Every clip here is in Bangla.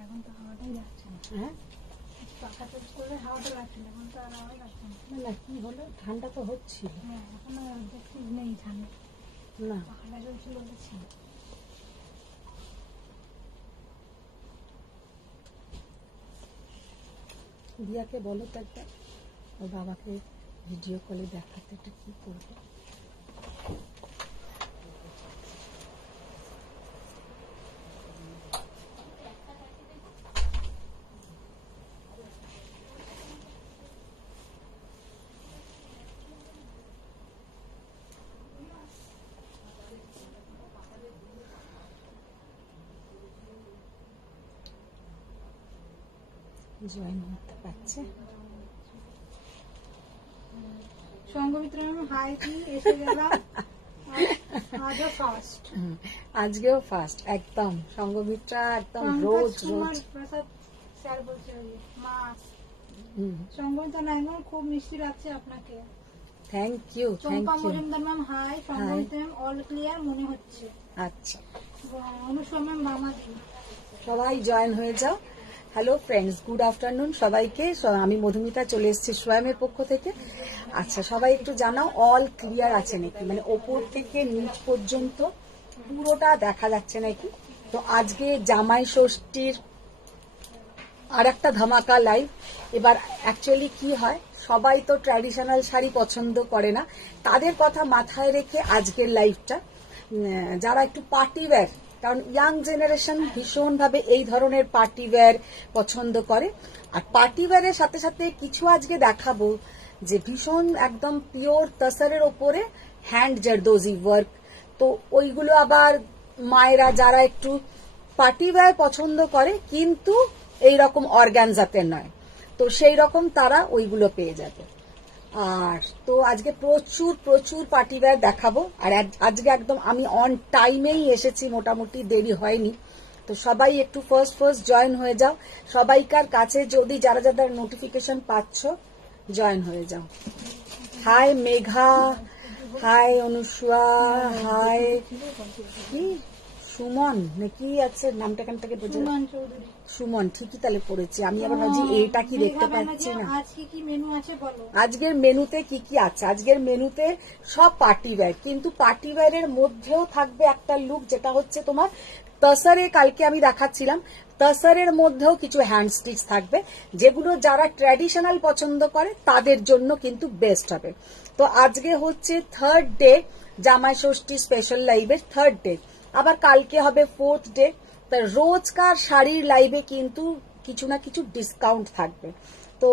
এখন তো হাওয়াটাই যাচ্ছে না। হ্যাঁ পাখা চেঞ্জ করলে হাওয়াটা লাগছিল, এখন তো আর হাওয়া যাচ্ছে না। না না কি হলো, ঠান্ডা তো হচ্ছিল হ্যাঁ, এখন আর দেখছি নেই ঠান্ডা, না। পাখাটা চলছিল দেখছি। দিয়াকে বলো তো একটা, ওর বাবাকে ভিডিও কলে দেখাতে, একটা কি করবে। জয়েন হতে পারছে। সঙ্গমিত্র ম্যাম হাই, কি এসে গেলাম, আজও ফার্স্ট। আজকেও ফার্স্ট একদম, সঙ্গমিত্রা একদম রোজ রোজ। প্রসাদ স্যার বলছে মা হুম, সঙ্গমিত্রা নাইমন খুব মিষ্টি লাগছে আপনাকে। Thank you thank Champa you. Majumdar ma'am hi, Sanghamitra ma'am all clear মনে হচ্ছে। আচ্ছা, অনুষ্কা ম্যাম মামাদি। সবাই জয়েন হয়ে যাও। হ্যালো ফ্রেন্ডস, গুড আফটারনুন সবাইকে। আমি মধুমিতা চলে এসেছি সোয়ামের পক্ষ থেকে। আচ্ছা, সবাই একটু জানাও অল ক্লিয়ার আছে নাকি, মানে ওপর থেকে নিচ পর্যন্ত পুরোটা দেখা যাচ্ছে নাকি। তো আজকে জামাই ষষ্ঠীর আর একটা ধামাকা লাইভ। এবার অ্যাকচুয়ালি কি হয়, সবাই তো ট্র্যাডিশনাল শাড়ি পছন্দ করে না, তাদের কথা মাথায় রেখে আজকের লাইভটা। যারা একটু পার্টি ওয়্যার, কারণ ইয়াং জেনারেশন ভীষণভাবে এই ধরনের পার্টি ওয়্যার পছন্দ করে, আর পার্টি ওয়্যারের সাথে সাথে কিছু আজকে দেখাবো যে ভীষণ একদম পিওর তসরের ওপরে হ্যান্ড জারদোজি ওয়ার্ক। তো ওইগুলো আবার মায়েরা যারা একটু পার্টি ওয়্যার পছন্দ করে কিন্তু এই রকম অর্গানজাতে নয়, তো সেই রকম তারা ওইগুলো পেয়ে যাবে। আর তো আজকে প্রচুর প্রচুর পার্টি ওয়্যার দেখাবো। আর আজকে একদম আমি অন টাইমেই এসেছি, মোটামুটি দেরি হয়নি। তো সবাই একটু ফার্স্ট জয়েন হয়ে যাও। সবাইকার কাছে যদি যারা যারা নোটিফিকেশন পাচ্ছ জয়েন হয়ে যাও। Hi Megha, hi Anushka, hi কি সুমন নাকি আছে নামটা, এখান থেকে বোঝা। সুমন, ঠিকই তাহলে পড়েছি আমি। আবার ভাবছি এটা কি দেখতে পাচ্ছি না। আজকে কি মেনু আছে বলো। আজকের মেনুতে কি কি আছে, আজকের মেনুতে সব পার্টি ওয়্যার, কিন্তু পার্টি ওয়্যারের মধ্যেও থাকবে একটা লুক যেটা হচ্ছে তোমার তসরে, কালকে আমি দেখাচ্ছিলাম তসরের মধ্যেও কিছু হ্যান্ড স্টিচ থাকবে, যেগুলো যারা ট্র্যাডিশনাল পছন্দ করে তাদের জন্য কিন্তু বেস্ট হবে। তো আজকে হচ্ছে থার্ড ডে, জামাই ষষ্ঠী স্পেশাল লাইভের থার্ড ডে। আবার কালকে হবে ফোর্থ ডে। তা রোজকার শাড়ির লাইভে কিন্তু কিছু না কিছু ডিসকাউন্ট থাকবে। তো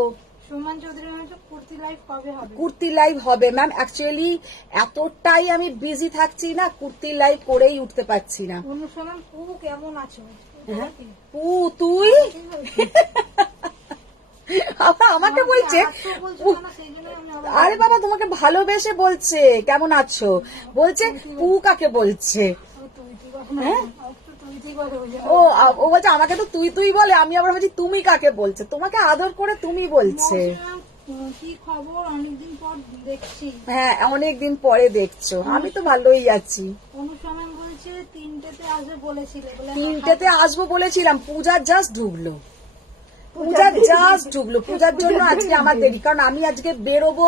সুমন চৌধুরী ম্যাম, কুর্তি লাইভ কবে হবে? কুর্তি লাইভ হবে ম্যাম, অ্যাকচুয়ালি এতটাই আমি বিজি থাকছি না, কুর্তি লাইভ করেই উঠতে পারছি না। অনুসরণ পু কেমন আছো? হ্যাঁ পু, তুই আমাকে বলছে, আরে বাবা তোমাকে ভালোবেসে বলছে কেমন আছো, বলছে পু কাকে বলছে। হ্যাঁ ও ও বলছে আমাকে তো তুই তুই বলে, আমি আবার বলছি তুমি কাকে বলছে, তোমাকে আদর করে তুমি বলছে। কি খবর, অনেকদিন পর দেখছি। হ্যাঁ অনেকদিন পরে দেখছো, আমি তো ভালোই আছি। অনুসরণ বলছে 3টেতে আসবে বলেছিলে, বলে 3টেতে আসবো বলেছিলাম, পূজার জাস্ট ঢুকলো, পূজার জন্য আজকে আমার দেরি, কারণ আমি আজকে বেরোবো,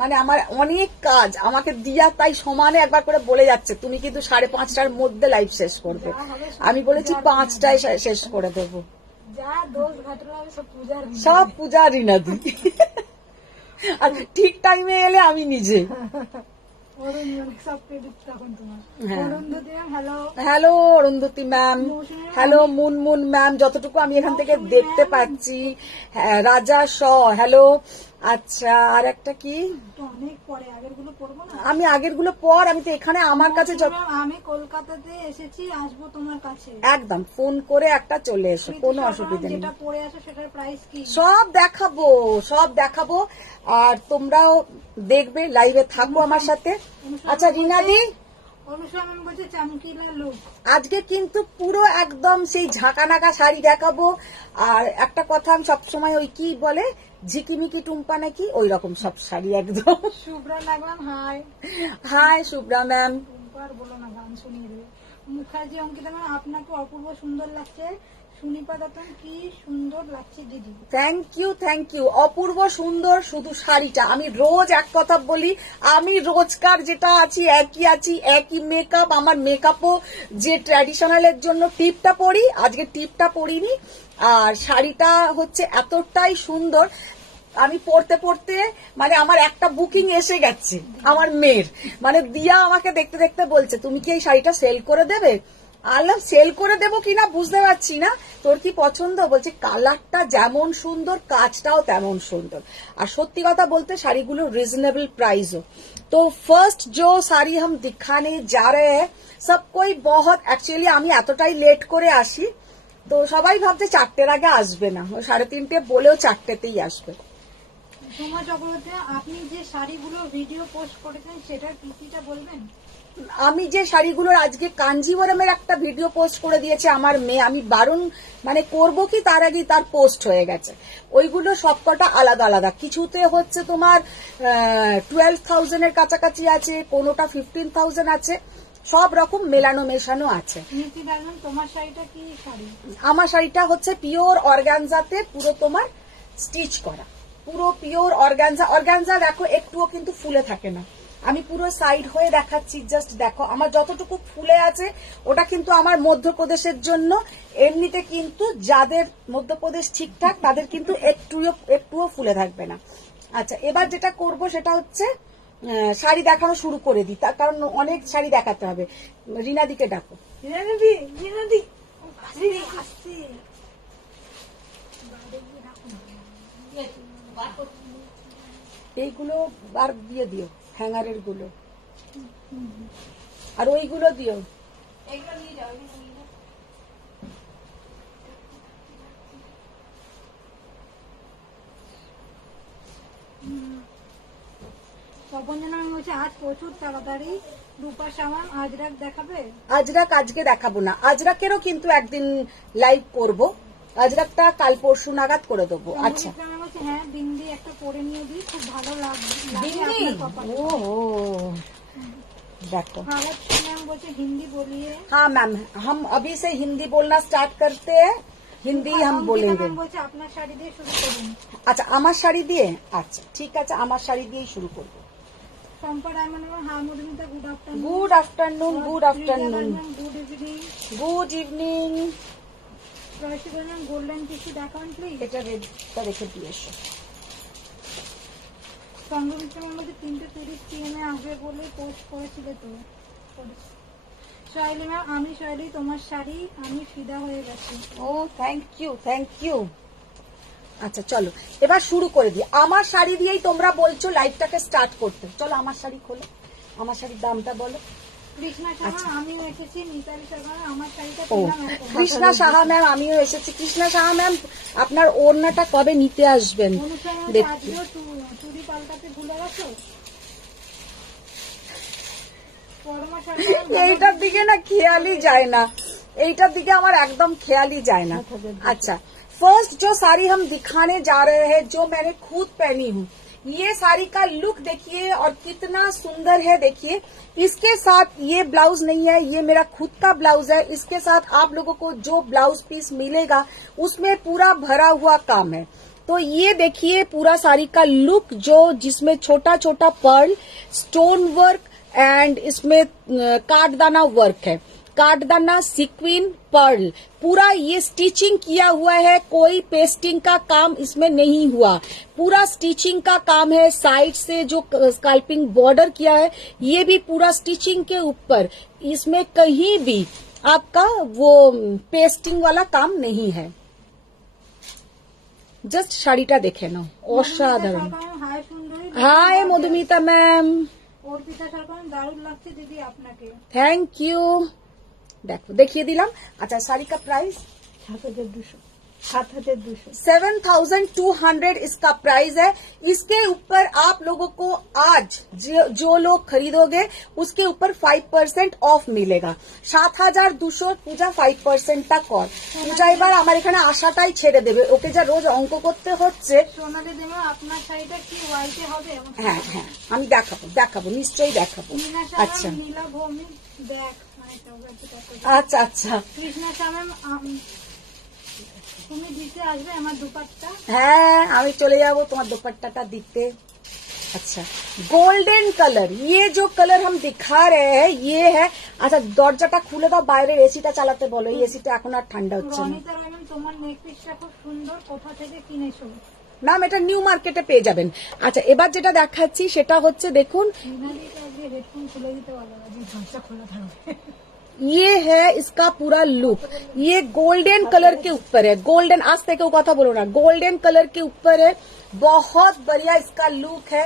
মানে আমার অনেক কাজ আমাকে দিয়া, তাই সমানে একবার করে বলে যাচ্ছে তুমি কিন্তু 5:30টার মধ্যে লাইভ শেষ করবে। আমি বলেছি 5টায় শেষ করে দেবো। সব পূজা রিনাদি আর ঠিক টাইমে এলে আমি নিজে। Hello Arundhati ma'am, hello Moonmoon ma'am, যতটুকু আমি এখান থেকে দেখতে পাচ্ছি। রাজা শ, হ্যালো। আচ্ছা আর একটা কি, আমি আগের গুলো পর, আমি তো এখানে আমার কাছে আমি কলকাতাতে এসেছি, আসবো তোমার কাছে, একদম ফোন করে একটা চলে এসো, কোনো অসুবিধা নেই। যেটা পরে আসো সেটার প্রাইস কি সব দেখাবো, সব দেখাবো, আর তোমরাও দেখবে, লাইভে থাকবো আমার সাথে। আচ্ছা রিনাদি, আজকে কিন্তু পুরো একদম সেই ঝাঁকানাকা শাড়ি দেখাবো। আর একটা কথা আমি সবসময় ওই কি বলে ঝিকিমিকি টুম্পা নাকি, ওই রকম সব শাড়ি একদম। Shubhra ma'am hi. Hi Shubhra ma'am. টুম্পার বলো না, গান শুনিয়ে দেবে। মুখার্জি অঙ্কিতা ম্যাম, আপনাকে অপূর্ব সুন্দর লাগছে, সুনিপা দত্তন কি সুন্দর লাগছে দিদি। থ্যাংক ইউ অপূর্ব সুন্দর। শুধু শাড়িটা আমি রোজ এক কথা বলি, আমি রোজকার যেটা আছি একই মেকআপ। আমার মেকআপও যে ট্র্যাডিশনালের জন্য টিপটা পরি, আজকে টিপটা পরিনি। আর শাড়িটা হচ্ছে এতটাই সুন্দর, আমি পড়তে পড়তে মানে আমার একটা বুকিং এসে গেছে আমার মেয়ের। মানে দিয়া আমাকে দেখতে দেখতে বলছে তুমি কি এই শাড়িটা সেল করে দেবে। আল্লাহ সেল করে দেবো কিনা বুঝতে পারছি না। তোর কি পছন্দ? বলছে কালারটা যেমন সুন্দর কাজটাও তেমন সুন্দর। আর সত্যি কথা বলতে শাড়িগুলো রিজনেবল প্রাইসও। তো ফার্স্ট जो साड़ी हम दिखाने जा रहे हैं सबको बहुत एक्चुअली আমি এতটাই লেট করে আসি, তো সবাই ভাবছে 4টের আগে আসবে না, 3:30 বলেও 4টেতেই আসবে। সোমা চক্রবর্তী, আপনি যে শাড়িগুলো ভিডিও পোস্ট করেছেন সেটার পিসিটা বলবেন? আমি যে শাড়িগুলোর আজকে কাঞ্জিবরমের একটা ভিডিও পোস্ট করে দিয়েছে আমার মেয়ে, আমি বারণ মানে করব কি তার আগেই তার পোস্ট হয়ে গেছে। ওইগুলো সবকটা আলাদা আলাদা, কিছুতে হচ্ছে তোমার 12,000 এর কাছাকাছি আছে, কোনোটা 15,000 আছে, সব রকম মেলানো মেশানো আছে। তোমার শাড়িটা কি শাড়ি? আমার শাড়িটা হচ্ছে পিওর অর্গানজাতে পুরো তোমার স্টিচ করা, পুরো পিওর অর্গানজা। অর্গানজা দেখো একটুও কিন্তু ফুলে থাকে না, আমি পুরো সাইড হয়ে দেখাচ্ছি, জাস্ট দেখো আমার যতটুকু ফুলে আছে ওটা কিন্তু আমার মধ্যপ্রদেশের জন্য। এমনিতে কিন্তু যাদের মধ্যপ্রদেশ ঠিকঠাক তাদের কিন্তু একটুও ফুলে থাকবে না। আচ্ছা, এবার যেটা করব সেটা হচ্ছে শাড়ি দেখানো শুরু করে দিই, তার কারণ অনেক শাড়ি দেখাতে হবে। রিনাদিকে ডাকো। এইগুলো বার দিয়ে দিও, হ্যাঙ্গারের গুলো, আর ওইগুলো দিও। তপনজনা বলছে আজ প্রচুর তাড়াতাড়ি রূপা সামান আজরাক দেখাবে। আজরাক আজকে দেখাবো না, আজরাকেরও কিন্তু একদিন লাইভ করব, আজরাকটা কাল পরশু নাগাদ করে দেবো। আচ্ছা, হ্যাঁ বিন্দি একটা পরে নিয়ে দিই, খুব ভালো লাগবে। ও देखो मैम बोलते हिंदी बोलिए। हाँ मैम, हम अभी से हिंदी बोलना स्टार्ट करते हैं, हिंदी हम बोलेंगे। আপনার শাড়ি দিয়ে শুরু করুন। আচ্ছা, আমার শাড়ি দিয়ে, আচ্ছা ঠিক আছে, আমার শাড়ি দিয়েই শুরু করবো। সম্পা ডায়মন্ড, হ্যাঁ Madhumita, good afternoon. Good afternoon, good afternoon, good evening. Good evening. Golden tissue দেখান প্লিজ। এটা রেখে দিয়ে এসো। সংগমিত্রের মধ্যে 3:30 PM আসবে বলে পোস্ট করেছিল তো। শাইলি ম্যাম, আমি শাইলি, তোমার শাড়ি আমি ফিদা হয়ে গেছি। ও থ্যাংক ইউ। আচ্ছা চলো এবার শুরু করে দিই। আমার শাড়ি দিয়েই তোমরা বলছো লাইভটাকে স্টার্ট করতে, চলো আমার শাড়ি খোলো, আমার শাড়ির দামটা বলো। কৃষ্ণা সাহা, আমি এসেছি মিতালি সরকার, আমার শাড়িটা ও কৃষ্ণা সাহা ম্যাম, আমিও এসেছি। কৃষ্ণা সাহা ম্যাম, আপনার ওড়নাটা কবে নিতে আসবেন? চুড়ি পাল্টাতে ভুলে গেছো? এইটার দিকে না খেয়ালই যায় না, এইটার দিকে আমার একদম খেয়ালই যায় না। अच्छा, फर्स्ट जो साड़ी हम दिखाने जा रहे हैं जो मैंने खुद पहनी हूँ, ये साड़ी का लुक देखिए और कितना सुंदर है। देखिए इसके साथ ये ब्लाउज नहीं है, ये मेरा खुद का ब्लाउज है। इसके साथ आप लोगों को जो ब्लाउज पीस मिलेगा उसमें पूरा भरा हुआ काम है। तो ये देखिए पूरा साड़ी का लुक, जो जिसमें छोटा छोटा पर्ल, स्टोन वर्क एंड इसमें काटदाना वर्क है, काटदाना, सीक्विन, पर्ल, पूरा ये स्टिचिंग किया हुआ है, कोई पेस्टिंग का काम इसमें नहीं हुआ, पूरा स्टिचिंग का काम है। साइड से जो स्कैल्पिंग बॉर्डर किया है ये भी पूरा स्टिचिंग के ऊपर, इसमें कहीं भी आपका वो पेस्टिंग वाला काम नहीं है। জাস্ট শাড়িটা দেখে নাও, অসাধারণ। হাই মধুমিতা ম্যাম, অর্পিতা সরকার, দারুণ লাগছে দিদি আপনাকে। Thank you. দেখো দেখিয়ে দিলাম। আচ্ছা, শাড়ি का प्राइस 7,200। 7,200 इसका प्राइस है। इसके ऊपर आप लोगों को आज जो लोग खरीदोगे उसके ऊपर 5% ऑफ मिलेगा। 7,200 পূজা 5% টা কর। পূজা এবার আমার এখানে আশাটাই ছেড়ে দেবে, ওকে যা রোজ অঙ্ক করতে হচ্ছে। সোনালি দেবো, আপনার শাড়িটা কি হোয়াইটে হবে? হ্যাঁ হ্যাঁ, আমি দেখাবো নিশ্চয়ই দেখাবো। আচ্ছা নীলা ভৌমিক দেখ। আচ্ছা আচ্ছা, কৃষ্ণা শাহ ম্যাম, তুমি দিতে আসবে আমার দুপাট্টা। হ্যাঁ আমি চলে যাব তোমার दुपट्टा दिखते। अच्छा गोल्डन कलर, ये जो कलर हम दिखा रहे हैं ये है। আচ্ছা দরজাটা খুলে দাও, বাইরের এসিটা চালাতে বলো, এই এসিটা এখন আর ঠান্ডা হচ্ছে না। রনিতা রহমান, তোমার নেক পিসটা খুব সুন্দর, কোথা থেকে কিনেছো? ম্যাম এটা নিউ মার্কেটে পেয়ে যাবেন। আচ্ছা এবার যেটা দেখাচ্ছি সেটা হচ্ছে দেখুন, মিনালিটা আজকে হেডফোন খুলে দিতে বলো, আজকে দরজা খোলা থাকবে। ये है इसका पूरा लुक। ये गोल्डन कलर के ऊपर है, गोल्डन आस्ते के कथा बोलो ना, गोल्डन कलर के ऊपर है। बहुत बढ़िया इसका लुक है।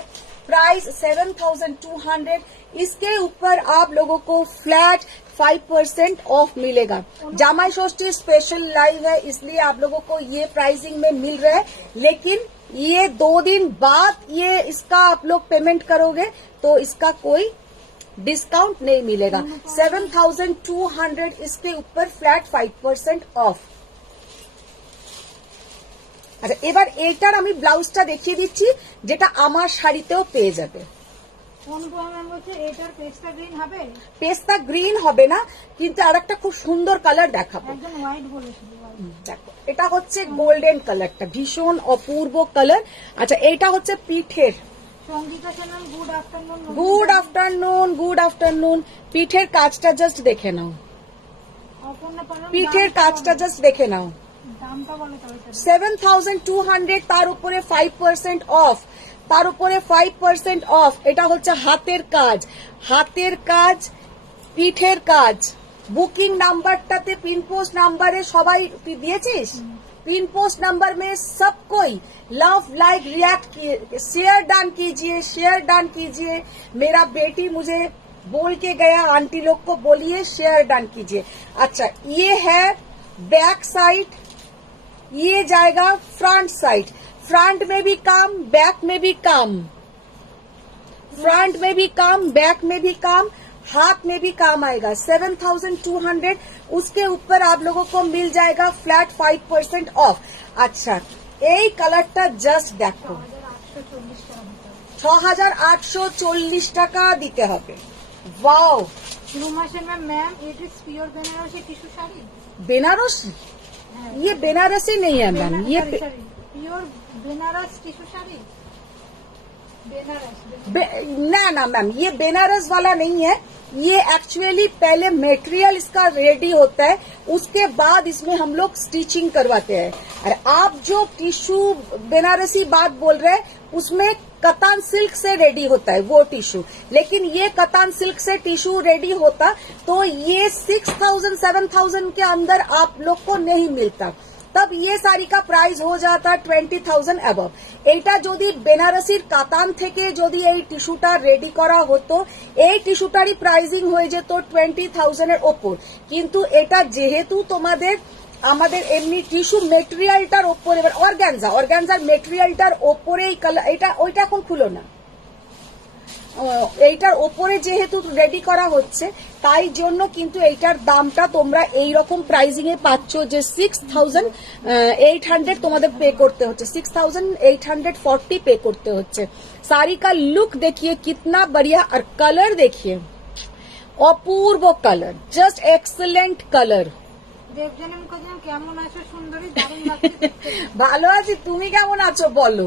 प्राइस 7200। इसके ऊपर आप लोगों को फ्लैट 5% ऑफ मिलेगा। जामाई षष्ठी स्पेशल लाइव है, इसलिए आप लोगों को ये प्राइसिंग में मिल रहा है। लेकिन ये 2 दिन बाद ये इसका आप लोग पेमेंट करोगे तो इसका कोई डिस्काउंट नहीं मिलेगा। 7200 इसके ऊपर फ्लैट 5% ऑफ। আচ্ছা এবার এইটার আমি ব্লাউজটা দেখিয়ে দিচ্ছি, যেটা আমার শাড়িতেও পেয়ে যাবে। অনুপমা বলছে এটার পেস্তা গ্রিন হবে? পেস্তা গ্রিন হবে না, কিন্তু আরেকটা খুব সুন্দর কালার দেখাবো। একজন হোয়াইট বলেছিল। দেখো এটা হচ্ছে গোল্ডেন কালারটা, ভীষণ অপূর্ব কালার। আচ্ছা এইটা হচ্ছে পিঠের। সঙ্গীতা সেনান, good afternoon. Good afternoon, good afternoon. পিঠের কাজটা জাস্ট দেখে নাও, অপর্ণা পালন, পিঠের কাজটা জাস্ট দেখে নাও। দামটা বলো তবে। 7200, তার উপরে 5% অফ, তার উপরে 5% অফ। এটা হচ্ছে হাতের কাজ, হাতের কাজ, পিঠের কাজ। বুকিং নাম্বারটাতে পিন পোস্ট নাম্বারে সবাই তুই দিয়েছিস, पिन पोस्ट नंबर में सब कोई love like react share done कीजिए, शेयर डन कीजिए। मेरा बेटी मुझे बोल के गया, आंटी लोग को बोलिए शेयर डन कीजिए। अच्छा ये है बैक साइड, ये जाएगा फ्रंट साइड। फ्रंट में भी काम, बैक में भी काम, फ्रंट में भी काम, बैक में भी काम, हाथ में भी काम आएगा। 7200, उसके ऊपर आप लोगों को मिल जाएगा फ्लैट 5% ऑफ। अच्छा এই কালারটা জাস্ট দেখো, 6840 টাকা দিতে হবে। Wow Ruma Sen ma'am, it is pure Banarasi tissue sari. Banarasi? ये बेनारसी नहीं है मैम, ये प्योर बनारस टिश्यू साड़ी। ना ना मैम ये बेनारस वाला नहीं है। ये एक्चुअली पहले मटेरियल इसका रेडी होता है, उसके बाद इसमें हम लोग स्टिचिंग करवाते हैं। और आप जो टिश्यू बेनारसी बात बोल रहे हैं उसमें कतान सिल्क से रेडी होता है वो टिश्यू, लेकिन ये कतान सिल्क से टिश्यू रेडी होता तो ये 6000 7000 के अंदर आप लोग को नहीं मिलता। तब ये साड़ी का प्राइस हो जाता 20,000 अबव। এইটা যদি বেনারসির কাতান থেকে যদি এই টিস্যুটা রেডি করা হতো, এই টিস্যুটারই প্রাইসিং হয়ে যেত 20,000 এর ওপর। কিন্তু এটা যেহেতু তোমাদের আমাদের এমনি টিস্যু মেটেরিয়ালটার ওপরে, অর্গানজার মেটেরিয়ালটার ওপরে এই কালার, এটা ওইটা এখন খুলো না, এইটার ওপরে যেহেতু রেডি করা হচ্ছে তাই জন্য কিন্তু এইটার দামটা তোমরা এই রকম প্রাইজিং এ পাচ্ছ যে 6800 তোমাদের পে করতে হচ্ছে, 6840 पे করতে হচ্ছে। साड़ी का लुक देखिए कितना बढ़िया, और कलर देखिए অপূর্ব colour, just excellent colour. Debjani Mukherjee কেমন আছো সুন্দরী? দারুণ লাগছে দেখতে। ভালো আছি, তুমি কেমন আছো বলো?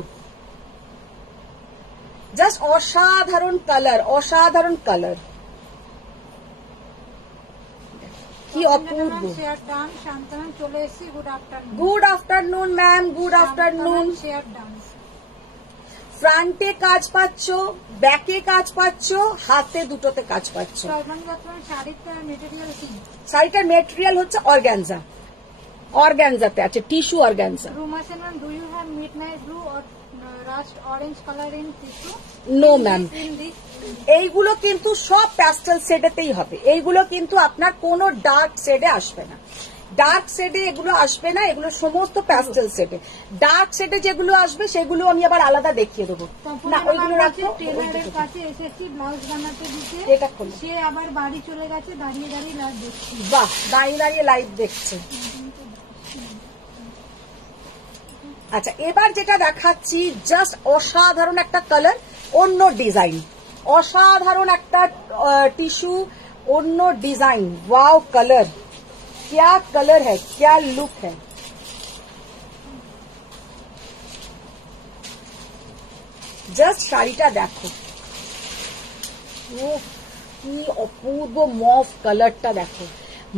জাস্ট অসাধারণ কালার, অসাধারণ কালার, কি অপূর্ব। শেয়ার ডান, শান্তনু চলে এসেছি, good afternoon. Good afternoon ma'am, good afternoon. Share done, ফ্রন্টে কাজ পাচ্ছ, ব্যাকে কাজ পাচ্ছ, হাতে দুটোতে কাজ পাচ্ছ। শাড়িটার মেটেরিয়াল কি? শাড়িটার মেটেরিয়াল হচ্ছে অর্গানজা, অর্গানজাতে আছে, tissue organza. Ruma Sen, do you have midnight blue or rust orange colour in tissue? No ma'am, এইগুলো কিন্তু সব প্যাস্টেল শেডেতেই হবে। এইগুলো কিন্তু আপনার কোনো ডার্ক শেডে আসবে না, ডার্ক শেডে এগুলো আসবে না, এগুলো সমস্ত প্যাস্টেল শেডে। ডার্ক শেডে যেগুলো আসবে সেগুলো আমি আবার আলাদা দেখিয়ে দেবো। না ওইগুলো রাখো। টেলারের কাছে এসেছি ব্লাউজ বানাতে দিতে, এটা খোলো। সে আবার বাড়ি চলে গেছে, দাঁড়িয়ে দাঁড়িয়ে লাইভ দেখছি। বাহ, দাঁড়িয়ে দাঁড়িয়ে লাইভ দেখছে। আচ্ছা এবার যেটা দেখাচ্ছি জাস্ট অসাধারণ একটা কালার, অন্য ডিজাইন, অসাধারণ একটা টিস্যু, অন্য ডিজাইন। ওয়াও कलर, क्या कलर है, क्या लुक है। জাস্ট শাড়িটা দেখো, ও কি অপূর্ব মফ কালারটা দেখো,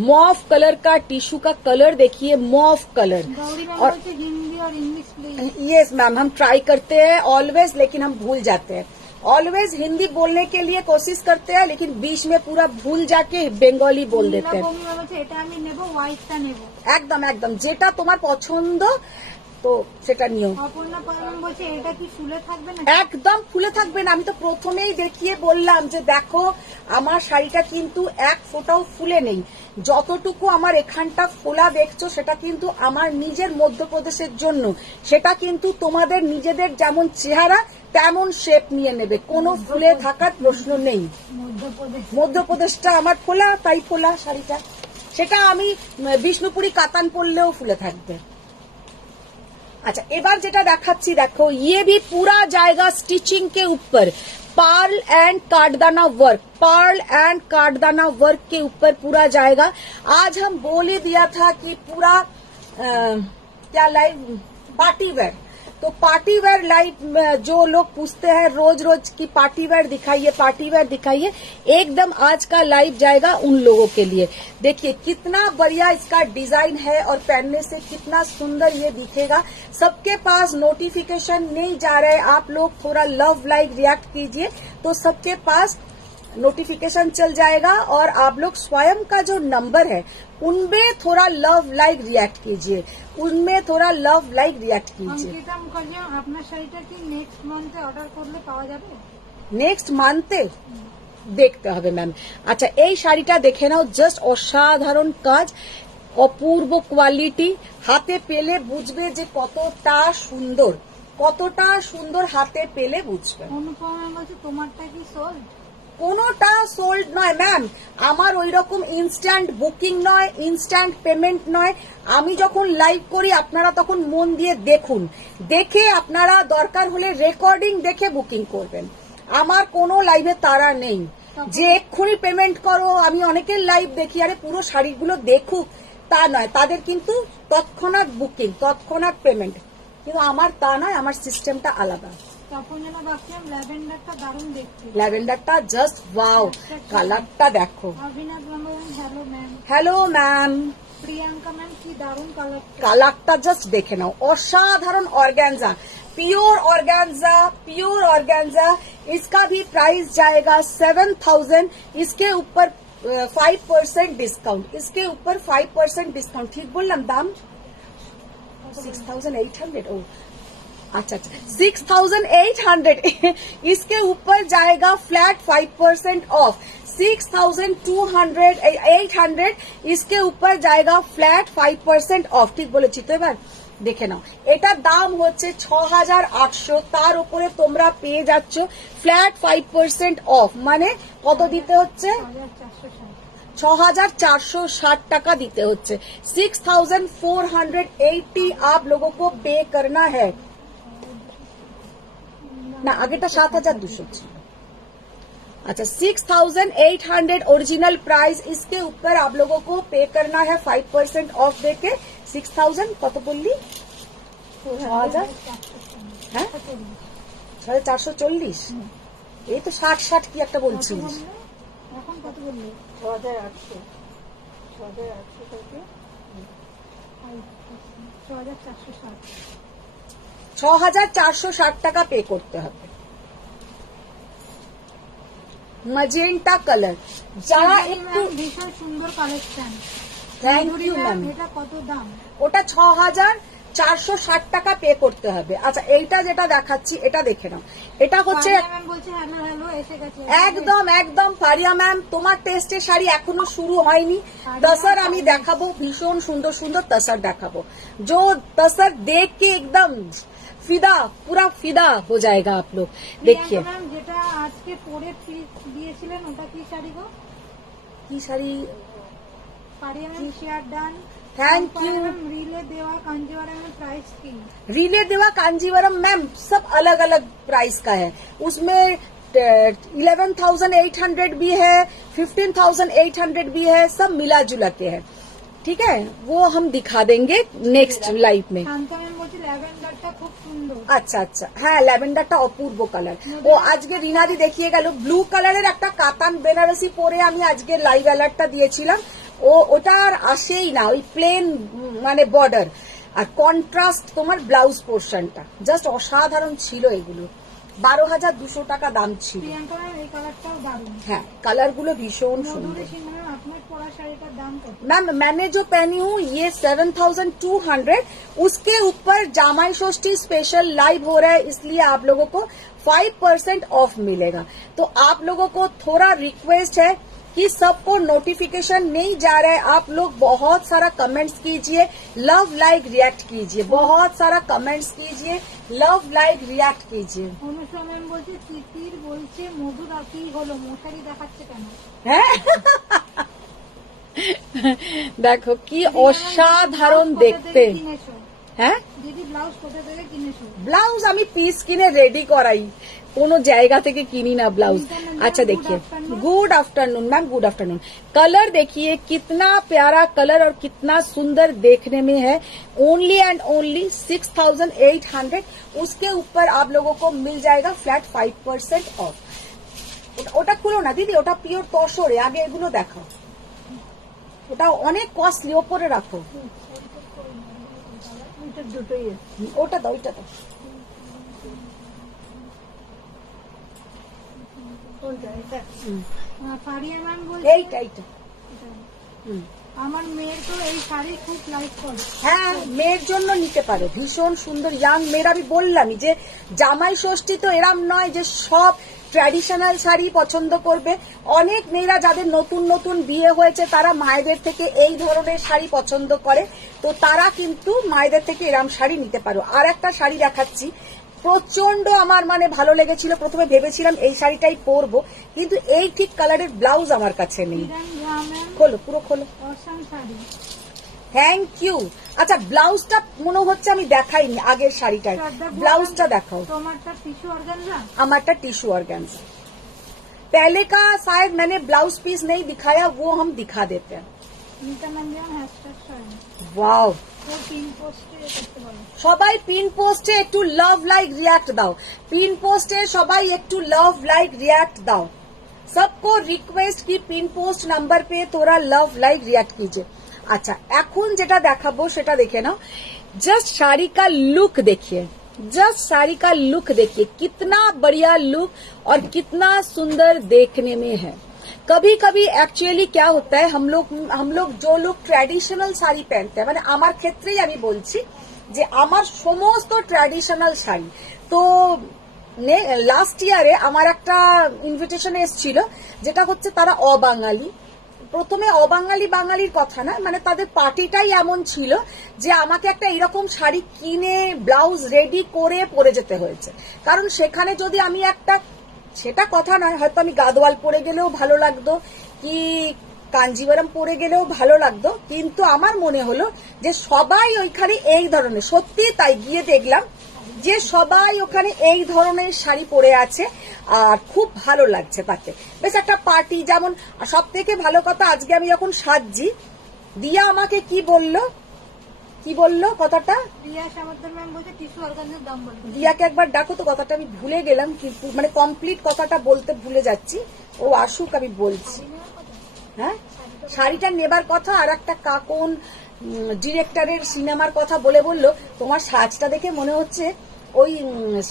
मॉफ कलर का टिश्यू का कलर देखिए, मॉफ कलर। गौरी मैम और बोलছে हिंदी और इंग्लिश प्लीज। यस मैम, हम ट्राई करते हैं ऑलवेज, लेकिन हम भूल जाते हैं। ऑलवेज हिंदी बोलने के लिए कोशिश करते हैं, लेकिन बीच में पूरा भूल जाके बंगाली बोल देते हैं। নীলা বৌমি বলছে এটা আমি নেব, হোয়াইটটা নেব। একদম একদম, যেটা তোমার পছন্দ তো সেটা নিও। অপর্ণা পারমান বলছে এটা কি ফুলে থাকবে না? একদম ফুলে থাকবে না। আমি তো প্রথমেই দেখিয়ে বললাম যে দেখো আমার শাড়িটা কিন্তু এক ফোঁটাও ফুলে নেই। যতটুকু আমার এখানটা ফোলা দেখছো সেটা কিন্তু আমার নিজের মধ্যপ্রদেশের জন্য, সেটা কিন্তু তোমাদের নিজেদের যেমন চেহারা তেমন শেপ নিয়ে নেবে, কোনো ফুলে থাকার প্রশ্ন নেই। মধ্যপ্রদেশ মধ্যপ্রদেশটা আমার ফোলা, তাই ফোলা শাড়িটা। সেটা আমি বিষ্ণুপুরি কাতান পরলেও ফুলে থাকবে। अच्छा, এবার যেটা দেখাচ্ছি দেখো, ये भी पूरा जाएगा स्टिचिंग के ऊपर, पर्ल एंड काटदाना वर्क, पर्ल एंड काटदाना वर्क के ऊपर पूरा जाएगा। आज हम बोल ही दिया था कि पूरा क्या लाइव पार्टी वेयर, तो पार्टी वेयर लाइव जो लोग पूछते हैं रोज रोज की पार्टी वेयर दिखाइए, पार्टी वेयर दिखाइए, एकदम आज का लाइव जाएगा उन लोगों के लिए। देखिए कितना बढ़िया इसका डिजाइन है और पहनने से कितना सुंदर ये दिखेगा। सबके पास नोटिफिकेशन नहीं जा रहे, आप लोग थोड़ा लव लाइक रिएक्ट कीजिए तो सबके पास नोटिफिकेशन चल जाएगा, और आप लोग स्वयं का जो नंबर है उनमें थोड़ा लव लाइक रिएक्ट कीजिए, उनमें थोड़ा लव लाइक रिएक्ट कीजिए। অঙ্কিতা মুখার্জি, আপনার শাড়িটা কি নেক্সট মান্থে অর্ডার করলে পাওয়া যাবে? নেক্সট মান্থে দেখতে হবে ম্যাম। আচ্ছা, এই শাড়িটা দেখে নাও, জাস্ট অসাধারণ কাজ, অপূর্ব কোয়ালিটি, হাতে পেলে বুঝবে যে কতটা সুন্দর, কতটা সুন্দর হাতে পেলে বুঝবে। অনুপমা বলছে তোমারটা কি সোল্ড? কোনোটা সোল্ড নয় ম্যাম, আমার ওই রকম ইনস্ট্যান্ট বুকিং নয়, ইনস্ট্যান্ট পেমেন্ট নয়। আমি যখন লাইভ করি আপনারা তখন মন দিয়ে দেখুন, দেখে আপনারা দরকার হলে রেকর্ডিং দেখে বুকিং করবেন। আমার কোনো লাইভে তারা নেই যে এক্ষুনি পেমেন্ট করো। আমি অনেকের লাইভ দেখি, আরে পুরো শাড়িগুলো দেখুক তা নয়, তাদের কিন্তু তৎক্ষণাৎ বুকিং, তৎক্ষণাৎ পেমেন্ট, কিন্তু আমার তা নয়, আমার সিস্টেমটা আলাদা। তপন ভাবছিলাম ল্যাভেন্ডারটা দারুণ দেখতে। ল্যাভেন্ডারটা জাস্ট ওয়াও, কালারটা দেখো। অভিনাথ বললেন hello ma'am. Hello ma'am. Priyanka ma'am কি দারুণ কালার। কালারটা জাস্ট দেখে নাও, অসাধারণ organza, pure organza, pure organza. इसका भी प्राइस जाएगा 7000, इसके ऊपर 5% डिस्काउंट, इसके ऊपर 5% डिस्काउंट। ठीक बोललाम दाम? 6800। ओ अच्छा अच्छा, 6800 इसके ऊपर जाएगा फ्लैट 5% ऑफ। 6200 इसके ऊपर जाएगा फ्लैट 5% ऑफ। ঠিক বলেছি তো? এবার দেখে নাও, এটার দাম হচ্ছে 6800, তার উপরে তোমরা পেয়ে যাচ্ছ ফ্ল্যাট 5% অফ, মানে কত দিতে হচ্ছে? 6460 টাকা দিতে হচ্ছে। 6480 आप लोगों को पे करना है না, আগেটা 7200 ছিল। अच्छा, 6800 ओरिजिनल प्राइस, इसके ऊपर आप लोगों को पे करना है 5% ऑफ देके। 6000 কত বললি? 6000, হ্যাঁ 6440। এই তো 60 কি একটা বলছিস। এখন কত বললি? 6800 থেকে 6460। 6460 টাকা পে করতে হবে। ম্যাজেন্টা কালার, যারা একটু ভীষণ সুন্দর কালেকশন। Thank you ma'am. এটা কত দাম? ওটা 6460 টাকা পে করতে হবে। আচ্ছা, এইটা যেটা দেখাচ্ছি এটা দেখে নাও, এটা হচ্ছে ম্যাম বলছে হ্যালো হ্যালো এসে গেছে। একদম একদম ফারিয়া ম্যাম, তোমার টেস্টের শাড়ি এখনো শুরু হয়নি। তসর আমি দেখাবো, ভীষণ সুন্দর সুন্দর তসর দেখাবো, जो तसर देख के एकदम फिदा, पूरा फिदा हो जाएगा आप लोग। देखिए ম্যাম যেটা আজকে পরে দিয়েছিলেন ওটা কি শাড়ি গো? কি শাড়ি? পারিয়া ma'am share done. Thank you. Relay দেওয়া কাঞ্জিভারমের প্রাইস কি? रिले देवा कांजीवरम मैम सब अलग अलग प्राइस का है, उसमें 11,800 भी है, 15,800 भी है, सब मिला जुला के है। ठीक है, वो हम दिखा देंगे नेक्स्ट लाइव में। শান্ত ম্যাম বলছে ল্যাভেন্ডারটা খুব সুন্দর। আচ্ছা আচ্ছা, হ্যাঁ ল্যাভেন্ডারটা অপূর্ব কালার। ও আজকে রিনাদি দেখিয়ে গেল ব্লু কালারের একটা কাতান বেনারসি পরে আমি আজকে লাইভ অ্যালার্টটা দিয়েছিলাম। ওটা আর আসেই না, ওই প্লেন মানে বর্ডার আর কন্ট্রাস্ট তোমার ব্লাউজ পোর্শনটা জাস্ট অসাধারণ ছিল। এগুলো 12,200 টাকা দাম ছিল। প্রিয়াঙ্কা ম্যাম এই কালারটাও দারুণ। হ্যাঁ কালারগুলো ভীষণ সুন্দর। মধুরে সিং ম্যাম আপনার পরা শাড়িটার दाम কত? मैम मैंने जो पहनी हूँ ये 7,200, उसके ऊपर जामाई षष्ठी स्पेशल लाइव हो रहा है, इसलिए आप लोगों को 5% ऑफ मिलेगा। तो आप लोगों को थोड़ा रिक्वेस्ट है कि सबको नोटिफिकेशन नहीं जा रहा है, आप लोग बहुत सारा कमेंट्स कीजिए, लव लाइक रिएक्ट कीजिए, बहुत सारा कमेंट्स कीजिए, लव लाइक रिएक्ट कीजिए। অনুষ্কা ম্যাম বলছে তিতির বলছে মধুরা কি হলো মশারি দেখাচ্ছে কেন? হ্যাঁ দেখো কি অসাধারণ দেখতে। হ্যাঁ দিদি ব্লাউজ কোথা থেকে কিনেছো? ব্লাউজ আমি পিস কিনে রেডি করাই, কোনো জায়গা থেকে কিনি না ব্লাউজ। अच्छा देखिए, good afternoon ma'am, good afternoon. Colour देखिए कितना प्यारा कलर और कितना सुंदर देखने में है। ओनली एंड ओनली 6,800, उसके ऊपर आप लोगों को मिल जाएगा फ्लैट 5% ऑफ। ওটা খুলো না দিদি, ওটা পিওর তসরে, আগে এগুলো দেখাও। ওটা অনেক কস্টলি, ওপরে রাখো। ওটা দাও, ওইটা দাও। ফারিয়া ম্যাম বলছে এইটা এইটা আমার মেয়ের তো এই শাড়ি খুব লাইক করে। হ্যাঁ মেয়ের জন্য নিতে পারো, ভীষণ সুন্দর ইয়াং মেয়ের। আমি বললামই যে জামাই ষষ্ঠী তো এরম নয় যে সব ট্র্যাডিশনাল শাড়ি পছন্দ করবে। অনেক মেয়েরা যাদের নতুন নতুন বিয়ে হয়েছে তারা মায়েদের থেকে এই ধরনের শাড়ি পছন্দ করে, তো তারা কিন্তু মায়েদের থেকে এরম শাড়ি নিতে পারো। আর একটা শাড়ি দেখাচ্ছি, প্রচন্ড আমার মানে ভালো লেগেছিল। প্রথমে ভেবেছিলাম এই শাড়িটাই পরবো, কিন্তু এই ঠিক কালারের ব্লাউজ আমার কাছে নেই। খোলো, পুরো খোলো। Thank you. আচ্ছা ব্লাউজটা মনে হচ্ছে আমি দেখাইনি আগের শাড়িটার, ব্লাউজটা দেখাও। তোমারটা টিস্যু অর্গানজা, আমারটা টিস্যু অর্গানজা। पहले का शायद मैंने ब्लाउज पीस नहीं दिखाया, वो हम दिखा देते हैं। वाओ, সবাই পিন পোস্টে একটু লাভ লাইক রিয়াক্ট দাও, পিন পোস্টে সবাই একটু লাভ লাইক রিয়াক্ट দাও। सबको रिक्वेस्ट की पिन पोस्ट नंबर पे थोड़ा लव लाइक रिएक्ट कीजिए। अच्छा এখন যেটা দেখাবো সেটা দেখে নাও। जस्ट साड़ी का लुक देखिए, जस्ट साड़ी का लुक देखिए, कितना बढ़िया लुक और कितना सुंदर देखने में है। कभी कभी एक्चुअली क्या होता है, हम लोग जो लोग ट्रेडिशनल শাড়ি पहनते हैं, মানে আমার ক্ষেত্রেই আমি বলছি যে আমার সমস্ত ট্র্যাডিশনাল শাড়ি, তো লাস্ট ইয়ারে আমার একটা ইনভিটেশন এসেছিল যেটা হচ্ছে তারা অবাঙালি। প্রথমে অবাঙালি বাঙালির কথা না, মানে তাদের পার্টিটাই এমন ছিল যে আমাকে একটা এরকম শাড়ি কিনে ব্লাউজ রেডি করে পরে যেতে হয়েছে। কারণ সেখানে যদি আমি একটা, সেটা কথা নয়, হয়তো আমি গাদোয়াল পরে গেলেও ভালো লাগতো কি কাঞ্জিবরম পরে গেলেও ভালো লাগতো, কিন্তু আমার মনে হলো যে সবাই ওইখানে এই ধরনের, সত্যি তাই গিয়ে দেখলাম যে সবাই ওখানে এই ধরনের শাড়ি পরে আছে আর খুব ভালো লাগছে তাকে। বেশ একটা পার্টি যেমন। সব থেকে ভালো কথা, আজকে আমি যখন সাজছি, দিয়া আমাকে কি বললো কথাটা, দিয়াকে একবার ডাকো তো, কথাটা আমি ভুলে গেলাম, কিন্তু মানে কমপ্লিট কথাটা বলতে ভুলে যাচ্ছি। ও আসুক আমি বলছি। হ্যাঁ শাড়িটা নেবার কথা, আর একটা কাকন ডিরেক্টরের সিনেমার কথা বলল তোমার সাজটা দেখে মনে হচ্ছে ওই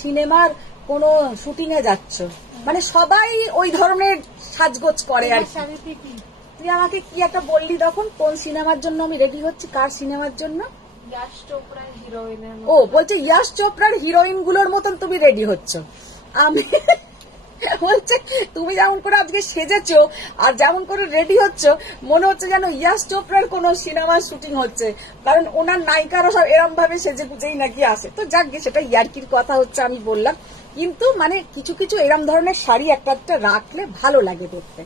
সিনেমার কোন শুটিং এ যাচ্ছ, মানে সবাই ওই ধরনের সাজগোজ করে আর কি। তুই আমাকে কি একটা বললি তখন, কোন সিনেমার জন্য আমি রেডি হচ্ছি, কার সিনেমার জন্য? ও বলছে ইয়াশ চোপড়ার হিরোইন গুলোর মতন তুমি রেডি হচ্ছ। আমি বলছে তুমি যেমন করে আজকে সেজেছো আর যেমন করে রেডি হচ্ছ, মনে হচ্ছে যেন ইয়াশ চোপড়ার কোন সিনেমার শুটিং হচ্ছে, কারণ ওনার নায়িকারা সব এরম ভাবে সেজে গুজেই নাকি আসে। তো যাক গে, সেটা ইয়ার্কির কথা হচ্ছে আমি বললাম, কিন্তু মানে কিছু কিছু এরম ধরনের শাড়ি একটা রাখলে ভালো লাগে দেখতে,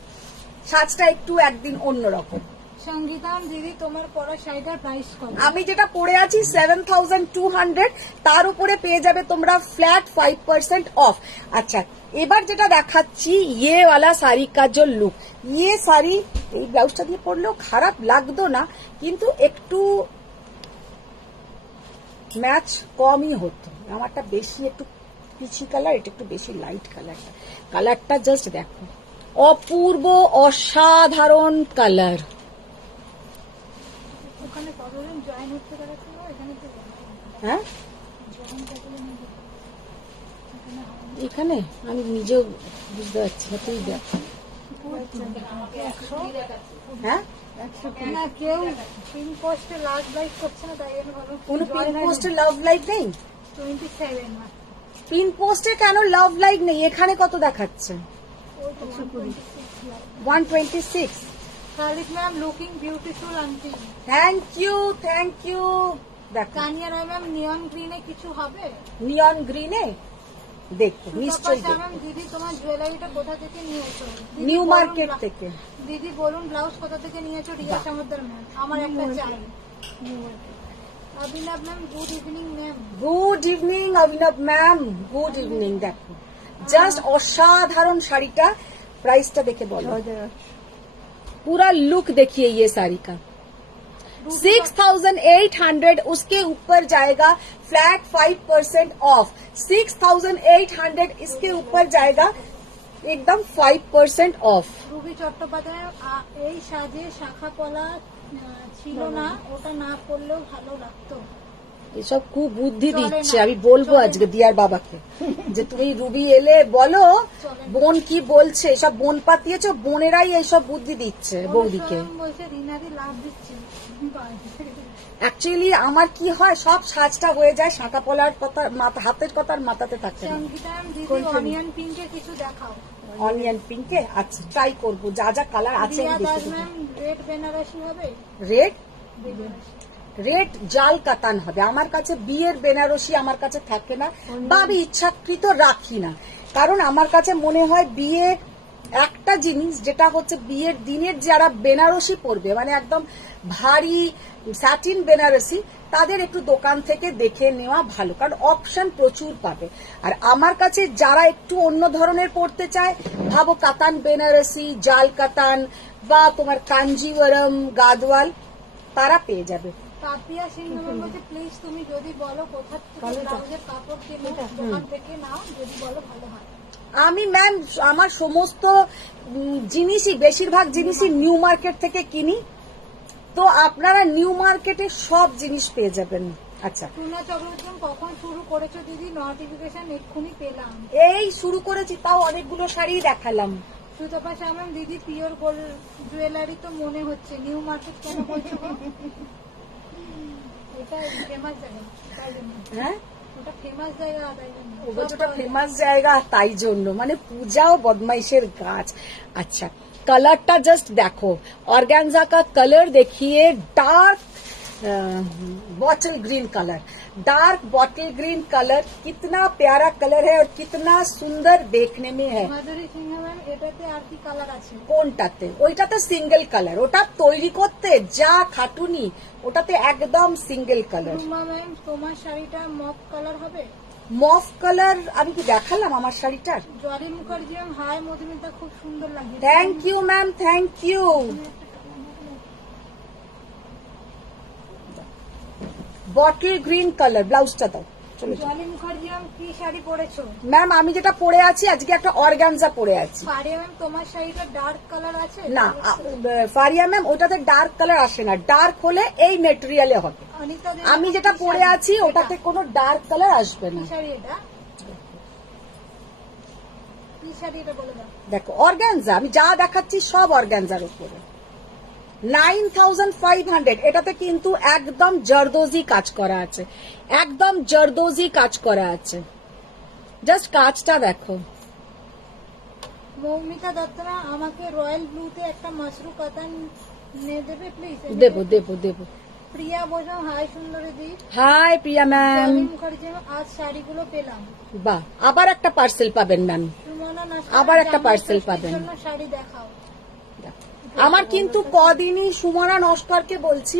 সাজটা একটু একদিন অন্যরকম। সঙ্গীতা দিদি তোমার পরা শাড়িটার প্রাইস কত? আমি যেটা পরে আছি 7,200, তার উপরে পেয়ে যাবে তোমরা ফ্ল্যাট 5% অফ। আচ্ছা এবার যেটা দেখাচ্ছি, ইয়ে ওয়ালা শাড়ি কা जो লুক, ইয়ে শাড়ি এই ব্লাউজটা দিয়ে পরলেও খারাপ লাগতো না, কিন্তু একটু ম্যাচ কমই হতো, আমারটা বেশি একটু পিচি কালার, এটা একটু বেশি লাইট কালারটা। কালারটা জাস্ট দেখো, অপূর্ব অসাধারণ কালার। ওখানে কতজন জয়েন হতে পারছিল এখানে তো হ্যাঁ জয়েন কতজন হলো? এখানে আমি নিজেও বুঝতে পারছি না, তুই দেখ। হ্যাঁ না কেউ পিন পোস্টে লাস্ট লাইক করছে না, তাই জন্য ভাবলাম কোনো পিন পোস্টে লাভ লাইক নেই? 27 না পিন পোস্টে কেন লাভ লাইক নেই? এখানে কত দেখাচ্ছে? 126। Khalid ma'am looking beautiful auntie. Thank you, thank you. দেখো তানিয়া রায় ম্যাম নিয়ন গ্রিনে কিছু হবে? নিয়ন গ্রিনে দেখো, নিশ্চয়ই সুতপা দেখো। ম্যাম দিদি তোমার জুয়েলারিটা কোথা থেকে নিয়েছো? দিদি নিউ বলুন মার্কেট থেকে। দিদি বলুন ব্লাউজ কোথা থেকে নিয়েছো? রিয়া সমুদ্র ম্যাম আমার একটা চাই। অভিনব ma'am good evening ma'am. Good evening অভিনব ম্যাম, গুড ইভিনিং। দেখো জাস্ট অসাধারণ শাড়ीটা, प्राइसটা দেখে বলো। पूरा लुक देखिए ये साड़ी का 6,800, उसके ऊपर जाएगा फ्लैट 5% ऑफ। 6,800 इसके ऊपर जाएगा एकदम 5% ऑफ। রুবি চট্টোপাধ্যায় এই সাজে শাখা পলা ছিল না, ওটা না করলেও ভালো লাগতো। এসব খুব বুদ্ধি চলে দিচ্ছে, না, আমি বলবো চলে আজকে দিয়ার বাবাকে যে তুমি রুবি এলে বলো চলে না। বোন কি বলছে, সব বোন পাতিয়েছো, বোনেরাই এইসব বুদ্ধি দিচ্ছে বৌদিকে। অনুসরণ বলছে রিনাদি লাভ দিচ্ছে। অ্যাকচুয়ালি আমার কি হয়, সব সাজটা হয়ে যায় শাঁকা পলার কথা, হাতের কথার মাথাতে থাকে না। সঙ্গীতা ম্যাম দিদি অনিয়ন পিঙ্কে কিছু দেখাও। অনিয়ন পিঙ্কে আচ্ছা ট্রাই করবো, যা যা কালার আছে রিয়া আমি দাস দেখে ম্যাম রেড বেনারসি হবে? রেড বেনারসি। রেড জাল কাতান হবে। আমার কাছে বিয়ের বেনারসি আমার কাছে থাকে না, বা আমি ইচ্ছাকৃত রাখি না, কারণ আমার কাছে মনে হয় বিয়ে একটা জিনিস, যেটা হচ্ছে বিয়ের দিনের যারা বেনারসি পরবে, মানে একদম ভারী স্যাটিন বেনারসি, তাদের একটু দোকান থেকে দেখে নেওয়া ভালো, কারণ অপশন প্রচুর পাবে। আর আমার কাছে যারা একটু অন্য ধরনের পড়তে চায়, ভাবো কাতান বেনারসি, জাল কাতান বা তোমার কাঞ্জিওরম গাদওয়াল, তারা পেয়ে যাবে। পাপিয়া সিং ম্যাম বলছে প্লিজ তুমি যদি বলো কোথা থেকে ব্লাউজের কাপড় কিনো, দোকান থেকে নাও, যদি বলো ভালো হয়। আমি ম্যাম আমার সমস্ত জিনিসই, বেশিরভাগ জিনিসই নিউ মার্কেট থেকে কিনি, তো আপনারা নিউ মার্কেটে সব জিনিস পেয়ে যাবেন। আচ্ছা টুনা চক্রবর্তী কখন শুরু করেছো দিদি? নোটিফিকেশন এক্ষুনি পেলাম। এই শুরু করেছি, তাও অনেকগুলো শাড়ি দেখালাম। সুতপা ম্যাম দিদি পিওর গোল্ড জুয়েলারি তো মনে হচ্ছে, নিউ মার্কেট কেন বলছো গো? এটা ফেমাস জায়গা তাই জন্য। হ্যাঁ ওটা ফেমাস জায়গা তাই জন্য। ওটা ফেমাস জায়গা তাই জন্য, মানে পূজাও বদমাইশের গাছ। अच्छा कलरটা জাস্ট দেখো, ऑर्गेन्जा का कलर देखिए, dark bottle green colour, dark bottle green colour, कितना प्यारा कलर है और कितना सुंदर देखने में है। মাধুরী সিংহ ম্যাম এটাতে আর কি কালার আছে? কোনটাতে? ওইটাতে সিঙ্গেল কালার, ওটা তৈরি করতে যা খাটুনি, ওটাতে একদম সিঙ্গেল কালার। রুমা ম্যাম তোমার শাড়িটা মফ কালার হবে? মফ কালার আমি কি দেখালাম আমার শাড়িটার? জলি মুখার্জি ম্যাম হাই মধুমিতা খুব সুন্দর লাগে। Thank you ma'am, thank you. Bottle green colour, ব্লাউজটা দাও। চলো জলি মুখার্জি ম্যাম কি শাড়ি পরেছো? ম্যাম আমি যেটা পরে আছি আজকে একটা অর্গানজা পরে আছি। ফারিয়া ম্যাম তোমার শাড়িটা ডার্ক কালার আছে? না ফারিয়া ম্যাম ওটাতে ডার্ক কালার আসে না, ডার্ক হলে এই মেটেরিয়ালে হবে। অনিতা দেব আমি যেটা পরে আছি ওটাতে কোনো ডার্ক কালার আসবে না। কি শাড়ি এটা? কি শাড়ি এটা বলে দাও। দেখো অর্গানজা, আমি যা দেখাচ্ছি সব অর্গানজার উপরে। 9,500, এটাতে কিন্তু একদম জরদোজি কাজ করা আছে, একদম জরদোজি কাজ করা আছে, জাস্ট কাজটা দেখো। মৌমিতা দত্ত ম্যাম আমাকে রয়্যাল ব্লুতে একটা মাশরু কাতান নিয়ে দেবে প্লিজ? দেবো দেবো দেবো। প্রিয়া বোঝাও হাই সুন্দরী দি। হাই প্রিয়া ম্যাম। জলি মুখার্জি ম্যাম আজ শাড়িগুলো পেলাম। বাহ, আবার একটা পার্সেল পাবেন ম্যাম, সুমনা নাসরিন আবার একটা জামাই parcel ষষ্ঠীর পাবেন। জন্য শাড়ি দেখাও। আমার কিন্তু কদিনই, সুমনা নস্করকে বলছি,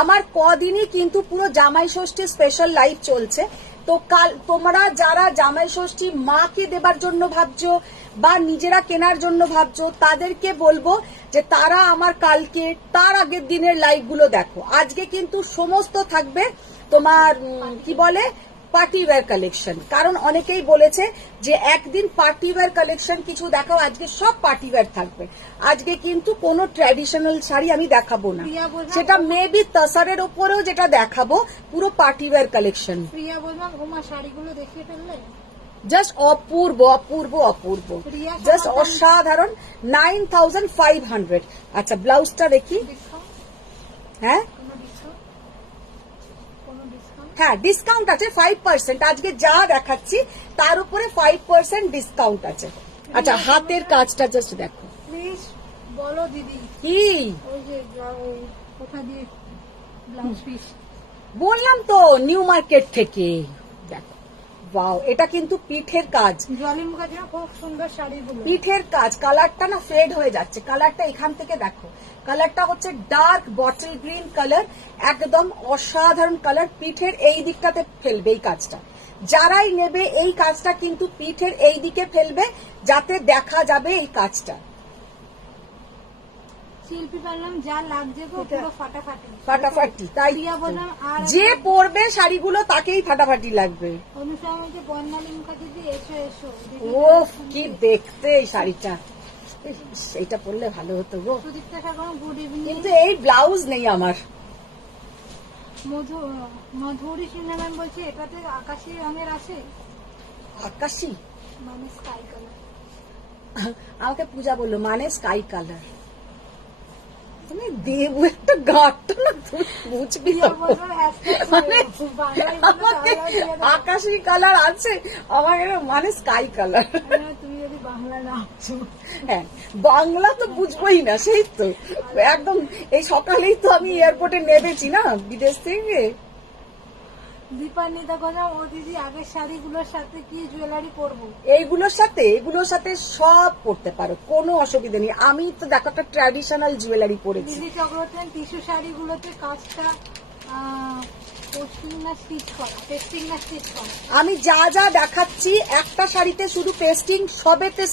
আমার কদিনই কিন্তু পুরো জামাই ষষ্ঠী স্পেশাল লাইভ চলছে। তো কাল তোমরা যারা জামাই ষষ্ঠী মাকে দেবার জন্য ভাবছো বা নিজেরা কেনার জন্য ভাবছো, তাদেরকে বলবো যে তারা আমার কালকে তার আগের দিনের লাইভ গুলো দেখো। আজকে কিন্তু সমস্ত থাকবে তোমার কি বলে পার্টি ওয়্যার কালেকশন। কারণ অনেকেই বলেছে যে একদিন পার্টি ওয়্যার কালেকশন কিছু দেখাও, আজকে সব পার্টি ওয়্যার থাকবে। আজকে কিন্তু কোনো ট্র্যাডিশনাল শাড়ি আমি দেখাবো না, সেটা মেবি তসারের ওপরেও যেটা দেখাবো পুরো পার্টি ওয়্যার কালেকশন। প্রিয়া বললাম ওমা শাড়িগুলো দেখিয়ে ফেললে, জাস্ট অপূর্ব অপূর্ব অপূর্ব, জাস্ট অসাধারণ। 9500। আচ্ছা ব্লাউজটা দেখি। ডিসকাউন্ট হ্যাঁ কোনো ডিসকাউন্ট কোনো ডিসকাউন্ট? হ্যাঁ ডিসকাউন্ট আছে 5%। আজকে যা দেখাচ্ছি তার উপরে 5% ডিসকাউন্ট আছে। আচ্ছা হাতের কাজটা জাস্ট দেখো। প্লিজ বলো দিদি, কি ওই যে ওই কোথা দিয়ে ব্লাউজ পিস? বললাম তো নিউ মার্কেট থেকে। দেখো ওয়াও, এটা কিন্তু পিঠের কাজ, জলি মুখার্জি খুব সুন্দর শাড়িগুলো। পিঠের কাজ। কালারটা না ফেড হয়ে যাচ্ছে, কালারটা এখান থেকে দেখো, কালারটা হচ্ছে ডার্ক বটল গ্রিন কালার, একদম অসাধারণ কালার। পিঠের এই দিকটাতে ফেলবে এই কাজটা, যারাই নেবে এই কাজটা কিন্তু পিঠের এই দিকে ফেলবে যাতে দেখা যাবে এই কাজটা। শিল্পী পারলাম যা লাগছে গো, পুরো ফাটাফাটি ফাটাফাটি। তাই প্রিয়া বললাম আর যে পরবে শাড়িগুটা তাকেই ফাটাফাটি লাগবে। অনুষ্ঠিত বর্ণালী মুখার্জি এসো এসো। ও কি দেখতে এই শাড়িটা, এইটা পরলে ভালো হতো গো। সুদীপ্তা সাগর গুড ইভিনিং। কিন্তু এই ব্লাউজ নেই আমার। মধুরী সিনহা ম্যাম বলছে এটাতে আকাশি রঙের আছে, আকাশি মানে স্কাই কালার। আমাকে পূজা বললো মানে স্কাই কালার। তুমি দেবো একটা গাঁটটা না, তুমি বুঝবি তো। মানে আমাকে আকাশি কালার আছে, আমার মানে স্কাই কালার। তুমি যদি বাংলা না আছো, হ্যাঁ বাংলা তো বুঝবোই না, সেই তো একদম। এই সকালেই তো আমি এয়ারপোর্টে নেমেছি না বিদেশ থেকে। দীপান্বিতা কথা, ও দিদি আগের শাড়িগুলোর সাথে কি জুয়েলারি পরবো? এগুলোর সাথে সব পরতে পারো, কোনো অসুবিধা নেই। আমি তো দেখো একটা ট্র্যাডিশনাল জুয়েলারি পরেছি। দিদি চক্রবর্তী টিস্যু শাড়িগুলোতে কাজটা পেস্টিং না স্টিচ করা? আমি যা যা দেখাচ্ছি একটা শাড়িতে শুধু পেস্টিং, সবেতে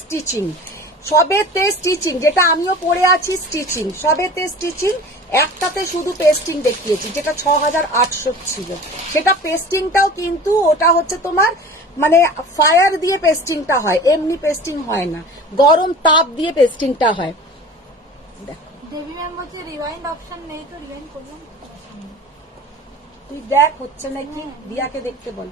স্টিচিং, যেটা আমিও পরে আছি স্টিচিং, সবেতে স্টিচিং। একটাতে শুধু পেস্টিং দেখিয়েছি যেটা 6800 ছিল, সেটা পেস্টিংটাও কিন্তু ওটা হচ্ছে তোমার মানে ফায়ার দিয়ে পেস্টিংটা হয়, এমনি পেস্টিং হয় না, গরম তাপ দিয়ে পেস্টিংটা হয়। দেবী ম্যাম বলছে রিওয়াইন্ড অপশন নেই, তো রিওয়াইন্ড করলাম। তুই দেখ হচ্ছে নাকি, দিয়াকে দেখতে বল।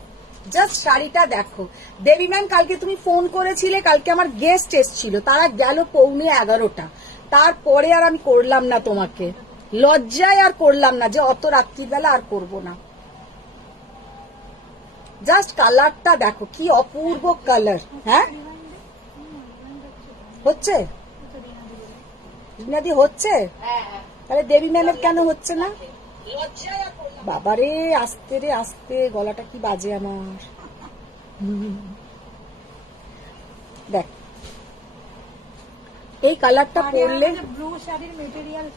জাস্ট শাড়িটা দেখো। দেবী ম্যাম কালকে তুমি ফোন করেছিলে, কালকে আমার গেস্ট এসেছিল, তারা গেল 11:15। তারপরে আর আমি করলাম না তোমাকে, লজ্জায় আর করলাম না যে অত রাত্রিবেলা আর করব না। জাস্ট কালারটা দেখো কি অপূর্ব কালার। হ্যাঁ হচ্ছে রিনাদি হচ্ছে, তাহলে দেবী ম্যামের কেন হচ্ছে না? বাবারে আস্তে রে আস্তে, গলাটা কি বাজে আমার। দেখ এই কালারটা পরলে ব্লু শাড়ির মেটেরিয়াল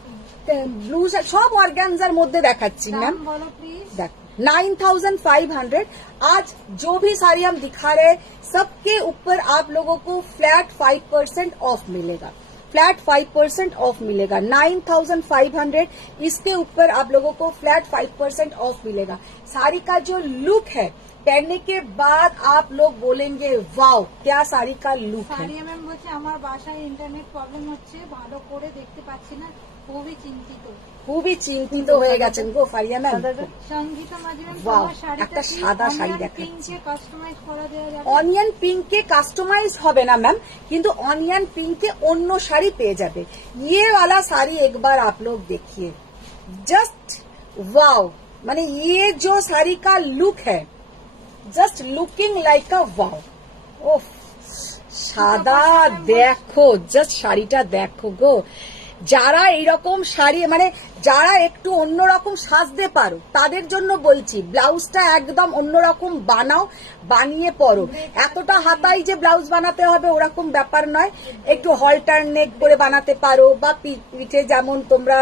ব্লু সব অর্গানজার মধ্যে দেখাচ্ছি ম্যাম। বলো প্লিজ। देख 9500। आज जो भी साड़ी हम दिखा रहे सबके ऊपर आप लोगों को फ्लैट 5% ऑफ मिलेगा, फ्लैट 5% ऑफ मिलेगा। 9500 इसके ऊपर आप लोगों को फ्लैट 5% ऑफ मिलेगा। साड़ी का जो लुक है पहनने के बाद आप लोग बोलेंगे वाओ क्या साड़ी का लुक है। সারিয়া ম্যাম বলছে আমার বাসায় ইন্টারনেট প্রবলেম হচ্ছে, ভালো করে দেখতে পাচ্ছি না, খুবই চিন্তিত। খুবই চিন্তিত হয়ে গেছেন গো ফারিয়া ম্যাম। সঙ্গীতা মাঝি ম্যাম Wow, তোমার শাড়িটা একটা কি সাদা শাড়ি অনিয়ন দেখাচ্ছি। পিঙ্কে কাস্টমাইজ করা দেওয়া যাবে? অনিয়ন পিঙ্কে কাস্টমাইজ হবে না मैम, কিন্তু অনিয়ন পিঙ্কে অন্য শাড়ি পেয়ে যাবে। ये वाला साड़ी एक बार आप लोग देखिए, जस्ट वाओ, माने ये जो साड़ी का लुक है just looking like a wow. ओफ সাদা দেখো, জাস্ট শাড়িটা দেখো গো। যারা এইরকম শাড়ি মানে যারা একটু অন্যরকম সাজতে পারো তাদের জন্য বলছি, ব্লাউজটা একদম অন্যরকম বানাও, বানিয়ে পরো। এতটা হাতাই যে ব্লাউজ বানাতে হবে ওরকম ব্যাপার নয়, একটু হলটার নেক করে বানাতে পারো, বা পিঠে যেমন তোমরা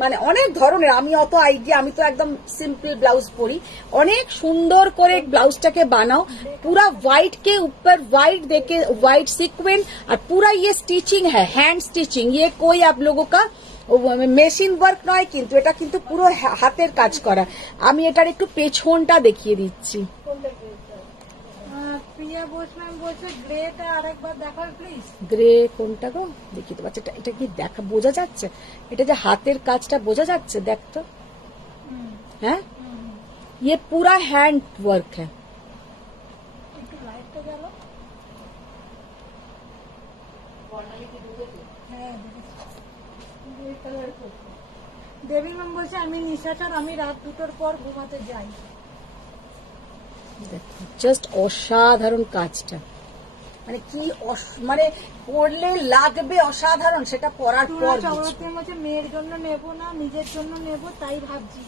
মানে অনেক ধরনের, আমি অত আইডিয়া, আমি তো একদম সিম্পল ব্লাউজ পরি। অনেক সুন্দর করে ব্লাউজটাকে বানাও, पूरा व्हाइट के ऊपर व्हाइट देके व्हाइट सीक्वेंस, और पूरा ये स्टिचिंग है, हैंड स्टिचिंग। ये कोई आप लोगों का মেশিন ওয়ার্ক নয়, কিন্তু এটা কিন্তু পুরো হাতের কাজ করা। আমি এটার একটু পেছনটা দেখিয়ে দিচ্ছি। প্রিয়া বোস ম্যাম বলছে গ্রেটা আরেকবার দেখাও প্লিজ। গ্রে কোনটা গো? দেখি তো বাচ্চাটা, এটা কি দেখা বোঝা যাচ্ছে? এটা যে হাতের কাজটা বোঝা যাচ্ছে, দেখ তো। হ্যাঁ, ये पूरा हैंड वर्क है। একটু লাইটটা গেল। হ্যাঁ, দেবী ম্যাম বলছে আমি নিশাচর, আমি রাত 2টোর পর ঘুমাতে যাই। জাস্ট অসাধারণ কাজটা, মানে কি মানে পড়লে লাগবে অসাধারণ, সেটা পড়ার পর চৌরাতে বলছে মেয়ের জন্য নেব না নিজের জন্য নেব, তাই ভাবছি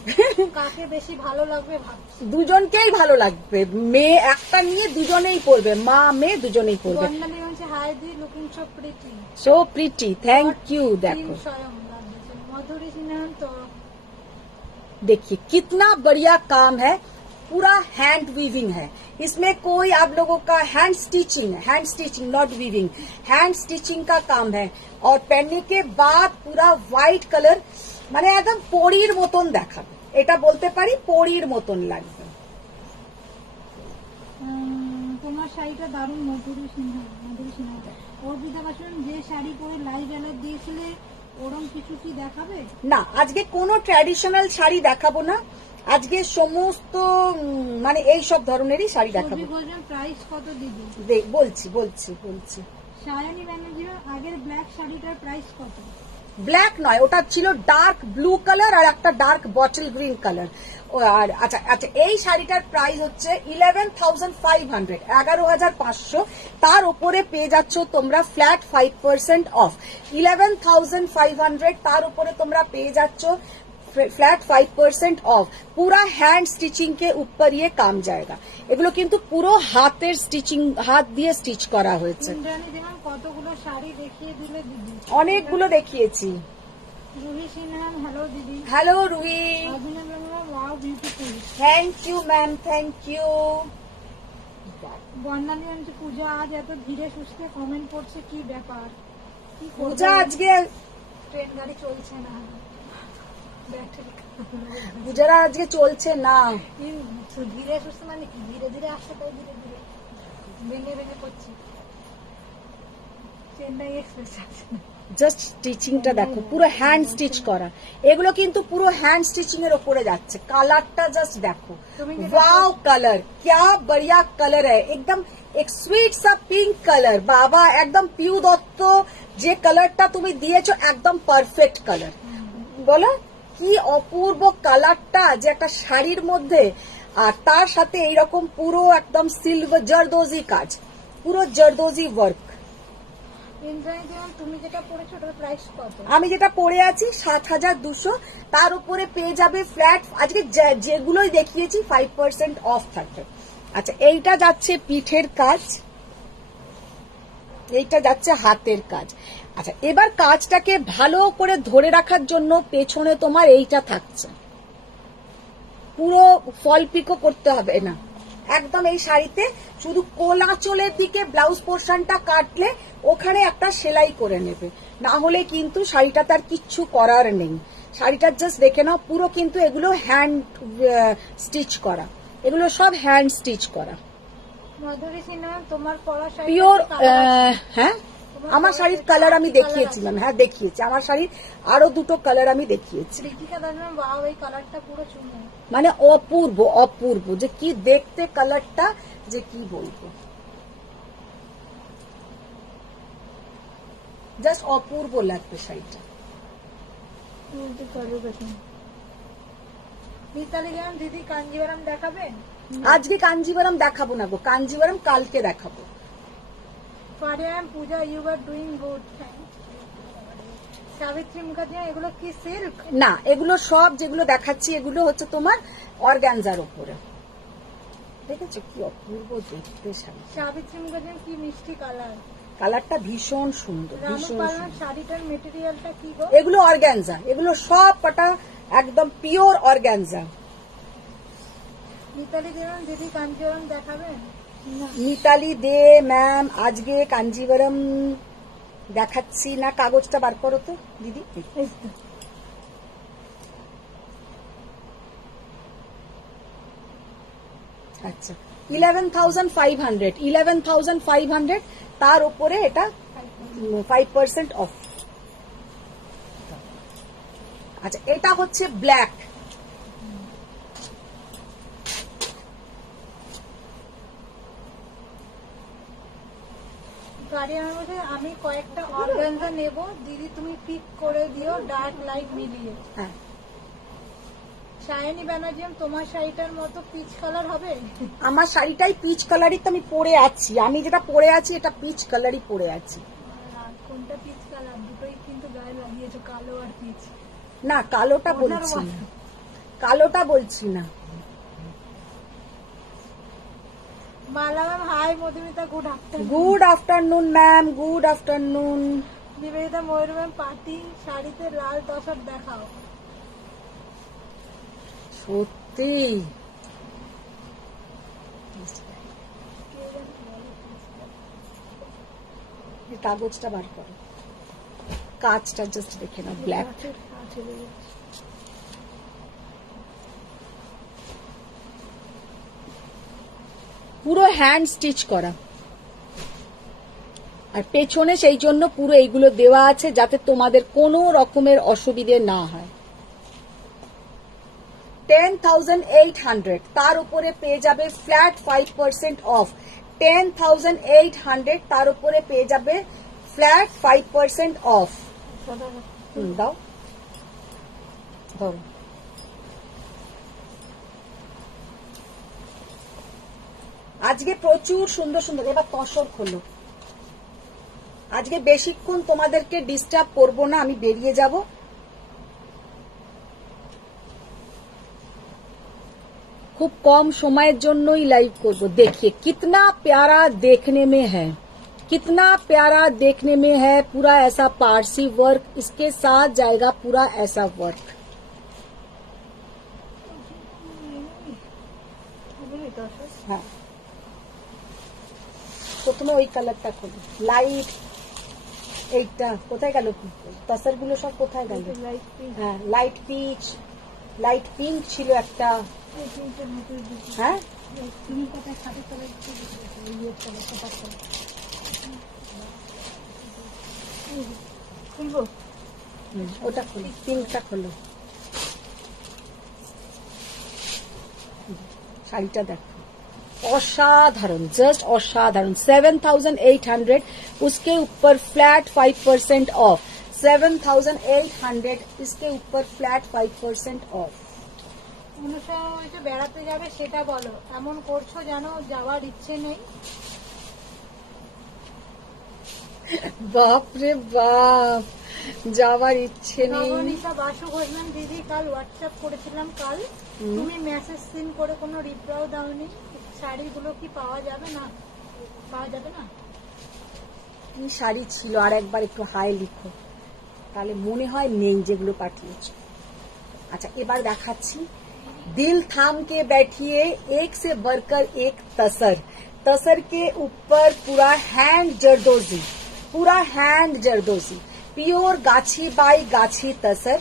কাকে বেশি ভালো লাগবে ভাবছি। দুজনকেই ভালো লাগবে, মেয়ে একটা নিয়ে দুজনেই পড়বে, মা মেয়ে দুজনেই পড়বে। বন্দনা বলছে হাই দি looking so pretty. So pretty, thank you. দেখো मधुरी सिन्हा तो देखिए कितना बढ़िया काम है, पूरा हैंड वीविंग है। इसमें कोई आप लोगों का hand stitching not weaving, hand stitching का काम है। और पहनने के बाद पूरा व्हाइट कलर, মানে একদম পরীর মতন দেখাবে, এটা বলতে পারি পরীর মতন লাগবে। তোমার শাড়িটা দারুণ। মধুরি সিনহা অর্পিতা বাসন যে শাড়ি পরে লাইভ অ্যালার্ট দিয়েছিলে ওরম কিছু কি দেখাবে? না, আজকে কোনো ট্র্যাডিশনাল শাড়ি দেখাবো না, আজকে সমস্ত মানে এই সব ধরনেরই শাড়ি দেখাবো। প্রাইস কত দিদি? বলছি। সায়ানি ব্যানার্জি আগের ব্ল্যাক শাড়িটার প্রাইস কত? ব্ল্যাক নয়, ওটা ছিল ডার্ক ব্লু কালার আর একটা ডার্ক বটল গ্রিন কালার। আর আচ্ছা, এই শাড়িটার প্রাইস হচ্ছে 11,500, 11,500। তার উপরে পেয়ে যাচ্ছ তোমরা ফ্ল্যাট 5% অফ। 11,500 তার উপরে তোমরা পেয়ে যাচ্ছ फ्लैट 5% ऑफ। पूरा हैंड स्टिचिंग के ऊपर ये काम जाएगा। এগুলো কিন্তু পুরো হাতের স্টিচিং, হাত দিয়ে স্টিচ করা হয়েছে। কতগুলো শাড়ি দেখিয়ে দিলে দিদি? অনেকগুলো দেখিয়েছি। রুহি সিনহা হ্যালো দিদি। Hello Ruhi, wow beautiful. Thank you ma'am, thank you. Bandana বলছে পূজা আজ এত ধীরে সুস্থে কমেন্ট করছে, কি ব্যাপার? পূজা আজকে ট্রেন গাড়ি চলছে না, পূজারা আজকে চলছে না। ধীরে সুস্থ মানে কি? ধীরে ধীরে আসছে, তাই ধীরে ধীরে ভেঙে করছি। চেন্নাই এক্সপ্রেস আছে। জাস্ট স্টিচিংটা দেখো, পুরো হ্যান্ড স্টিচ করা। এগুলো কিন্তু পুরো হ্যান্ড স্টিচিং এর উপরে যাচ্ছে। কালারটা জাস্ট দেখো, ওয়াও কালার, क्या बढ़िया कलर है, एकदम एक स्वीट सा पिंक कलर। বাবা একদম পিউ দত্ত যে কালারটা তুমি দিয়েছো একদম পারফেক্ট কালার। বলো কি অপূর্ব কালারটা, যে একটা শাড়ির মধ্যে, আর তার সাথে এইরকম পুরো একদম সিলভার জরদোজি কাজ, পুরো জরদোজি ওয়ার্ক। তুমি যেটা পরেছো ওটার প্রাইস কত? আমি যেটা পরে আছি 7,200, তার উপরে পেয়ে যাবে ফ্ল্যাট, আজকে যেগুলোই দেখিয়েছি 5% অফ থাকবে। আচ্ছা, এইটা যাচ্ছে পিঠের কাজ, এইটা যাচ্ছে হাতের কাজ। আচ্ছা, এবার কাজটাকে ভালো করে ধরে রাখার জন্য পেছনে তোমার এইটা থাকছে, পুরো ফল পিকো করতে হবে না একদম। এই শাড়িতে শুধু কোলাচলের দিকে ব্লাউজ পোর্শনটা কাটলে ওখানে একটা সেলাই করে নেবে, না হলে কিন্তু শাড়িটা তার কিচ্ছু করার নেই। শাড়িটা জাস্ট দেখে নাও, পুরো কিন্তু এগুলো হ্যান্ড স্টিচ করা, এগুলো সব হ্যান্ড স্টিচ করা। মধুরি সিনহা তোমার পরা শাড়ি পিওর। হ্যাঁ, আমার শাড়ির কালার আমি দেখিয়েছিলাম, হ্যাঁ দেখিয়েছি, আমার শাড়ির আরো দুটো কালার আমি দেখিয়েছি। এই কালারটা পুরো চুমু, মানে অপূর্ব অপূর্ব, যে কি দেখতে কালারটা, যে কি বলবো, জাস্ট অপূর্ব লাগবে শাড়িটা। দিদি কাঞ্জিভারাম দেখাবেন? আজকে কাঞ্জিভারাম দেখাবো না গো, কাঞ্জিভারাম কালকে দেখাবো। Puja you are doing good. Savitri Mukherjee এগুলো কি সিল্ক? না, এগুলো সব যেগুলো দেখাচ্ছি এগুলো হচ্ছে তোমার অর্গানজার উপরে। দেখেছো কি অপূর্ব দেখতে শাড়ি। সাবিত্রী মুখার্জি কি মিষ্টি কালার, কালারটা ভীষণ সুন্দর, ভীষণ সুন্দর। শাড়িটার মেটেরিয়ালটা কি গো? এগুলো অর্গানজা, এগুলো সব কটা একদম পিওর অর্গানজা। মিতালি দেওয়ান দিদি কাঞ্জিভারাম দেখাবেন? মিতালি দে ম্যাম আজকে কাঞ্জিভারাম দেখাচ্ছি না। কাগজটা বার করো তো দিদি। আচ্ছা 11,500 তার উপরে এটা 5% অফ। আচ্ছা এটা হচ্ছে ব্ল্যাক, গাড়ি আমার বলছে আমি কয়েকটা অর্গানজা নেব, দিদি তুমি পিক করে দিও ডার্ক লাইট মিলিয়ে। হ্যাঁ সায়নী ব্যানার্জি, তোমার শাড়িটার মতো পিচ কালার হবে? আমার শাড়িটাই পিচ কালারই তো আমি পরে আছি, আমি যেটা পরে আছি এটা পিচ কালারই পরে আছি। আর কোনটা পিচ কালার? দুটোই কিন্তু গায়ে লাগিয়েছো, কালো আর পিচ। না কালোটা বলছি না, কালোটা বলছি না। Mala ma'am hi, Madhumita good afternoon. Good afternoon ma'am, good afternoon. Nibedita Mayur ma'am party শাড়িতে লাল তসর দেখাও। সত্যি এই কাগজটা বার করো, কাজটা জাস্ট দেখে নাও, ব্ল্যাক। পুরো হ্যান্ড স্টিচ করা, আর পেছনে সেই জন্য পুরো এইগুলো দেওয়া আছে যাতে তোমাদের কোনো রকমের অসুবিধে না হয়। 10,800 তার উপরে পেয়ে যাবে ফ্ল্যাট 5% অফ। 10,800 তার উপরে পেয়ে যাবে ফ্ল্যাট 5% অফ। দাও ধরো। আজকে প্রচুর সুন্দর সুন্দর, এবার তসর খোলো। আজকে বেশিক্ষণ তোমাদেরকে ডিস্টার্ব করব না, আমি বেরিয়ে যাব। खूब कम समय জন্যই लाइव করব। देखिए कितना प्यारा देखने में है, कितना प्यारा देखने में है। पूरा ऐसा पारसी वर्क, इसके साथ जाएगा पूरा ऐसा वर्क। हाँ প্রথমে ওই কালারটা খোলো, লাইট এইটা কোথায় গেল, তসর গুলো সব কোথায় গেল? হ্যাঁ লাইট পিচ, লাইট পিঙ্ক ছিল একটা। হ্যাঁ ওটা খোলো, পিঙ্কটা খোলো। শাড়িটা দেখো असाधारण, जस्ट असाधारण। 7,800 उसके ऊपर फ्लैट 5% ऑफ। 7,800 इसके ऊपर फ्लैट 5% ऑफ। অনুষা বেড়াতে যাবে সেটা বলো, এমন করছো যেন যাওয়ার ইচ্ছে নেই। বাপ রে বাপ, যাওয়ার ইচ্ছে নেই। নবনীতা বাসু ঘোষমান দিদি কাল হোয়াটসঅ্যাপ করেছিলাম, কাল তুমি মেসেজ সিন করে কোনো রিপ্লাইও দাওনি। শাড়িগুলো কি পাওয়া যাবে না? পাওয়া যাবে না? কি শাড়ি ছিল আর একবার একটু হাই লিখো, তাহলে মনে হয় নেই যেগুলো পাঠিয়েছো। আচ্ছা এবার দেখাচ্ছি। दिल थाम के बैठिए, एक से बढ़कर एक तसर। तसर के ऊपर पूरा हैंड जरदोजी, पूरा हैंड जरदोजी, प्योर गाछी बाई गाछी तसर,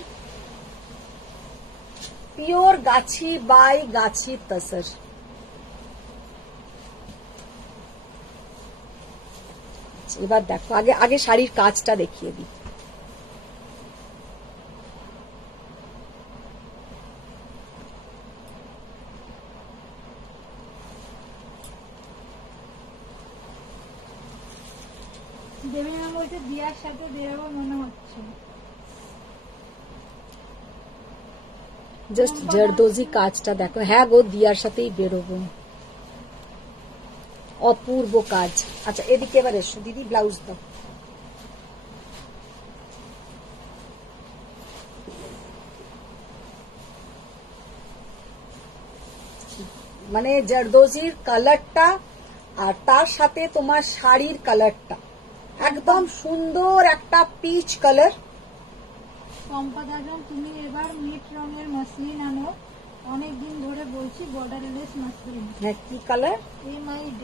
प्योर गाछी बाई गाछी तसर। এবার দেখো, আগে আগে শাড়ির কাজটা দেখিয়ে দিই। দেবীনা বলছে দিয়ার সাথে বেরোবো মনে হচ্ছে। জাস্ট জরদোজি কাজটা দেখো। হ্যাঁ গো, দিয়ার সাথেই বেরোবো, অপূর্ব কাজ। আচ্ছা এদিকে এবার এসো দিদি, ব্লাউজ দাও। মানে জরদোজির কালারটা আর তার সাথে তোমার শাড়ির কালারটা একদম সুন্দর একটা পিচ কালার। সম্পদা জান, তুমি এবার মিট রঙের মাসলিন আনো, অনেকদিন ধরে বলছি বর্ডারলেস মাসলিন। হ্যাঁ কি colour? MID।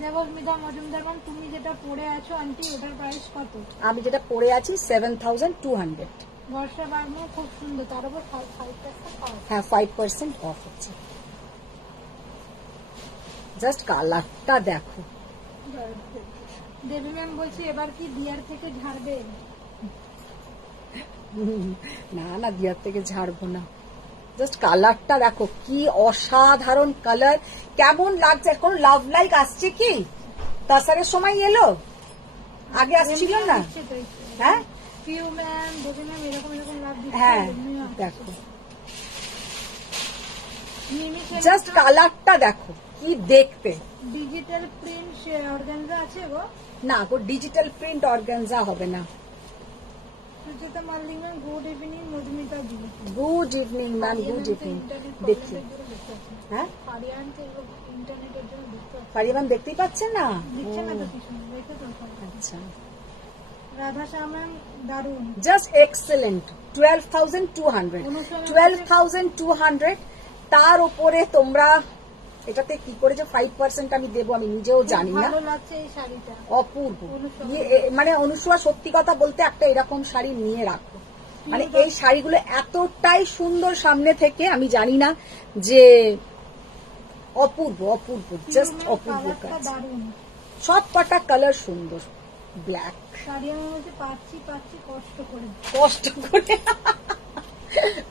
Debasmita Majumdar ma'am, তুমি যেটা পরে আছো আন্টি ওটার প্রাইস কত? আমি যেটা পরে আছি 7,200। বর্ষা বার্মা খুব সুন্দর, তার উপর 5% পাওয়া। হ্যাঁ 5% অফ হচ্ছে। জাস্ট কালারটা দেখো, দেবী ম্যাম বলছি এবার কি দিয়ার থেকে ঝাড়বে? না না দিয়ার থেকে ঝাড়বো না, জাস্ট কালারটা দেখো কি অসাধারণ কালার, কেমন লাগছে। এখন লাভ লাইক আসছে কি তাসারের সময় এলো, আগে আসছিল না? হ্যাঁ পিউ ম্যাম, দেবী ম্যাম এরকম এরকম লাভ দিচ্ছে। হ্যাঁ দেখো জাস্ট কালারটা দেখো কি দেখতে। ডিজিটাল প্রিন্ট অর্গানজা আছে গো। না গো ডিজিটাল প্রিন্ট অর্গানজা হবে না। Sucheta Mallick ma'am good evening. Madhumita দি good evening ma'am, good evening. দেখি হ্যাঁ ফারিয়ানকে ইন্টারনেটের জন্য দেখতে পাচ্ছি। ফারিয়া ম্যাম দেখতেই পাচ্ছেন না? দিচ্ছে না তো কিছু দেখে তো। আচ্ছা রাধা শাহ ম্যাম দারুন। Just excellent. 12,200 12,200 তার উপরে তোমরা এটাতে কি করে যে 5% আমি দেবো আমি নিজেও জানি না। ভালো লাগছে এই শাড়িটা, অপূর্ব। মানে অনুসুয়া সত্যি কথা বলতে একটা এরকম শাড়ি নিয়ে রাখো, মানে এই শাড়িগুলো এতটাই সুন্দর সামনে থেকে, আমি জানি না যে অপূর্ব অপূর্ব, জাস্ট অপূর্ব কাজ। দারুন সব কটা কালার সুন্দর। ব্ল্যাক শাড়ি আমার মধ্যে পাচ্ছি কষ্ট করে। কষ্ট করে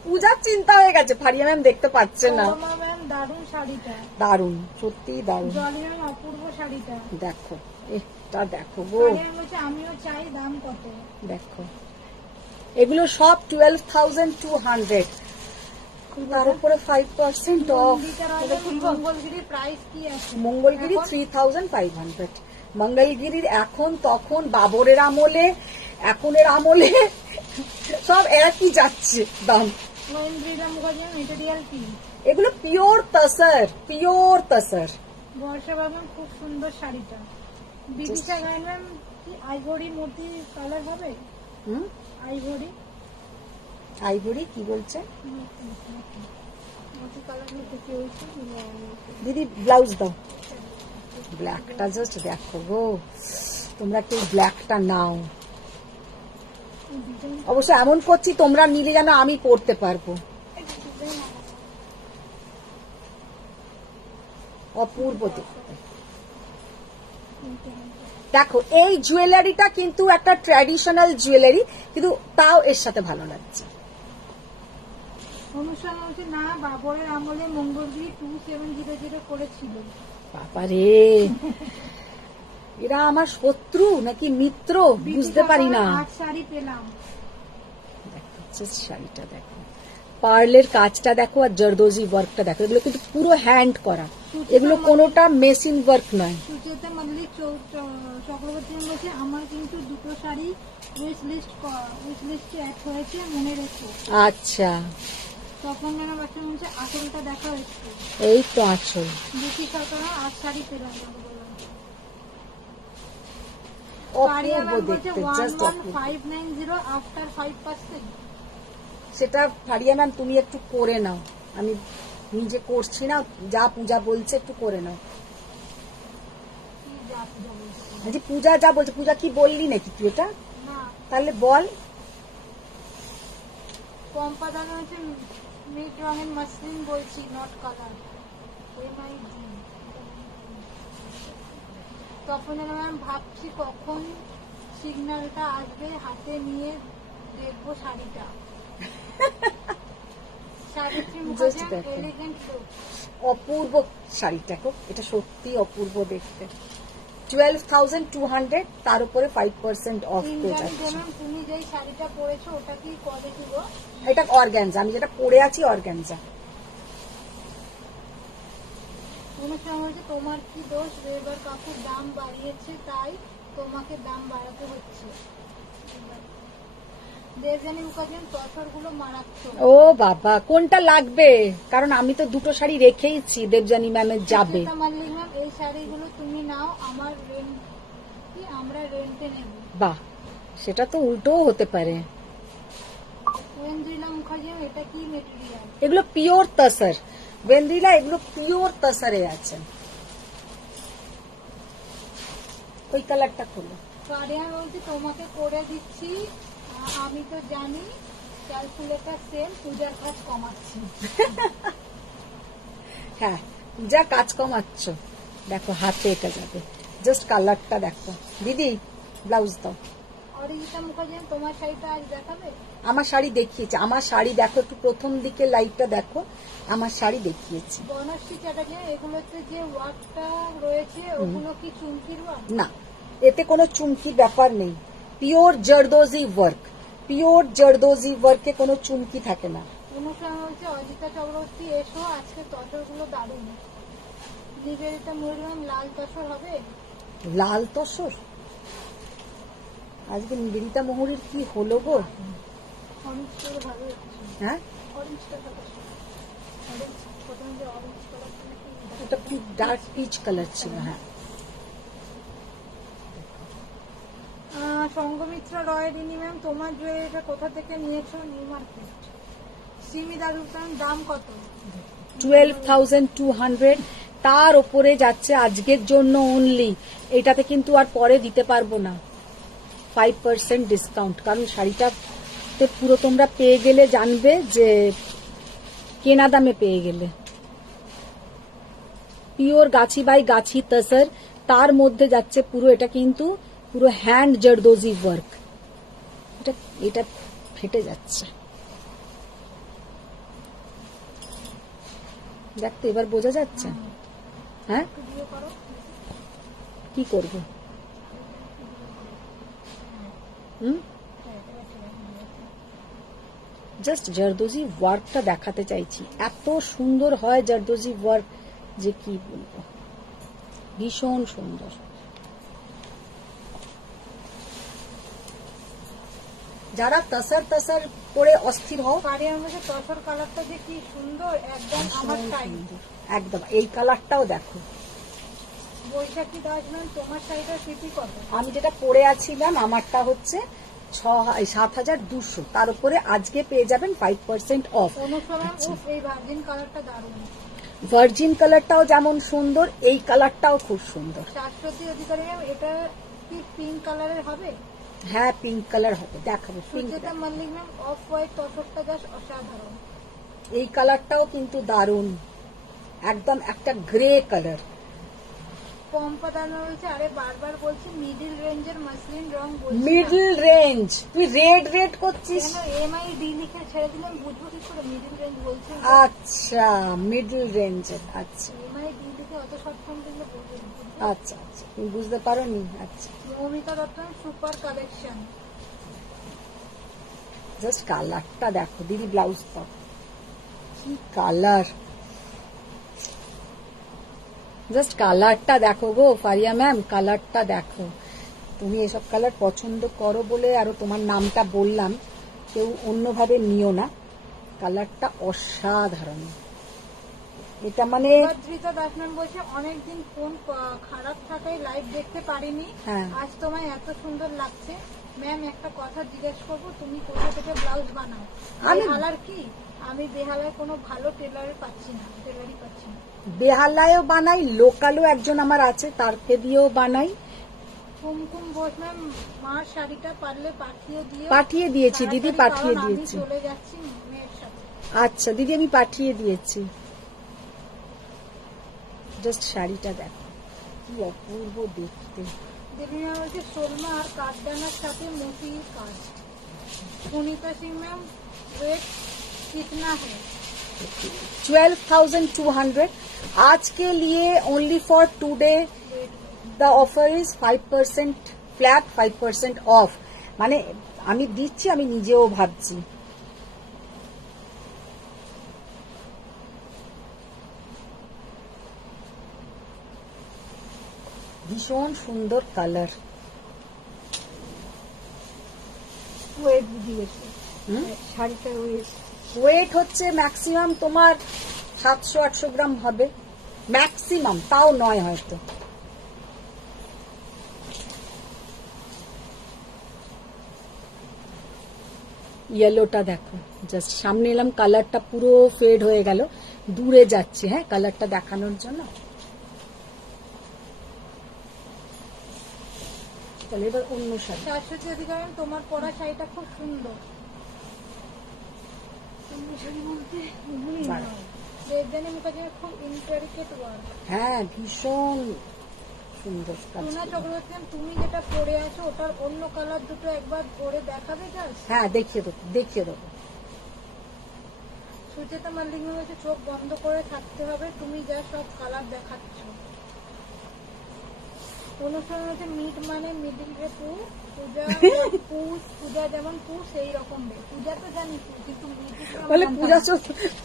পূজার চিন্তা হয়ে গেছে, ফারিয়া ম্যাম দেখতে পাচ্ছে না। রমা ম্যাম দারুন শাড়িটা, দারুন সত্যি দারুন। জলি ম্যাম অপূর্ব শাড়িটা। দেখো এটা দেখো গো, ফারিয়া ম্যাম বলছে আমিও চাই, দাম কত? দেখো এগুলো সব 12,200, তার উপরে 5% অফ। মঙ্গলগিরি প্রাইস কি আছে? মঙ্গলগিরি 3,500। মঙ্গলগিরির এখন তখন বাবরের আমলে এখনের আমলে সব একই যাচ্ছে দাম। মহেন্দ্রিলা মুখার্জি মেটেরিয়াল কি? এগুলো পিওর তসর, পিওর তসর। বর্ষা বাবু খুব সুন্দর শাড়িটা। বিদিশা গায়ে ম্যাম কি আইভরি মোটি কালার হবে? আইভরি আইভরি কি বলছে মোটি কালার নিতে কি হয়েছে? দিদি ব্লাউজ দাও। ব্ল্যাকটা জাস্ট দেখো গো, তোমরা কেউ ব্ল্যাকটা নাও। অবশ্য এমন করছি তোমরা নিলে যেন আমি পড়তে পারবো। অপূর্ব দেখতে। দেখো এই জুয়েলারিটা কিন্তু একটা ট্র্যাডিশনাল জুয়েলারি, কিন্তু তাও এর সাথে ভালো লাগছে। অনুষ্ঠান হচ্ছে না বাবরের আমলে মঙ্গলগিরি 2700 করেছিল। বাবারে এরা আমার শত্রু নাকি মিত্র বুঝতে পারি না। আজ শাড়ি পেলাম। দেখো শাড়িটা দেখো, পার্লের কাজটা দেখো আর জরদোজি ওয়ার্কটা দেখো, এগুলো কিন্তু পুরো হ্যান্ড করা, এগুলো কোনোটা মেশিন ওয়ার্ক নয়। সুচেতা মল্লিক চক্রবর্তী বলছে আমার কিন্তু দুটো শাড়ি উইশ লিস্টে অ্যাড হয়েছে, মনে রেখো। আচ্ছা তখন মেনা বাচ্চা বলছে আঁচলটা দেখা একটু। এই তো আঁচল। দুটি সরকার আজ শাড়ি পেলাম। অপূর্ব দেখতে, জাস্ট অপূর্ব। 1590 আফটার 5%। সেটা ফারিয়া ম্যাম তুমি একটু করে নাও, আমি নিজে করছি না, যা পূজা বলছে একটু করে নাও। যে পূজা যা বলছে, পূজা কি বললি নাকি তুই এটা? না তাহলে বল। পম্পা দানা হচ্ছে মিড রঙের মাসলিন বলছি, নট কালার। MID তখন আমি ভাবছি কখন সিগন্যালটা আসবে, হাতে নিয়ে দেখবো শাড়িটা। শাড়িটি মুখে এলিগেন্ট লুক। অপূর্ব শাড়িটা গো, এটা সত্যি অপূর্ব দেখতে। 12,200 তার উপরে 5% অফ পেয়ে যাচ্ছে। তুমি যেই শাড়িটা পরেছো ওটা কি কোয়ালিটি গো? এটা অর্গানজা, আমি যেটা পরে আছি অর্গানজা। তোমার কি দোষ? এবার কাকু দাম বাড়িয়েছে তাই তোমাকে দাম বাড়াতে হচ্ছে। দেবযানী মুখার্জি তসরগুলো মারাত্মক। ও বাবা কোনটা লাগবে? কারণ আমি তো দুটো শাড়ি রেখেইছি, দেবযানী ম্যামের যাবে। মাল্লিক ম্যাম এই শাড়িগুলো তুমি নাও, আমরা রেন্টে নেব। বাহ, সেটা তো উল্টোও হতে পারে। ওয়েন্দ্রিলা মুখার্জি এটা কি মেটেরিয়াল? এগুলো পিওর তসর ওয়েন্দ্রিলা, এগুলো পিওর তসরে আছে। ওই কালারটা খোলো। ফারিয়া বলছি তোমাকে করে দিচ্ছি, আমি তো জানি ক্যালকুলেটর সেল, পূজার কাজ কমাচ্ছি। হ্যাঁ, যা কাজ কমাচ্ছ, দেখো হাতে এটা যাবে। জাস্ট কালারটা দেখো দিদি, ব্লাউজ দাও। অরিজিতা মুখার্জি, তোমার শাড়িটা আজ দেখাবে? আমার শাড়ি দেখিয়েছে, আমার শাড়ি দেখো, একটু প্রথম দিকে লাইটটা দেখো, আমার শাড়ি দেখিয়েছি। বনশ্রী চ্যাটার্জি, এগুলোতে যে ওয়ার্কটা রয়েছে ওগুলো কি চুমকির ওয়ার্ক? না, এতে কোনো চুমকি ব্যাপার নেই, পিওর জরদোজি ওয়ার্ক। পিওর জরদোজি ওয়ার্কে কোনো চুমকি থাকে না। অনুষ্ঠান হচ্ছে অজিতা চক্রবর্তী, এসো, আজকে তসরগুলো দারুণ। নিবেদিতা মুরগান, লাল তসর হবে? লাল তসর? আজকে নিবেদিতা মোহরের কি হলো গো? অরেঞ্জটা ভালো লাগছে। হ্যাঁ, অরেঞ্জটা ভালো। অরেঞ্জ, প্রথমে যে অরেঞ্জ কালারটা নাকি এটা ডার্ক পিচ কালার ছিল। হ্যাঁ, সঙ্গমিত্র রয়, রিনি ম্যাম, তোমার জুয়েলারিটা কোথা থেকে নিয়েছো? New market. সিমি দারুকান, দাম কত? 12,200, তার ওপরে যাচ্ছে আজকের জন্য অনলি। এটাতে কিন্তু আর পরে দিতে পারবো না 5% ডিসকাউন্ট, কারণ শাড়িটাতে পুরো তোমরা পেয়ে গেলে জানবে যে কেনা দামে পেয়ে গেলে। পিওর গাছি বাই গাছি তসর, তার মধ্যে যাচ্ছে পুরো, এটা কিন্তু পুরো হ্যান্ড জরদোজি ওয়ার্ক। এটা এটা ফেটে যাচ্ছে, দেখতে এবার বোঝা যাচ্ছে। হ্যাঁ, ভিডিও করো। কি করব? জাস্ট জরদোজি ওয়ার্কটা দেখাতে চাইছি, এত সুন্দর হয় জরদোজি ওয়ার্ক যে কি বলবো, ভীষণ সুন্দর। যারা তসর তসর করে অস্থির হও, পাড়িয়ার মধ্যে তসর কালারটা যে কি সুন্দর, একদম আমার টাইম। একদম এই কালারটাও দেখো। বৈশাখী দাস ম্যাম, তোমার শাড়িটা সিপি কত? আমি যেটা পরে আছিলাম আমারটা হচ্ছে 7,200, তার উপরে আজকে পেয়ে যাবেন 5% অফ। অনুসরণ, উফ, এই ভার্জিন কালারটা দারুণ। ভার্জিন কালারটাও যেমন সুন্দর, এই কালারটাও খুব সুন্দর। শাশ্বতী অধিকারী ম্যাম, এটা কি পিঙ্ক কালারের হবে? হ্যাঁ, পিঙ্ক কালার হবে, দেখাবো pink. Sucheta Mallick ma'am, off white তসরটা জাস্ট অসাধারণ। এই কালারটাও কিন্তু দারুণ, একদম একটা গ্রে কালার। পম্পা দানা বলছে, আরে বারবার বলছি মিডিল রেঞ্জের মাসলিন রং বলছি না। মিডল রেঞ্জ, তুই রেড রেড করছিস কেন MID লিখে ছেড়ে দিলাম, বুঝবো কি করে মিডিল রেঞ্জ বলছে? আচ্ছা, মিডল রেঞ্জের, আচ্ছা MID লিখে অত শর্ট ফর্ম দিলে বলবে না। আচ্ছা আচ্ছা, তুমি বুঝতে পারোনি। আচ্ছা, Moumita Dutta, super collection. Just কালারটা দেখো দিদি, ব্লাউজ পাও কি কালার, জাস্ট কালারটা দেখো গো ফারিয়া ম্যাম, কালারটা দেখো। তুমি এসব কালার পছন্দ করো বলে আরো তোমার নামটা বললাম, কেউ অন্যভাবে নিও না, কালারটা অসাধারণ। এটা মানে ধৃতা দাস ম্যাম বলছে, অনেকদিন ফোন খারাপ থাকায় লাইভ দেখতে পারিনি, হ্যাঁ। আজ তোমায় এত সুন্দর লাগছে। ম্যাম, একটা কথা জিজ্ঞেস করবো, তুমি কোথা থেকে ব্লাউজ বানাও? বেহালার কি? আমি বেহালায় কোনো ভালো টেলারই পাচ্ছি না। বেহালায়ও বানাই, লোকালও একজন আমার আছে, তারকে দিয়েও বানাই। কুমকুম ঘোষ ম্যাম, মার শাড়িটা পারলে পাঠিয়ে দিও। পাঠিয়ে দিয়েছি দিদি, তাড়াতাড়ি, পাঠিয়ে কারণ দিয়েছি। আমি চলে যাচ্ছি মেয়ের সাথে। আচ্ছা দিদি, আমি পাঠিয়ে দিয়েছি। জাস্ট শাড়িটা দেখো কি অপূর্ব দেখতে। দেবী ম্যাম বলছে, সোলমা আর কাঠদানার সাথে মোতির কাজ। সুনিতা সিং ম্যাম, রেট कितना है? 12,200 आज के लिए only for today the offer is 5% flat, 5% of. মানে আমি দিচ্ছি, আমি নিজেও ভাবছি। ভীষণ সুন্দর কালার। ওয়েট দিয়েছে শাড়িটা, ওয়েট হচ্ছে ম্যাক্সিমাম তোমার 700-800 গ্রাম হবে, ম্যাক্সিমাম, তাও নয় হয়তো। ইয়েলোটা দেখো, জাস্ট সামনে এলাম, কালারটা পুরো ফেড হয়ে গেল, দূরে যাচ্ছে। হ্যাঁ, কালারটা দেখানোর জন্য। তাহলে এবার অন্য শাড়ি। শাশ্বতী অধিকারী, তোমার পরা শাড়িটা খুব সুন্দর। বাড়া। দেবযানী মুখার্জির খুব ইন্টারিকেট ওয়ার্ক। হ্যাঁ, ভীষণ সুন্দর কাজ। টুনা চক্রবর্তী, তুমি যেটা পরে আছো ওটার অন্য কালার দুটো একবার পরে দেখাবে জাস্ট। হ্যাঁ, দেখিয়ে দেবো। সুচেতা মাল্লিক বলছে চোখ বন্ধ করে থাকতে হবে, তুমি যা সব কালার দেখাচ্ছ। অনুসরণ হচ্ছে মিট মানে মিডিল রে পু, পূজা যেমন পু সেই রকম রে। পূজা তো জানি পু, কিন্তু বলে পূজা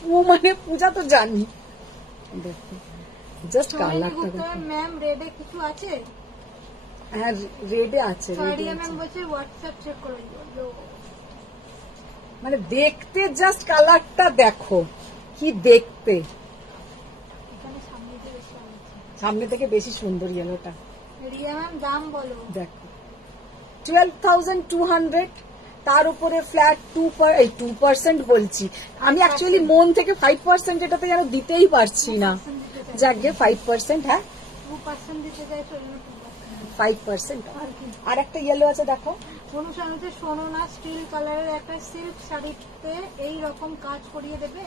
পু মানে পূজা তো জানি। দেখো জাস্ট কালারটা। ম্যাম রেডে কিছু আছে? হ্যাঁ, রেডে আছে। সারিয়া ম্যাম বলছে হোয়াটসঅ্যাপ চেক করে দিও। মানে দেখতে জাস্ট কালারটা দেখো কি দেখতে, এখানে সামনে দিয়ে এসে আছে। সামনে থেকে বেশি সুন্দর ইয়েলোটা। রিয়া ম্যাম দাম বলো। দেখো 12,200, তার উপরে ফ্ল্যাট 2% বলছি আমি, অ্যাকচুয়ালি মন থেকে 5% এটাতে যেন দিতেই পারছি না। যাকে 5%, হ্যাঁ 2% দিতে চাইছো, 5%। আর কি? আর একটা ইয়েলো আছে দেখো। অনুসরণ হচ্ছে শোনো না, স্টিল কালারের একটা সিল্ক শাড়িতে এই রকম কাজ করিয়ে দেবে।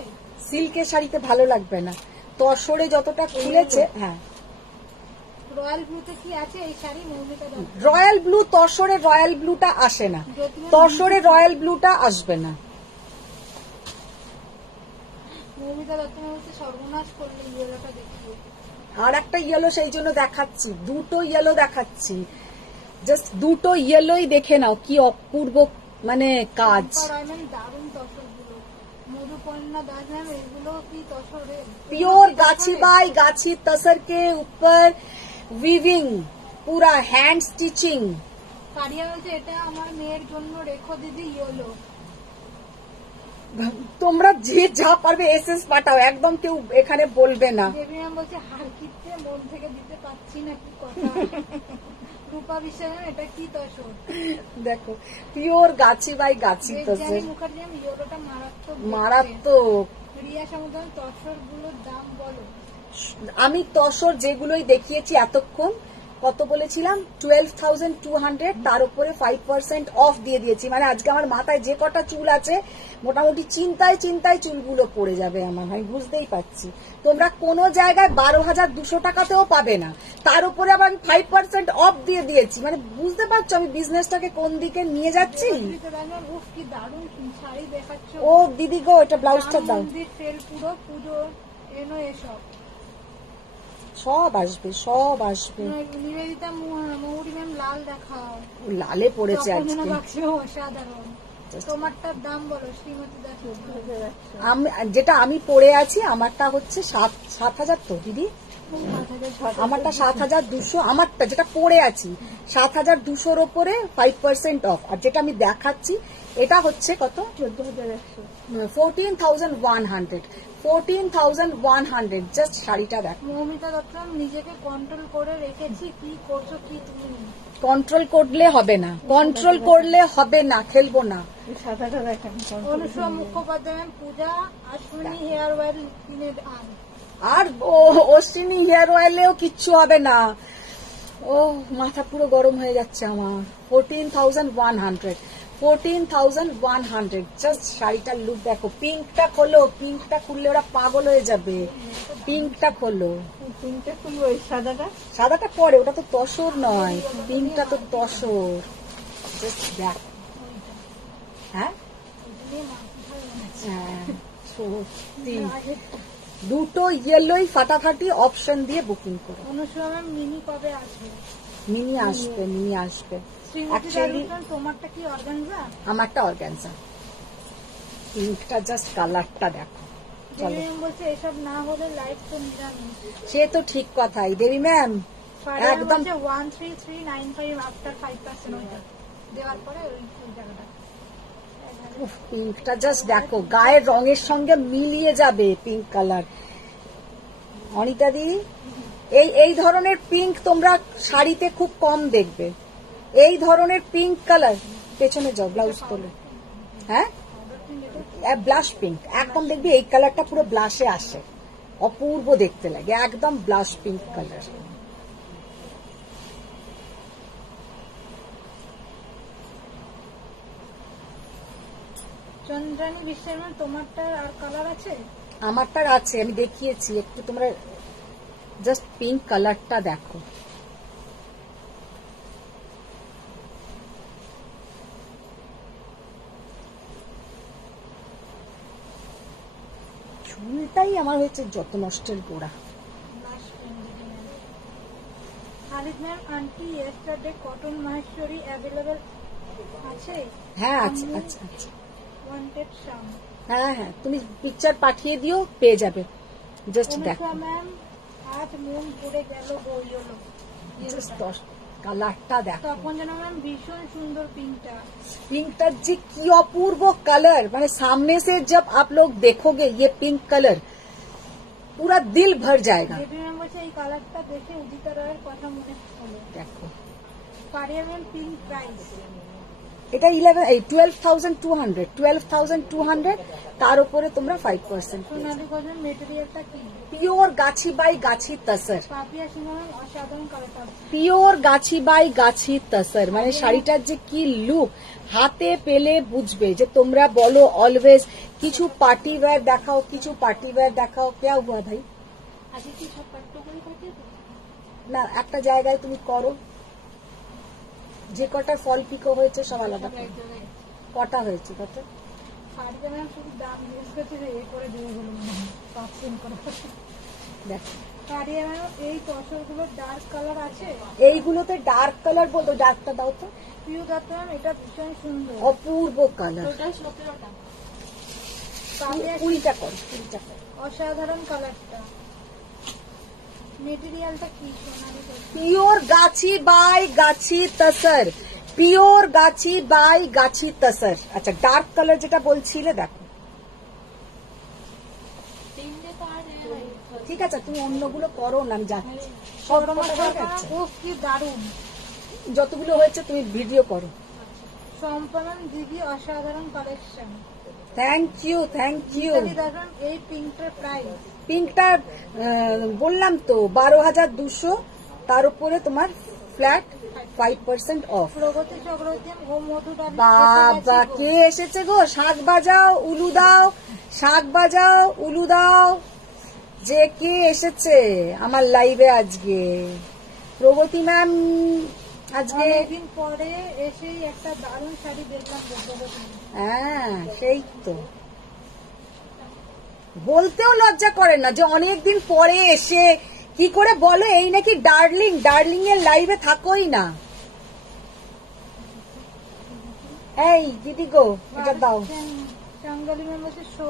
সিল্কের শাড়িতে ভালো লাগবে না, তসরে যতটা খুলেছে। হ্যাঁ, রয়্যাল ব্লুতে কি আছে এই শাড়ি? মৌমিতা দত্ত। রয়্যাল ব্লু, তসরে রয়্যাল ব্লুটা আসে না, তসরে রয়্যাল ব্লুটা আসবে না। মৌমিতা দত্ত হচ্ছে সর্বনাশ করলে ইয়েলোটা দেখিয়ে। আর একটা ইয়েলো সেই জন্য দেখাচ্ছি, দুটো ইয়েলো দেখাচ্ছি, জাস্ট দুটো ইয়েলোই দেখে নাও কি অপূর্ব মানে কাজ। দারুণ তসর গুলো। মধুপর্ণা দাস ম্যাম এগুলো কি তসরে? प्योर गाछी बाई गाछी तसर के ऊपर वीविंग, पूरा हैंड स्टिचिंग। কারিয়া বলছে এটা আমার মেয়ের জন্য রেখো দিদি ইয়েলো। তোমরা যে যা পারবে এসএস পাঠাও, একদম কেউ এখানে বলবে না। দেবী ম্যাম বলছে হার কিতে মন থেকে দিতে পারছি না, কি কথা। রূপা বিশ্বাস এটা কি তসর? দেখো পিওর গাছি বাই গাছি দেবযানী তসর, মুখার্জি ইয়েলোটা মারাত্মক দেখতে। মারাত্মক। রিয়া সমুদ্র তসর গুলোর দাম বলো। আমি তসর যেগুলোই দেখিয়েছি এতক্ষণ, কত বলেছিলাম 12,200, তার উপরে 5% অফ দিয়ে দিয়েছি। মানে আজকে আমার মাথায় যে কটা চুল আছে মোটামুটি চিন্তায় চিন্তায় চুলগুলো পড়ে যাবে আমার, আমি বুঝতেই পারছি। তোমরা কোনো জায়গায় 12,200 টাকাতেও পাবে না, তার উপরে আবার আমি 5% অফ দিয়ে দিয়েছি। মানে বুঝতে পারছো আমি বিজনেসটাকে কোন দিকে নিয়ে যাচ্ছি। উফ কি দারুণ শাড়ি দেখাচ্ছ। ও দিদি গো, এটা ব্লাউজটা দাও। মন্দির সেল পুরো পুজো এনো এসব সব আসবে, সব আসবে। নিবেদিতা মৌরি ম্যাম লাল দেখাও। লালে পড়েছে আজকে। বাক্স অসাধারণ। তোমারটার দাম বলো শ্রীমতী দাস। যেটা আমি পরে আছি আমারটা হচ্ছে 7,000 তো দিদি, আমারটা 7,200, আমারটা যেটা পরে আছি 7,200 ওপরে 5% অফ। আর যেটা আমি দেখাচ্ছি এটা হচ্ছে কত 14,100, 14,100 জাস্ট শাড়িটা দেখো। মৌমিতা দত্ত নিজেকে কন্ট্রোল করে রেখেছি, কি করছো কি তুমি? কন্ট্রোল করলে হবে না, কন্ট্রোল করলে হবে না, খেলবো না। অনুসুয়া মুখোপাধ্যায় ম্যাম পূজা আশ্বিনী হেয়ার অয়েল কিনে আন। আর অশ্বিনী হেয়ার অয়েলেও কিচ্ছু হবে না। ও মাথা পুরো গরম হয়ে যাচ্ছে আমার। 14,100, 14,100 জাস্ট শাড়িটার লুক দেখো। পিঙ্কটা খোলো, পিঙ্কটা খুললে ওরা পাগল হয়ে যাবে। পিঙ্কটা খোলো, পিঙ্কটা খুলবো। সাদাটা সাদাটা পরে, ওটা তো তসর নয়, পিঙ্কটা তো তসর। জাস্ট দেখ। হ্যাঁ হ্যাঁ, সত্যি দুটো ইয়েলোই ফাটাফাটি অপশন দিয়ে বুকিং করো। অনুসুয়া ম্যাম মিনি কবে আসবে? মিনি আসবে, মিনি আসবে। শ্রীমতী Actually, দাস তোমারটা কি অর্গানজা? আমারটা অর্গানজা। পিঙ্কটা জাস্ট কালারটা দেখো। চলো, দেবী ম্যাম বলছে এসব না হলে লাইফ তো নিরামিষ। সে তো ঠিক কথাই দেবী ম্যাম, একদম। 13395 আফটার 5% ওইটা দেওয়ার পরে ওই জায়গাটা। পিঙ্কটা জাস্ট দেখো, গায়ের রঙের সঙ্গে মিলিয়ে যাবে পিঙ্ক কালার। অনিতা দি, এই ধরনের পিঙ্ক তোমরা শাড়িতে খুব কম দেখবে। এই ধরনের পিঙ্ক কালার, পেছনে যাও, ব্লাউজ তোলো। হ্যাঁ, ব্লাশ পিঙ্ক একদম দেখবি, এই কালারটা পুরো ব্লাশে আসে, অপূর্ব দেখতে লাগে, একদম ব্লাশ পিঙ্ক কালার। চন্দ্রানী বিশ্বের ম্যাম তোমারটা আর কালার আছে? আমারটার আছে, আমি দেখিয়েছি, একটু তোমরা জাস্ট পিঙ্ক কালারটা দেখো। চুলটাই আমার হয়েছে যত নষ্টের গোড়া। Khalid ma'am aunty yesterday cotton Maheshwari available আছে? হ্যাঁ আছে আছে আছে। ওয়ান্টেড শাম। হ্যাঁ হ্যাঁ, তুমি পিকচার পাঠিয়ে দিও, পেয়ে যাবে। জাস্ট দেখো, অনুষা ম্যাম আজ মন পড়ে গেল বই হলো। জাস্ট কালারটা দেখো। তখন যেন ম্যাম ভীষণ সুন্দর পিঙ্কটা। पिंक जी की अपूर्व कलर, मैंने सामने से जब आप लोग देखोगे ये पिंक कलर पूरा दिल भर जाएगा। দেবী ম্যাম বলছে এই কালারটা দেখে উদিতা রায়ের কথা মনে হলো। देखो পারিয়া ম্যাম পিঙ্ক প্রাইস এটা 12,200 তার উপরে তোমরা 5%। সোনালী গজের মেটেরিয়ালটা কি? Pure Gachhi by Gachhi tussar, Papiya Singh ma'am অসাধারণ কালারটা। পিওর গাছি বাই গাছি তসর, মানে শাড়িটার যে কি লুক, হাতে পেলে বুঝবে। যে তোমরা বলো অলওয়েজ কিছু পার্টি ওয়্যার দেখাও, কিছু পার্টি ওয়্যার দেখাও, क्या हुआ भाई? আজকে কি সব পাট্টো করে থাকে তো? না, একটা জায়গায় তুমি করো, যে কটা ফল পিকো হয়েছে সব আলাদা করো। কটা হয়েছে কত? শাড়িটা ম্যাম শুধু দাম জিজ্ঞেস করছে যে এ করে দিয়ে গেলো মনে হয় 5 করে। দেখো পারিয়া ম্যাম এই তসরগুলো ডার্ক কালার আছে? এইগুলোতে ডার্ক কালার বলতো, ডার্কটা দাও তো। প্রিয় দত্ত ম্যাম এটা ভীষণ সুন্দর। অপূর্ব কালার। টোটাল 17টা। পাপিয়া 20টা করো, 20টা করো। অসাধারণ কালারটা। মেটেরিয়ালটা কি? সোনালী গজ। Pure Gachhi by Gachhi tussar, pure Gachhi by গাছি তসর। আচ্ছা, ডার্ক কালার যেটা বলছিলে দেখো। ঠিক আছে, তুমি অন্যগুলো করো না, আমি যাচ্ছি। সব কটা হয়ে গেছে? ও কি দারুণ। যতগুলো হয়েছে তুমি ভিডিও করো। সম্পন্ন দিদি অসাধারণ collection. Thank you, thank you. দারুণ। এই পিঙ্কটার প্রাইস? পিঙ্কটা বললাম তো 12,200, তার উপরে তোমার ফ্ল্যাট 5% অফ। প্রগতি চক্রবর্তী ও মধু বাবা কে এসেছে গো? শাক বাজাও, উলু দাও, শাক বাজাও, উলু দাও। যে কে এসেছে আমার লাইভে আজকে? প্রগতি ম্যাম আজকে। অনেকদিন পরে এসেই একটা দারুণ শাড়ি দেখলাম প্রগতি। হ্যাঁ সেই তো, বলতেও লজ্জা করে না যে অনেকদিন পরে এসে কি করে বলে এই নাকি ডার্লিং, ডার্লিং এর লাইভে থাকোই না। এই দিদি গো, এটা দাও। টাঙ্গালি ম্যাম বলছে শো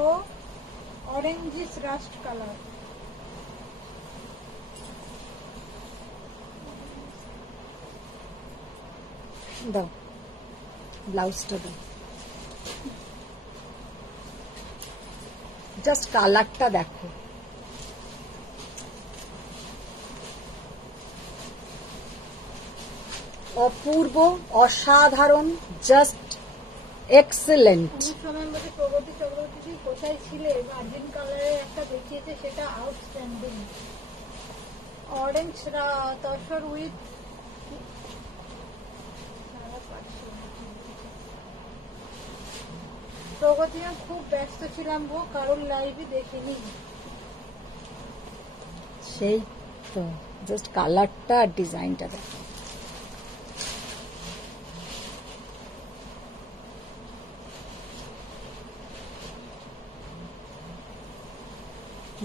অরেঞ্জিস রাস্ট কালার। দাও ব্লাউজটা দাও। জাস্ট কালারটা দেখো। অপূর্ব, অসাধারণ, জাস্ট এক্সেলেন্ট। সময় বলছে প্রগতি চক্রবর্তী কোথায় ছিলে? ভার্জিন কালারের একটা দেখিয়েছে, সেটা আউটস্ট্যান্ডিং। অরেঞ্জ তসর উইথ প্রগতি খুব ব্যস্ত ছিলাম গো, কারোর লাইভে দেখিনি। সেই তো, জাস্ট কালারটা আর ডিজাইনটা দেখো।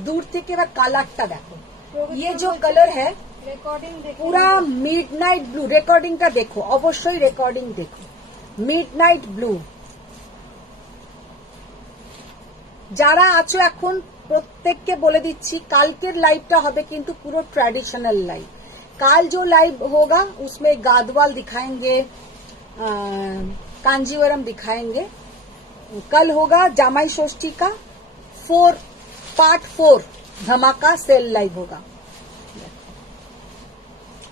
दूर থেকে এবার কালারটা দেখো। ये जो कलर है রেকর্ডিং দেখে पूरा मिडनाइट ब्लू, রেকর্ডিংটা দেখো, অবশ্যই রেকর্ডিং দেখো। Midnight blue. যারা আছো এখন প্রত্যেককে বলে দিচ্ছি, কালকের লাইভটা হবে কিন্তু পুরো ट्रेडिशनल लाइव। काल जो लाइव होगा उसमें गादवाल दिखाएंगे, कांजीवरम दिखाएंगे। कल होगा जामाई षष्ठी का पार्ट 4 धमाका सेल लाइव होगा।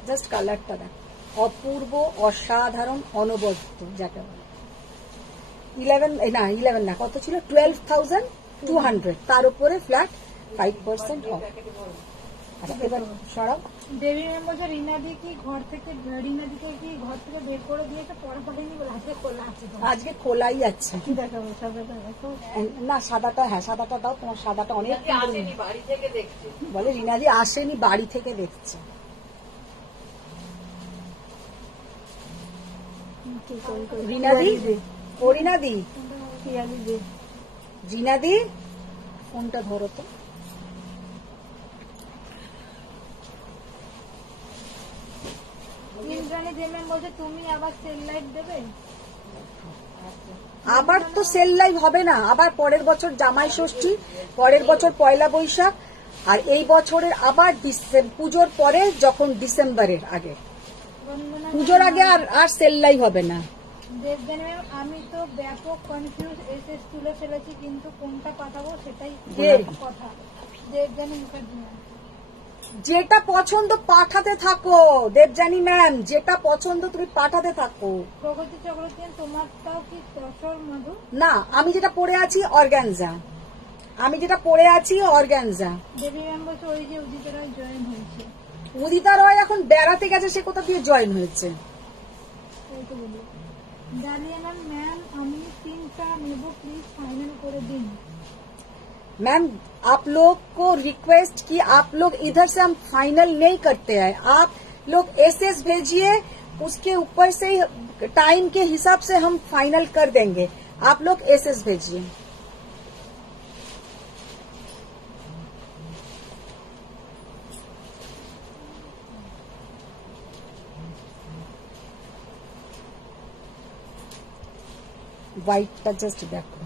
জাস্ট কালারটা দেখ, অপূর্ব, অসাধারণ, অনবদ্য যাকে বলে। 11 না, কত ছিল? 12,200, তার উপরে ফ্ল্যাট 5% অফ। আচ্ছা এবার সরাও। দেবী ম্যাম বলছে রিনাদিকে কি ঘর থেকে বের করে দিয়েছে, পরে পড়েনি বলে আজকে খোলা আছে তো। আজকে খোলাই আছে। কি দেখাবো, সাদাটা দেখো। না সাদাটা, হ্যাঁ সাদাটা দাও, তোমার সাদাটা অনেক সুন্দর। বাড়ি থেকে দেখছি। বলে রিনাদি আসেনি, বাড়ি থেকে দেখছে। রিনাদি, ও রিনাদি, রিনাদি ফোনটা ধরো তো। ইন্দ্রাণী দেবেন বলছে তুমি আবার সেল লাইট দেবে। আবার তো সেল লাইভ হবে না, আবার পরের বছর জামাই ষষ্ঠী, পরের বছর পয়লা বৈশাখ, আর এই বছরের আবার পুজোর পরে, যখন ডিসেম্বরের আগে, বন্দনা পুজোর আগে আর সেল লাইভ হবে না। দেবজানী ম্যাম আমি তো ব্যাপক কনফিউজ, এসএস তুলে ফেলেছি কিন্তু কোনটা পাঠাবো সেটাই কে? কথা। দেবজানী মুখার্জি ম্যাম। যেটা পছন্দ পাঠাতে থাকো দেবজানী ম্যাম, যেটা পছন্দ তুমি পাঠাতে থাকো। প্রগতি চক্রবর্তী তোমারটাও কি তসর মধু? না, আমি যেটা পরে আছি অর্গানজা, আমি যেটা পরে আছি অর্গানজা। দেবী ম্যাম বলছে ওই যে উদিত রায় জয়েন হয়েছে। উদিতা রয় এখন বেড়াতে গেছে, সে কোথা দিয়ে জয়েন হয়েছে? এই তো বলি ডালিয়া ম্যাম, ম্যাম আমি 3টা নেব, প্লিজ ফাইনাল করে দিন। मैम आप लोग को रिक्वेस्ट कि आप लोग इधर से हम फाइनल नहीं करते हैं, आप लोग एसएस भेजिए, उसके ऊपर से टाइम के हिसाब से हम फाइनल कर देंगे, आप लोग एसएस भेजिए। व्हाइट का जस्ट देखो,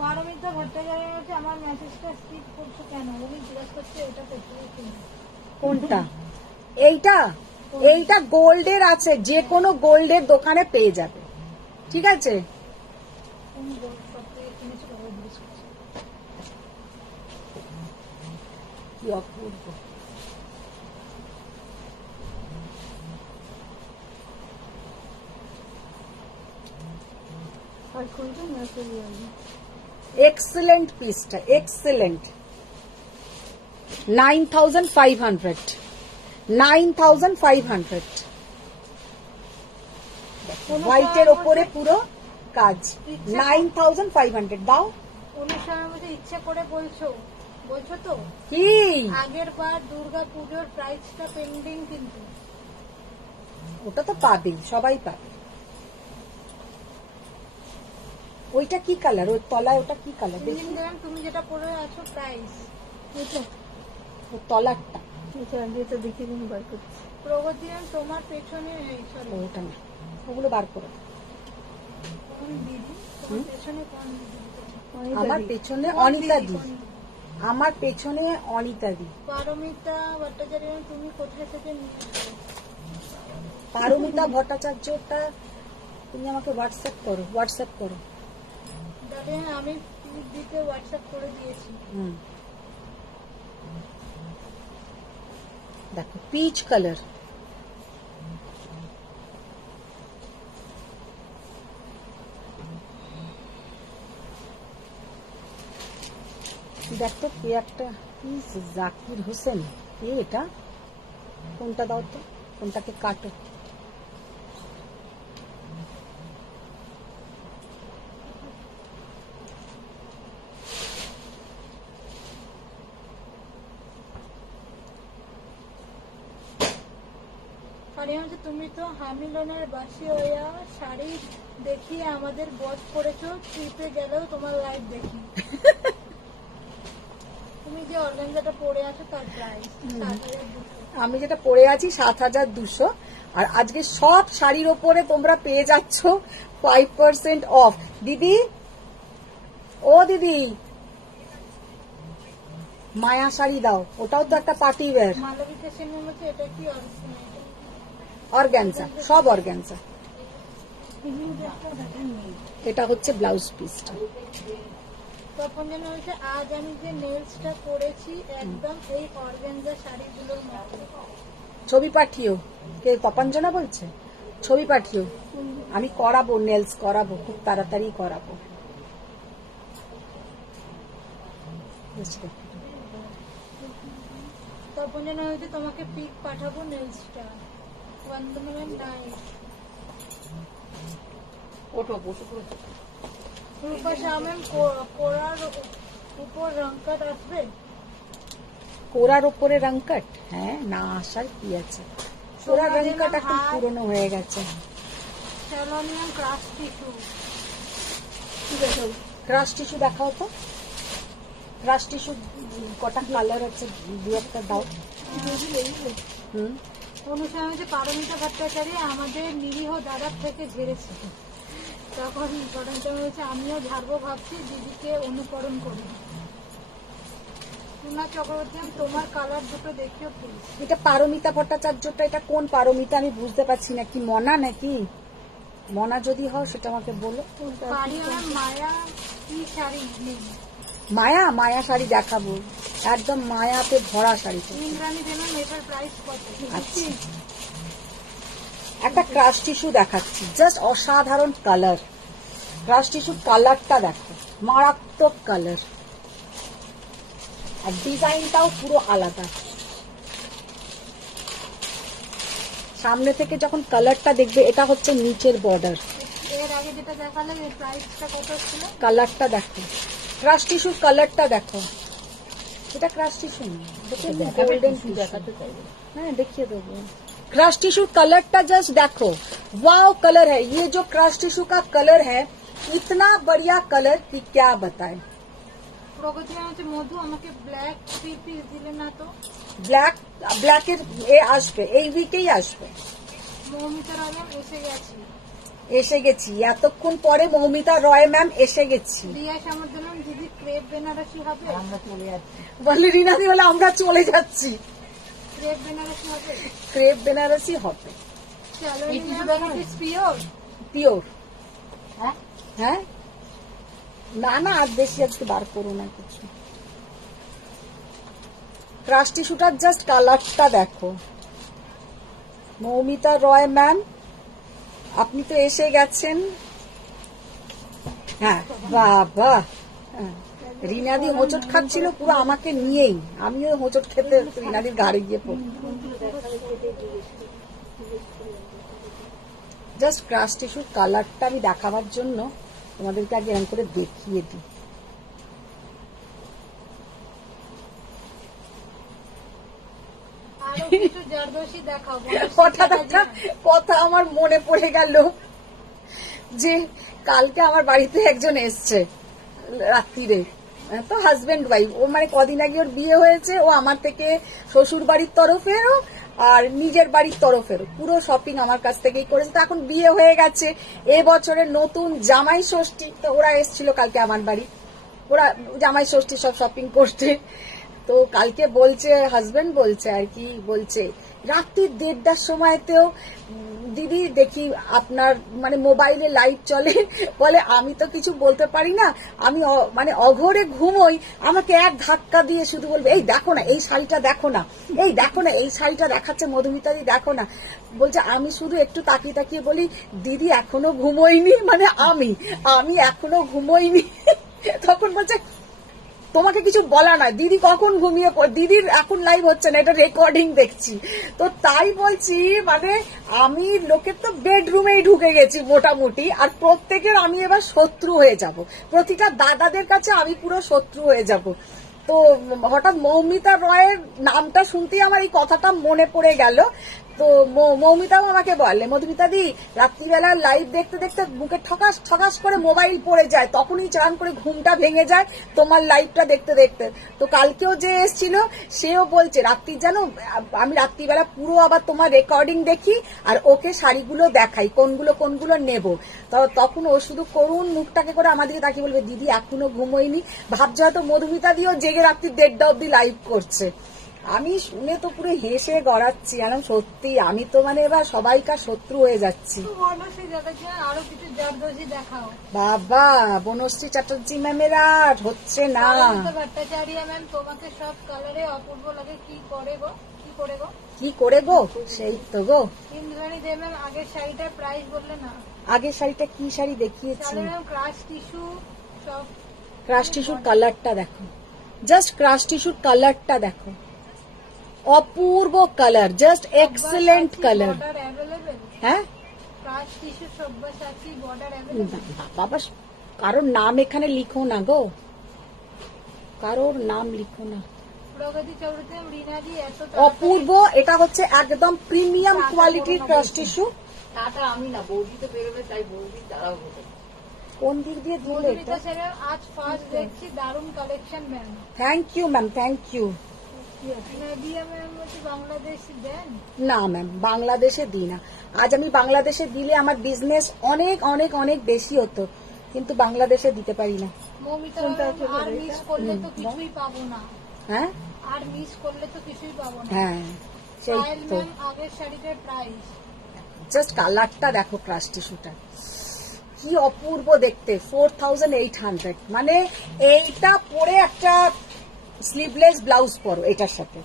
পারমিতা ভট্টাচার্য বলছে আমার মেসেজটা স্কিপ করছো কেন, উনি জিজ্ঞাসা করছে এটা করতে। কোনটা? এইটা, এইটা গোল্ডের আছে, যে কোনো গোল্ডের দোকানে পেয়ে যাবে, ঠিক আছে? কোন গোল্ড শপ থেকে কিনেছো বাবা জিজ্ঞেস করছে। কি অপূর্ব। আর কোনটা মেসেজ আছে? एक्सीलेंट पीसটা, एक्सीलेंट 9500, 9500 হোয়াইটের ওপরে পুরো কাজ, 9500 দাও। অনুষ্ঠানের মধ্যে ইচ্ছে করে বলছো তো কি আগের বার দুর্গা পুজোর প্রাইসটা পেন্ডিং, কিন্তু ওটা তো পাবে, সবাই পাবে। ওইটা কি কালার? ওই তলায় ওটা কি কালার দেখি? তুমি যেটা পরে আছো প্রাইস ও তলারটা, যেটা দেখে দিন বার করছি। প্রগতি ম্যাম তোমার পেছনে সরি ওটা না, ওগুলো বার করে দাও। কোন দিদি তোমার পেছনে? কোন দিদি? আমার পেছনে অনিতা দি, আমার পেছনে অনিতা দি। পারমিতা ভট্টাচার্য তুমি কোথায় থেকে নিয়েছো? পারমিতা ভট্টাচার্যটা তুমি আমাকে হোয়াটসঅ্যাপ করো, হোয়াটসঅ্যাপ করো। দাদা আমি দিতে হোয়াটসঅ্যাপ করে দিয়েছি। দেখো পিচ কালার, দেখতো কে একটা, জাকির হোসেন, কে এটা? কোনটা দাও তো, কোনটাকে কাটো। তুমি তো হামিলনের বাসি হইয়া শাড়ি দেখিয়ে আমাদের বধ করেছো, ট্রিপে গেলেও তোমার লাইভ দেখি। তুমি যে অর্গানজাটা পরে আছো তার প্রাইস 7,200। আমি যেটা পরে আছি 7,200, আর আজকে সব শাড়ির ওপরে তোমরা পেয়ে যাচ্ছ 5% অফ। দিদি, ও দিদি, মায়া শাড়ি দাও, ওটাও তো একটা পার্টি ওয়্যার। মালবিকা সেন হচ্ছে এটা কি অর্গানজা, সব অর্গানজা। এটা হচ্ছে ব্লাউজ পিসটা। তখন যেন হয়েছে আজ আমি যে নেলসটা করেছি একদম এই অর্গানজা শাড়িগুলোর মতো। ছবি পাঠিও। কে তপঞ্জনা বলছে? ছবি পাঠিও, আমি করাবো, নেলস করাবো, খুব তাড়াতাড়ি করাবো। তপন জানা হয়েছে তোমাকে পিক পাঠাবো নেলসটা ওয়ান্ডারম্যান নাইট ওঠো বসে পড়ো। রূপা শামেম কোরার উপর রংকাট আসবে কোরার ওপরে রংকাট, হ্যাঁ না আসার কি আছে, কোরার রংকাট এখন পুরনো হয়ে গেছে। সেলোনিয়াম ক্রাশ টিস্যু ঠিক আছে ক্রাশ টিস্যু দেখাও তো, ক্রাশ টিস্যু কটা কালার আছে দু একটা দাও। হুম, অনুষ্ঠান হচ্ছে পারমিতা ভট্টাচার্য আমাদের নিরীহ দাদার থেকে ঝেড়েছে, তখন ঘটনাটা হচ্ছে আমিও ঝাড়বো ভাবছি, দিদিকে অনুকরণ করি। রুনা চক্রবর্তী তোমার কালার দুটো দেখিও প্লিজ। এটা পারমিতা ভট্টাচার্যটা, এটা কোন পারমিতা আমি বুঝতে পারছি না, কি মনা নাকি? মনা যদি হও সেটা আমাকে বলো। পারিয়ার মায়া কি শাড়ি নেই? মায়া, মায়া শাড়ি দেখাবো, একদম মায়াতে ভরা শাড়িটা। ইন্দ্রাণী দেবেন এটার প্রাইস কত? আচ্ছা, একটা ক্রাশ টিস্যু দেখাচ্ছি, জাস্ট অসাধারণ কালার। ক্রাশ টিস্যু কালারটা দেখো, মারাত্মক কালার, আর ডিজাইনটাও পুরো আলাদা। সামনে থেকে যখন কালারটা দেখবে, এটা হচ্ছে নিচের বর্ডার। এর আগে যেটা দেখালে এর প্রাইসটা কত ছিল? কালারটা দেখো, ক্রাশ টিস্যুর কালারটা দেখো। এটা ক্রাশ টিস্যু না, গোল্ডেন দেখাতে চাইবে। हाँ देखिए देबो। क्रश टिश्यू कलरটা জাস্ট দেখো, वाओ कलर है ये, जो क्रश टिश्यू का कलर है इतना बढ़िया कलर कि क्या बताएं। প্রগতি হচ্ছে মধু আমাকে ব্ল্যাক 3 পিস দিলে না তো? ব্ল্যাকের এ আসবে, এই উইকেই আসবে। মৌমিতা রাগম এসে গেছি। এসে গেছি, এতক্ষণ পরে মৌমিতা রয় ম্যাম এসে গেছি। রিয়া সামুদ্রম দিদি ক্রেপ বেনারসি হবে? আমরা চলে যাচ্ছি। বলে রিনাদি বলে আমরা চলে যাচ্ছি। ক্রেপ বেনারসি হবে? ক্রেপ বেনারসি হবে, চলো এই tissue টা নয়? পিওর। পিওর। হ্যাঁ হ্যাঁ না না, আর বেশি আজকে বার করো না কিছু। ক্রাশ টিস্যুটার জাস্ট কালারটা দেখো। মৌমিতা রয় ম্যাম আপনি তো এসে গেছেন। হ্যাঁ বাবা, হ্যাঁ। রিনাদি হোঁচট খাচ্ছিল পুরো আমাকে নিয়েই, আমিও হোঁচট খেতে রিনাদির গাড়ি গিয়ে পড়তাম। জাস্ট ক্রাশ টিস্যুর কালারটা আমি দেখাবার জন্য তোমাদেরকে আগে এরকম করে দেখিয়ে দিই। আরো কিছু জারদোশি দেখাও। হঠাৎ একটা কথা আমার মনে পড়ে গেল, যে কালকে আমার বাড়িতে একজন এসছে রাত্রিরে, তো হাজবেন্ড ওয়াইফ, ও মানে কদিন আগে ওর বিয়ে হয়েছে, ও আমার থেকে শ্বশুর বাড়ির তরফেরও আর নিজের বাড়ির তরফেরও পুরো শপিং আমার কাছ থেকেই করেছে। তো এখন বিয়ে হয়ে গেছে, এবছরের নতুন জামাই ষষ্ঠী, তো ওরা এসছিল কালকে আমার বাড়ি, ওরা জামাই ষষ্ঠী সব শপিং করতে। তো কালকে বলছে, হাজবেন্ড বলছে আর কি, বলছে রাত্রি 1:30টার সময়তেও দিদি দেখি আপনার মানে মোবাইলে লাইট চলে, বলে আমি তো কিছু বলতে পারি না, আমি মানে অঘরে ঘুমোই, আমাকে এক ধাক্কা দিয়ে শুধু বলবে এই দেখো না এই শাড়িটা দেখো না, এই দেখো না এই শাড়িটা দেখাচ্ছে মধুমিতাদি দেখো না। বলছে আমি শুধু একটু তাকিয়ে তাকিয়ে বলি দিদি এখনো ঘুমোইনি, মানে আমি এখনো ঘুমোইনি। তখন বলছে তোমাকে কিছু বলা না, দিদি কখন ঘুমিয়ে পড়, দিদির এখন লাইভ হচ্ছে না, এটা রেকর্ডিং দেখছি। তো তাই বলছি মানে আমি লোকের তো বেডরুমেই ঢুকে গেছি মোটামুটি, আর প্রত্যেকের আমি এবার শত্রু হয়ে যাব, প্রতিটা দাদাদের কাছে আমি পুরো শত্রু হয়ে যাব। তো হঠাৎ মৌমিতা রয়ের নামটা শুনতেই আমার এই কথাটা মনে পড়ে গেল। তো মৌমিতাও আমাকে বলে মধুমিতা দি রাত্রিবেলা লাইভ দেখতে দেখতে বুকে ঠকাস ঠকাস করে মোবাইল পড়ে যায়, তখনই চান করে ঘুমটা ভেঙে যায় তোমার লাইভটা দেখতে দেখতে। তো কালকেও যে এসেছিল সেও বলছে রাত্রি জানো আমি রাত্রিবেলা পুরো আবার তোমার রেকর্ডিং দেখি আর ওকে শাড়িগুলো দেখাই কোনগুলো কোনগুলো নেব। তখন ও শুধু করুন মুখটাকে করে আমাদেরকে তাকিয়ে বলবে দিদি এখনো ঘুমোয়নি, ভাবছে হয়তো মধুমিতা দিও জেগে রাত্রি 1:30টা অব্দি লাইভ করছে। আমি শুনে তো পুরো হেসে গড়াচ্ছি, একদম সত্যি আমি তো মানে এবার সবাইকার শত্রু হয়ে যাচ্ছি। আরো কিছু জারদোশি দেখাও। বাবা বনশ্রী চ্যাটার্জি ম্যামের আর হচ্ছে না। ভট্টাচার্য ম্যাম তোমাকে সব কালারে অপূর্ব লাগে, কি করে গো? কি করে গো, সেই তো গো। ইন্দ্রাণী দে ম্যাম আগের শাড়িটার প্রাইস বললে না? আগের শাড়িটা কি শাড়ি দেখিয়েছি? ম্যাম ক্রাশ টিস্যু সব। ক্রাশ টিস্যুর কালারটা দেখো, জাস্ট ক্রাশ টিস্যুর কালারটা দেখো, অপূর্ব colour, just excellent colour. Border available, হ্যাঁ crush tissue Sabyasachi border available. বাবা, কারোর নাম এখানে লিখো না গো, কারোর নাম লিখো না। প্রগতি চৌধুরী রিনাদি এত অপূর্ব, এটা হচ্ছে একদম প্রিমিয়াম কোয়ালিটির ক্রাশ টিস্যু। টাটা আমি না, বৌদি তো বেরোবে, তাই বৌদি দাঁড়াও হবে। কোন দিক দিয়ে দিলে এটা? মধুমিতা সেনের আজ ফার্স্ট দেখছি, দারুণ collection ma'am. Thank you ma'am, thank you. Nadia ma'am হচ্ছে বাংলাদেশি দেন। না ম্যাম, বাংলাদেশে দিই না। আজ আমি বাংলাদেশে দিলে আমার বিজনেস অনেক অনেক অনেক বেশি হতো, কিন্তু বাংলাদেশে দিতে পারি না। মৌমিতা ম্যাম আর মিস করলে তো কিছুই পাবো না, হ্যাঁ আর মিস করলে তো কিছুই পাবো না। হ্যাঁ, সেই পায়েল তো। ম্যাম আগের শাড়িটার প্রাইস। জাস্ট কালারটা দেখো, ক্রাশ টিস্যুটা কি অপূর্ব দেখতে। 4800, মানে এইটা পরে একটা স্লিভলেস ব্লাউজ পরো এটার সাথে,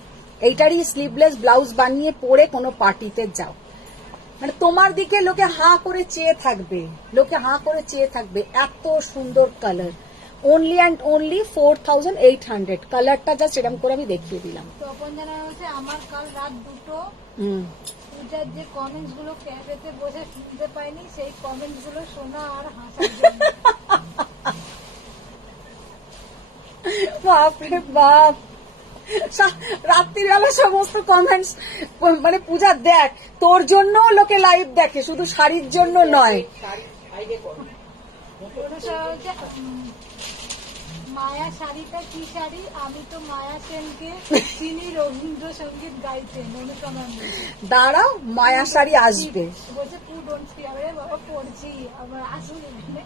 এইটারই স্লিভলেস ব্লাউজ বানিয়ে পরে কোনো পার্টিতে যাও, মানে তোমার দিকে লোকে হাঁ করে চেয়ে থাকবে, লোকে হাঁ করে চেয়ে থাকবে। এত সুন্দর কালার, অনলি অ্যান্ড অনলি 4800। কালারটা জাস্ট এরকম করে আমি দেখিয়ে দিলাম। তপন জানা হচ্ছে আমার কাল রাত 2টো হুম, পূজার যে কমেন্টস গুলো ক্যাফেতে বসে শুনতে পাইনি, সেই কমেন্টস গুলো শোনা আর হাসার জন্য। বাপরে বাপ, রাত্রিবেলা সমস্ত কমেন্টস, মানে পূজা দেখ, তোর জন্য লোকে লাইভ দেখে, শুধু শাড়ির জন্য নয়। শাড়ি সাইডে করো। অনুষা হচ্ছে, মায়া শাড়িটা কি শাড়ি? আমি তো মায়া সেনকে চিনি, রবীন্দ্রসঙ্গীত গাইতেন। অনুষা ম্যাম দাঁড়াও, মায়া শাড়ি আসবে। বলছে টু ডোন্ট স্পিক। আরে বাবা পড়ছি, আমার আসুন এখানে।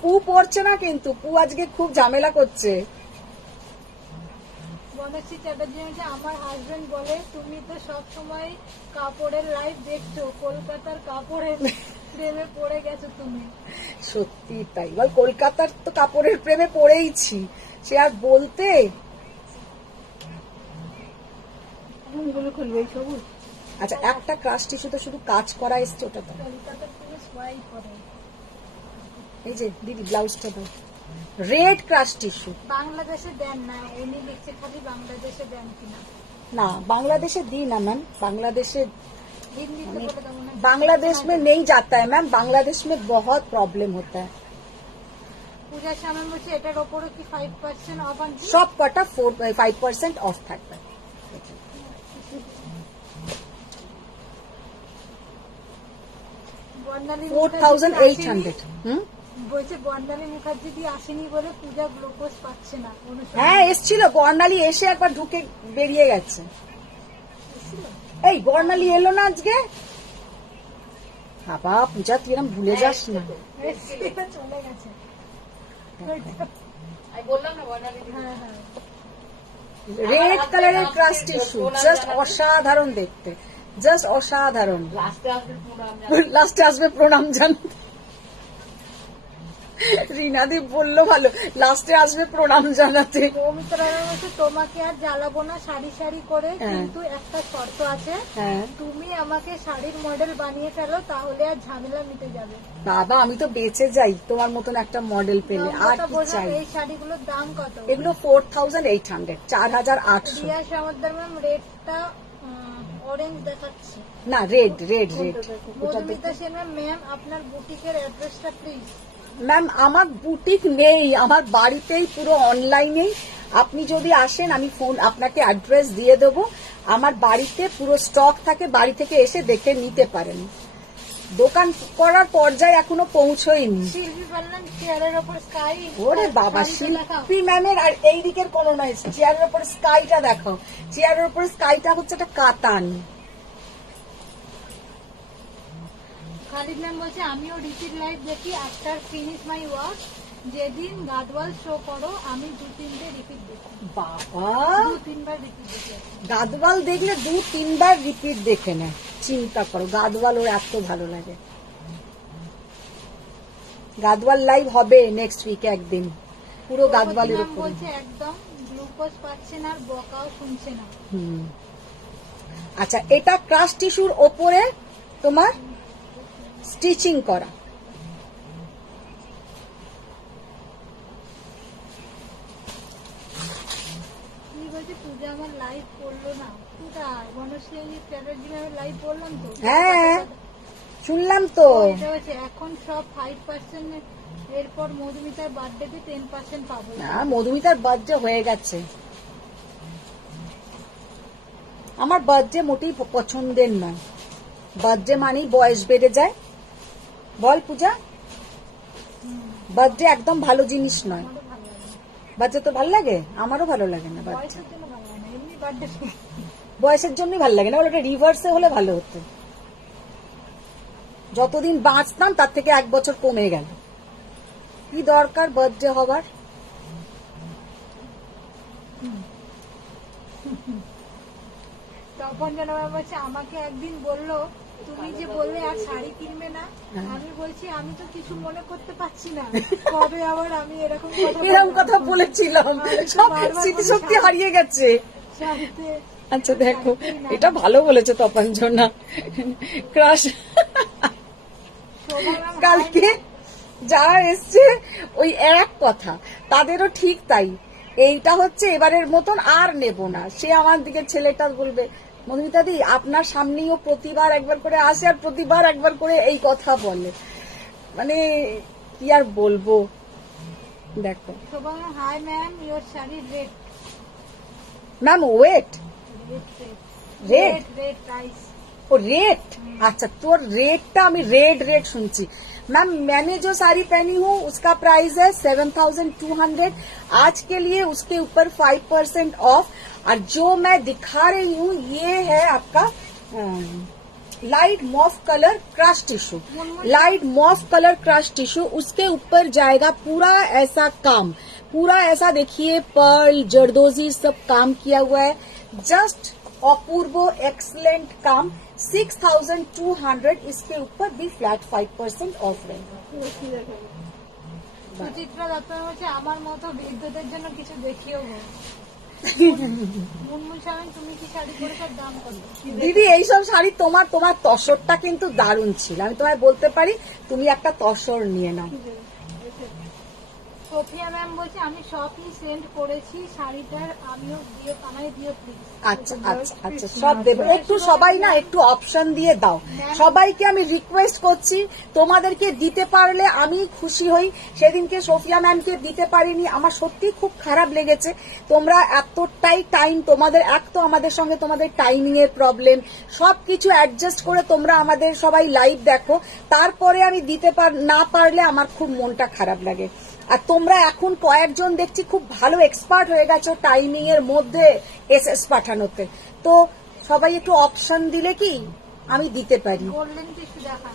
পু পড়ছে না, কিন্তু পু আজকে খুব ঝামেলা করছে। বনশ্রী চ্যাটার্জি হচ্ছে, আমার হাজবেন্ড বলে তুমি তো সব সময় কাপড়ের লাইভ দেখছো, কলকাতার কাপড়ের প্রেমে পড়ে গেছো তুমি। সত্যি তাই, বল, কলকাতার তো কাপড়ের প্রেমে পড়েইছি, সে আর বলতে। এগুলো খুলবে এই সবুজ। আচ্ছা, একটা ক্রাশ টিস্যুতে শুধু কাজ করা এসছে, ওটা তো কলকাতার প্রেমে সবাই পড়ে। এই যে দিদি ব্লাউজটা দাও, রেড ক্রাশ টিস্যু। বাংলাদেশে দেন না, উনি লিখছে খালি বাংলাদেশে দেন কিনা। না, বাংলাদেশে দিই না ম্যাম, বাंग्लादेशे হিন্দিতে বলে দেবো না। बांग्लादेश में नहीं जाता है मैम, बांग्लादेश में बहुत प्रॉब्लम होता है। পূজার সামনে বলছে এটার ওপরে কি 5% অফ আনছি? সব কটা 5% অফ থাকবে। বর্ণালী 4800। হুম, বলছে বর্ণালী মুখার্জি দিয়ে আসেনি বলে পূজা গ্লুকোজ পাচ্ছে না। অনুষা হ্যাঁ এসছিল, বর্ণালী এসে একবার ঢুকে বেরিয়ে গেছে। এই বর্ণালী এলো না আজকে? বাবা পূজা, তুই এরকম ভুলে যাস না। চলে গেছে। আমি বললাম না বর্ণালী। হ্যাঁ হ্যাঁ, রেড কালারের ক্রাশ টিস্যু, জাস্ট অসাধারণ দেখতে, জাস্ট অসাধারণ। লাস্টে আসবে প্রণাম। লাস্টে আসবে প্রণাম জানাতে। রিনাদি বললো ভালো, লাস্টে আসবে প্রণাম জানাতে। মৌমিতা রায় বলছে তোমাকে আর জ্বালাবো না শাড়ি শাড়ি করে, হ্যাঁ। কিন্তু একটা শর্ত আছে, হ্যাঁ তুমি আমাকে শাড়ির মডেল বানিয়ে ফেলো, তাহলে আর ঝামেলা মিটে যাবে। বাবা, আমি তো বেঁচে যাই তোমার মতন একটা মডেল পেলে, আর দামটা কি বললাম, চাই। এই শাড়িগুলোর দাম কত? এগুলো 4800, 4800। রিয়া সামদ্দার ম্যাম রেডটা অরেঞ্জ দেখাচ্ছে। না, red red red. Madhumita Sen ma'am আপনার বুটিকের অ্যাড্রেসটা প্লিজ। ম্যাম আমার বুটিক নেই, আমার বাড়িতেই পুরো অনলাইনেই। আপনি যদি আসেন, আমি ফোন আপনাকে অ্যাড্রেস দিয়ে দেবো। আমার বাড়িতে পুরো স্টক থাকে, বাড়ি থেকে এসে দেখে নিতে পারেন। দোকান করার পর্যায়ে এখনো পৌঁছয়নি। শিল্পী বললেন চেয়ারের ওপর স্কাই। ওরে বাবা, শিল্পী ম্যামের আর এই দিকের কোনো নয়, চেয়ারের উপর স্কাইটা দেখো। চেয়ারের উপর স্কাইটা হচ্ছে একটা কাতান। খালিদ ম্যাম বলছে আমিও রিপিট লাইভ দেখি আফটার ফিনিশ মাই ওয়ার্ক। যেদিন গাদওয়াল শো করো আমি 2-3 রিপিট দেখি। বাবা, 2-3 রিপিট দেখি। গাদওয়াল দেখলে 2-3 রিপিট দেখে নেয়। চিন্তা করো, গাদওয়াল ওর এত ভালো লাগে। গাদওয়াল লাইভ হবে নেক্সট উইকে একদিন, পুরো গাদওয়ালের ম্যাম উপরে। বলছে একদম গ্লুকোজ পাচ্ছে না আর বকাও শুনছে না। হুম, আচ্ছা, এটা ক্রাশ টিস্যুর ওপরে তোমার স্টিচিং করা। পূজা আমার লাইভ করলো না, কোথায় বনশ্রী চ্যাটার্জি আমি লাইভ করলাম তো। হ্যাঁ শুনলাম তো। এটা হচ্ছে এখন সব 5%, এরপর মধুমিতার বার্থডেতে 10% পাবো। না মধুমিতার বার্থডে হয়ে গেছে। আমার বার্থডে মোটেই পছন্দের নয়। বার্থডে মানেই বয়স বেড়ে যায়। বল পূজা, বার্থডে একদম ভালো জিনিস নয়। আমারও ভালো লাগে না। বার্থডে তো ভালো লাগে, আমারও ভালো লাগে না বার্থডে। বয়সের জন্য ভালো লাগে না, এমনি বার্থডে। বয়সের জন্যই ভালো লাগে না, ওটা রিভার্সে হলে ভালো হতো। যতদিন বাঁচতাম তার থেকে 1 বছর কমে গেল। কি দরকার বার্থডে হবার? তখন যেন বলছে, আমাকে একদিন বললো তুমি যে বললে আর শাড়ি কিনবে না, আমি বলছি আমি তো কিছু মনে করতে পারছি না, কবে আবার আমি এরকম এরকম কথা বলেছিলাম, সব স্মৃতিশক্তি হারিয়ে গেছে। শাড়িতে আচ্ছা দেখো, এটা ভালো বলেছে তপঞ্জনা। ক্রাশ শোভারাম কালকে যারা এসছে ওই এক কথা, তাদেরও ঠিক তাই। এইটা হচ্ছে এবারের মতন আর নেব না। সে আমার দিকে ছেলেটা বলবে, মধুমিতা দি আপনার সামনেও প্রতিবার একবার করে আসে আর প্রতিবার একবার করে এই কথা বলে। মানে কি আর বলবো। দেখো Shobharam, hi ma'am, your sari red ma'am wait red red red price. ओ रेट, अच्छा तो रेट टा मैं रेड सुनची। मैम मैंने जो साड़ी पहनी हूँ उसका प्राइस है 7,200। आज के लिए उसके ऊपर 5% ऑफ। और जो मैं दिखा रही हूँ ये है आपका light mauve colour crush tissue. Light mauve colour crush tissue, उसके ऊपर जाएगा पूरा ऐसा काम, पूरा ऐसा देखिए पर्ल जरदोजी सब काम किया हुआ है। जस्ट अपूर्व एक्सलेंट काम। 6,200, इसके ऊपर भी फ्लैट 5% ऑफ रहेगा। সুচিত্রা দত্ত হচ্ছে আমার মতো বৃদ্ধদের জন্য কিছু দেখিও গো। মুনমুন সাহেব, তুমি কি শাড়ি পরেছো? দাম কত? দিদি এইসব শাড়ি তোমার তসরটা কিন্তু দারুণ ছিল। আমি তোমায় বলতে পারি তুমি একটা তসর নিয়ে নাও। সোফিয়া ম্যাম বলছে আমি সবই সেন্ড করেছি, শাড়িটার আমিও দিও, আমায় দিও প্লিজ। আচ্ছা আচ্ছা আচ্ছা, সব দেবো। একটু সবাই না একটু অপশন দিয়ে দাও। সবাইকে আমি রিকোয়েস্ট করছি, তোমাদেরকে দিতে পারলে আমি খুশি হই। সেদিনকে সোফিয়া ম্যামকে দিতে পারিনি, আমার সত্যি খুব খারাপ লেগেছে। তোমরা এতটাই টাইম, তোমাদের এক তো আমাদের সঙ্গে তোমাদের টাইমিং এর প্রবলেম, সবকিছু অ্যাডজাস্ট করে তোমরা আমাদের সবাই লাইভ দেখো। তারপরে আমি দিতে না পারলে আমার খুব মনটা খারাপ লাগে। আর তোমরা এখন কয়েকজন দেখছি খুব ভালো এক্সপার্ট হয়ে গেছো টাইমিং এর মধ্যে এসএস পাঠানোতে। তো সবাই একটু অপশন দিলে কি আমি দিতে পারি। গোল্ডেন টিস্যু দেখান।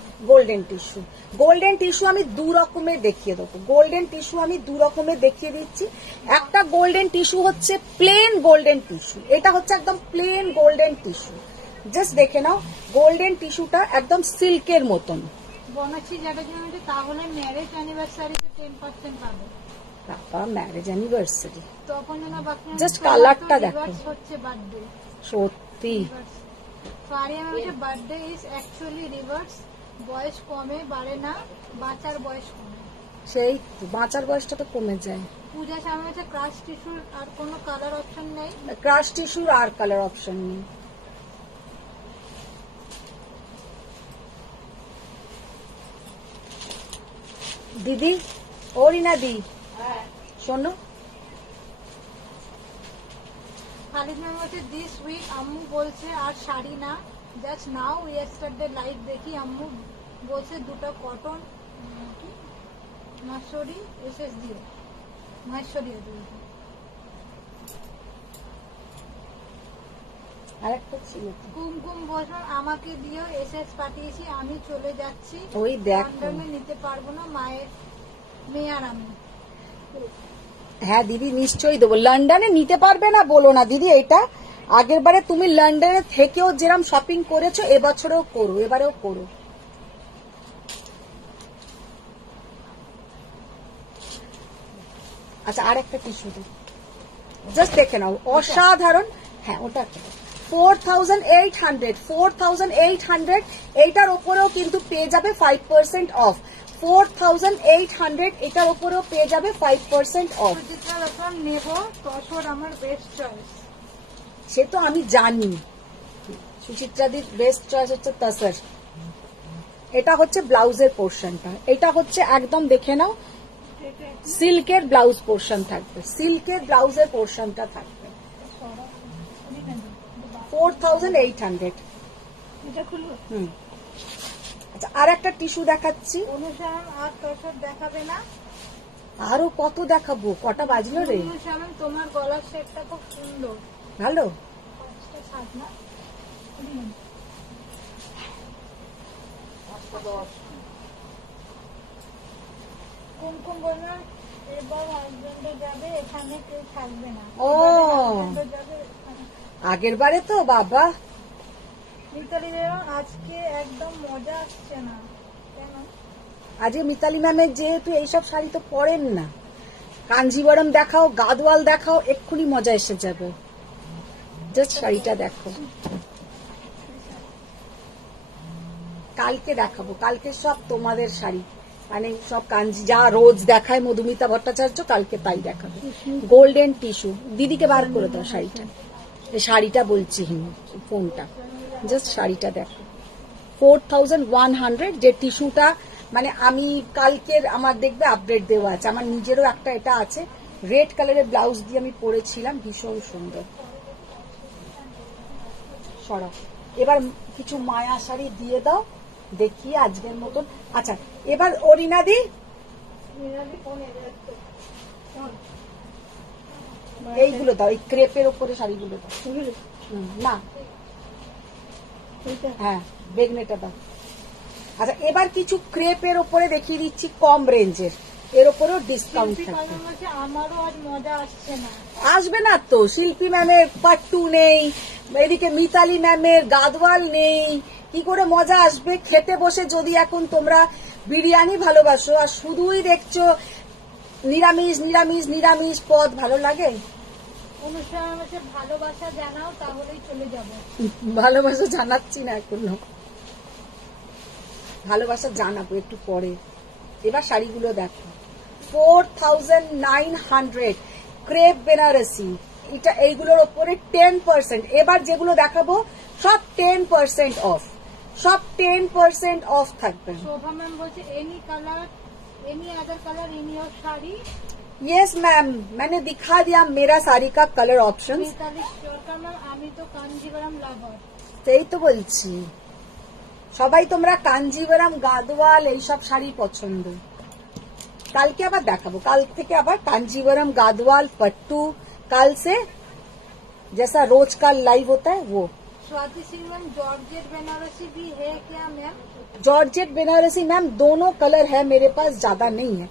গোল্ডেন টিস্যু আমি 2 রকমের দেখিয়ে দেবো। গোল্ডেন টিস্যু আমি 2 রকমের দেখিয়ে দিচ্ছি। একটা গোল্ডেন টিস্যু হচ্ছে প্লেন গোল্ডেন টিস্যু, এটা হচ্ছে একদম প্লেন গোল্ডেন টিস্যু। জাস্ট দেখে নাও, গোল্ডেন টিস্যুটা একদম সিল্কের মতন। বনশ্রী চ্যাটার্জি বলছে তাহলে ম্যারেজ অ্যানিভার্সারিতে 10% পাবে। বাবা ম্যারেজ অ্যানিভার্সারি, তখন যেন বাকি Just কালারটা দেখো। হচ্ছে বার্থডে সত্যি ফারিয়া বলছে বার্থডে ইজ অ্যাকচুয়ালি রিভার্স, বয়স কমে বাড়ে না, বাচ্চার বয়স কমে। সেই তো, বাঁচার বয়সটা তো কমে যায়। পূজা সামনে হচ্ছে ক্রাশ টিস্যুর আর কোনো কালার অপশন নেই। ক্রাশ টিস্যুর আর কালার অপশন নেই। দিদি ও রিনা দি শোনো, খালিদ ম্যাম হচ্ছে দিস উইক আম্মু বলছে আর শাড়ি না, জাস্ট নাও ইয়েস্টারডে লাইভ দেখি আম্মু বলছে দুটো কটন মাসরি এসএস দিও, মাসরি আরেকটা ছিল তো। কুমকুম বসন আমাকে দিও, এসএস পাঠিয়েছি, আমি চলে যাচ্ছি। ওই দেখো। লন্ডনে নিতে পারবো না, মায়ের মেয়ে আর আমি। হ্যাঁ দিদি নিশ্চয়ই দেবো। লন্ডনে নিতে পারবে না বলো না দিদি, এটা আগের বারে তুমি লন্ডনে থেকেও যেরকম শপিং করেছো এবছরেও করো, এবারেও করো। আচ্ছা আর একটা টিস্যু দিই, জাস্ট দেখে নাও, অসাধারণ। হ্যাঁ ওটা 4,800 এইটার ওপরেও কিন্তু পেয়ে যাবে 5% অফ। 4,800 এটার ওপরেও পেয়ে যাবে 5% অফ। সুচিত্রা ব্যাপার নেব, তসর আমার বেস্ট চয়েস। সে তো আমি জানি। সুচিত্রাদির বেস্ট চয়েস হচ্ছে তসর। এটা হচ্ছে ব্লাউজের পোর্শনটা, এটা হচ্ছে একদম দেখে নাও সিল্কের ব্লাউজ পোর্শন থাকবে, সিল্কের ব্লাউজের পোর্শনটা থাকবে। 4800। এটা খুলবো? হুম। আচ্ছা, আর একটা টিস্যু দেখাচ্ছি। অনুসরণ আর তসর দেখাবে না? আরো কত দেখাবো, কটা বাজলো রে? অনুসরণ তোমার গলার শেপটা খুব সুন্দর। ভালো। পাঁচটা সাত না? কুমকুম বললো এবার হাজবেন্ডে যাবে, এখানে কেউ থাকবে না। ও। হাজবেন্ডে যাবে এখানে। আগের বারে তো বাবা, মিতালি দেওয়া আজকে একদম মজা আসছে না কেন? আজকে মিতালি ম্যামের যেহেতু এইসব শাড়ি তো পরেন না, কাঞ্জিবরম দেখাও, গাদওয়াল দেখাও, এক্ষুনি মজা এসে যাবে। জাস্ট শাড়িটা দেখো, কালকে দেখাবো, কালকে সব তোমাদের শাড়ি, মানে সব কাঞ্জি যা রোজ দেখায় মধুমিতা ভট্টাচার্য, কালকে তাই দেখাবো। গোল্ডেন টিস্যু, দিদিকে বার করে দাও শাড়িটা, এই শাড়িটা বলছি, ফোনটা, জাস্ট শাড়িটা দেখো। 4100, যে টিস্যুটা মানে আমি কালকের আমার দেখবে আপডেট দেওয়া আছে, আমার নিজেরও একটা এটা আছে, রেড কালারের ব্লাউজ দিয়ে আমি পরেছিলাম, ভীষণ সুন্দর। সরা, এবার কিছু মায়া শাড়ি দিয়ে দাও দেখি আজকের মতন। আচ্ছা, এবার অরিনাদি মিতালি ফোন এলে একটু। এইগুলো দাও, এই ক্রেপের ওপরে শাড়িগুলো দাও। না, এইটা হ্যাঁ বেগনেটা দাও। আচ্ছা, এবার কিছু ক্রেপের ওপরে দেখিয়ে দিচ্ছি কম রেঞ্জের, এর ওপরেও ডিসকাউন্ট শিল্পী থাকবে। কলম বলছে আমারও আজ মজা আসছে না। আসবে না তো, শিল্পী ম্যামের পাট্টু নেই, এদিকে মিতালি ম্যামের গাদওয়াল নেই, কি করে মজা আসবে? খেতে বসে যদি এখন তোমরা বিরিয়ানি ভালোবাসো আর শুধুই দেখছো নিরামিষ নিরামিষ নিরামিষ পদ, ভালো লাগে? অনুষ্ঠান হচ্ছে ভালোবাসা জানাও, তাহলেই চলে যাব। ভালোবাসা জানাচ্ছি না এখনো, ভালোবাসা জানাবো একটু পরে। এবার শাড়িগুলো দেখো, 4900 ক্রেপ বেনারসি, এটা এইগুলোর ওপরে 10%। এবার যেগুলো দেখাবো সব 10% অফ, সব 10% অফ থাকবে। শোভা ম্যাম বলছে any colour, any other colour in your sari? Yes ma'am, मैंने दिखा दिया मेरा साड़ी का कलर ऑप्शन। 45 টাকা ম্যাম, আমি তো কাঞ্জিভারাম লাভার। সেই তো বলছি, সবাই তোমরা কাঞ্জিভারাম গাদওয়াল এইসব শাড়ি পছন্দ। কালকে আবার দেখাবো, কাল থেকে আবার কাঞ্जीवरम गादवाल पट्टू, कल से जैसा रोज का लाइव होता है वो। स्वाति सिंह मैम जॉर्जेट बनारसी भी है क्या मैम? जॉर्जेट बनारसी मैम दोनों कलर है मेरे पास, ज्यादा नहीं है।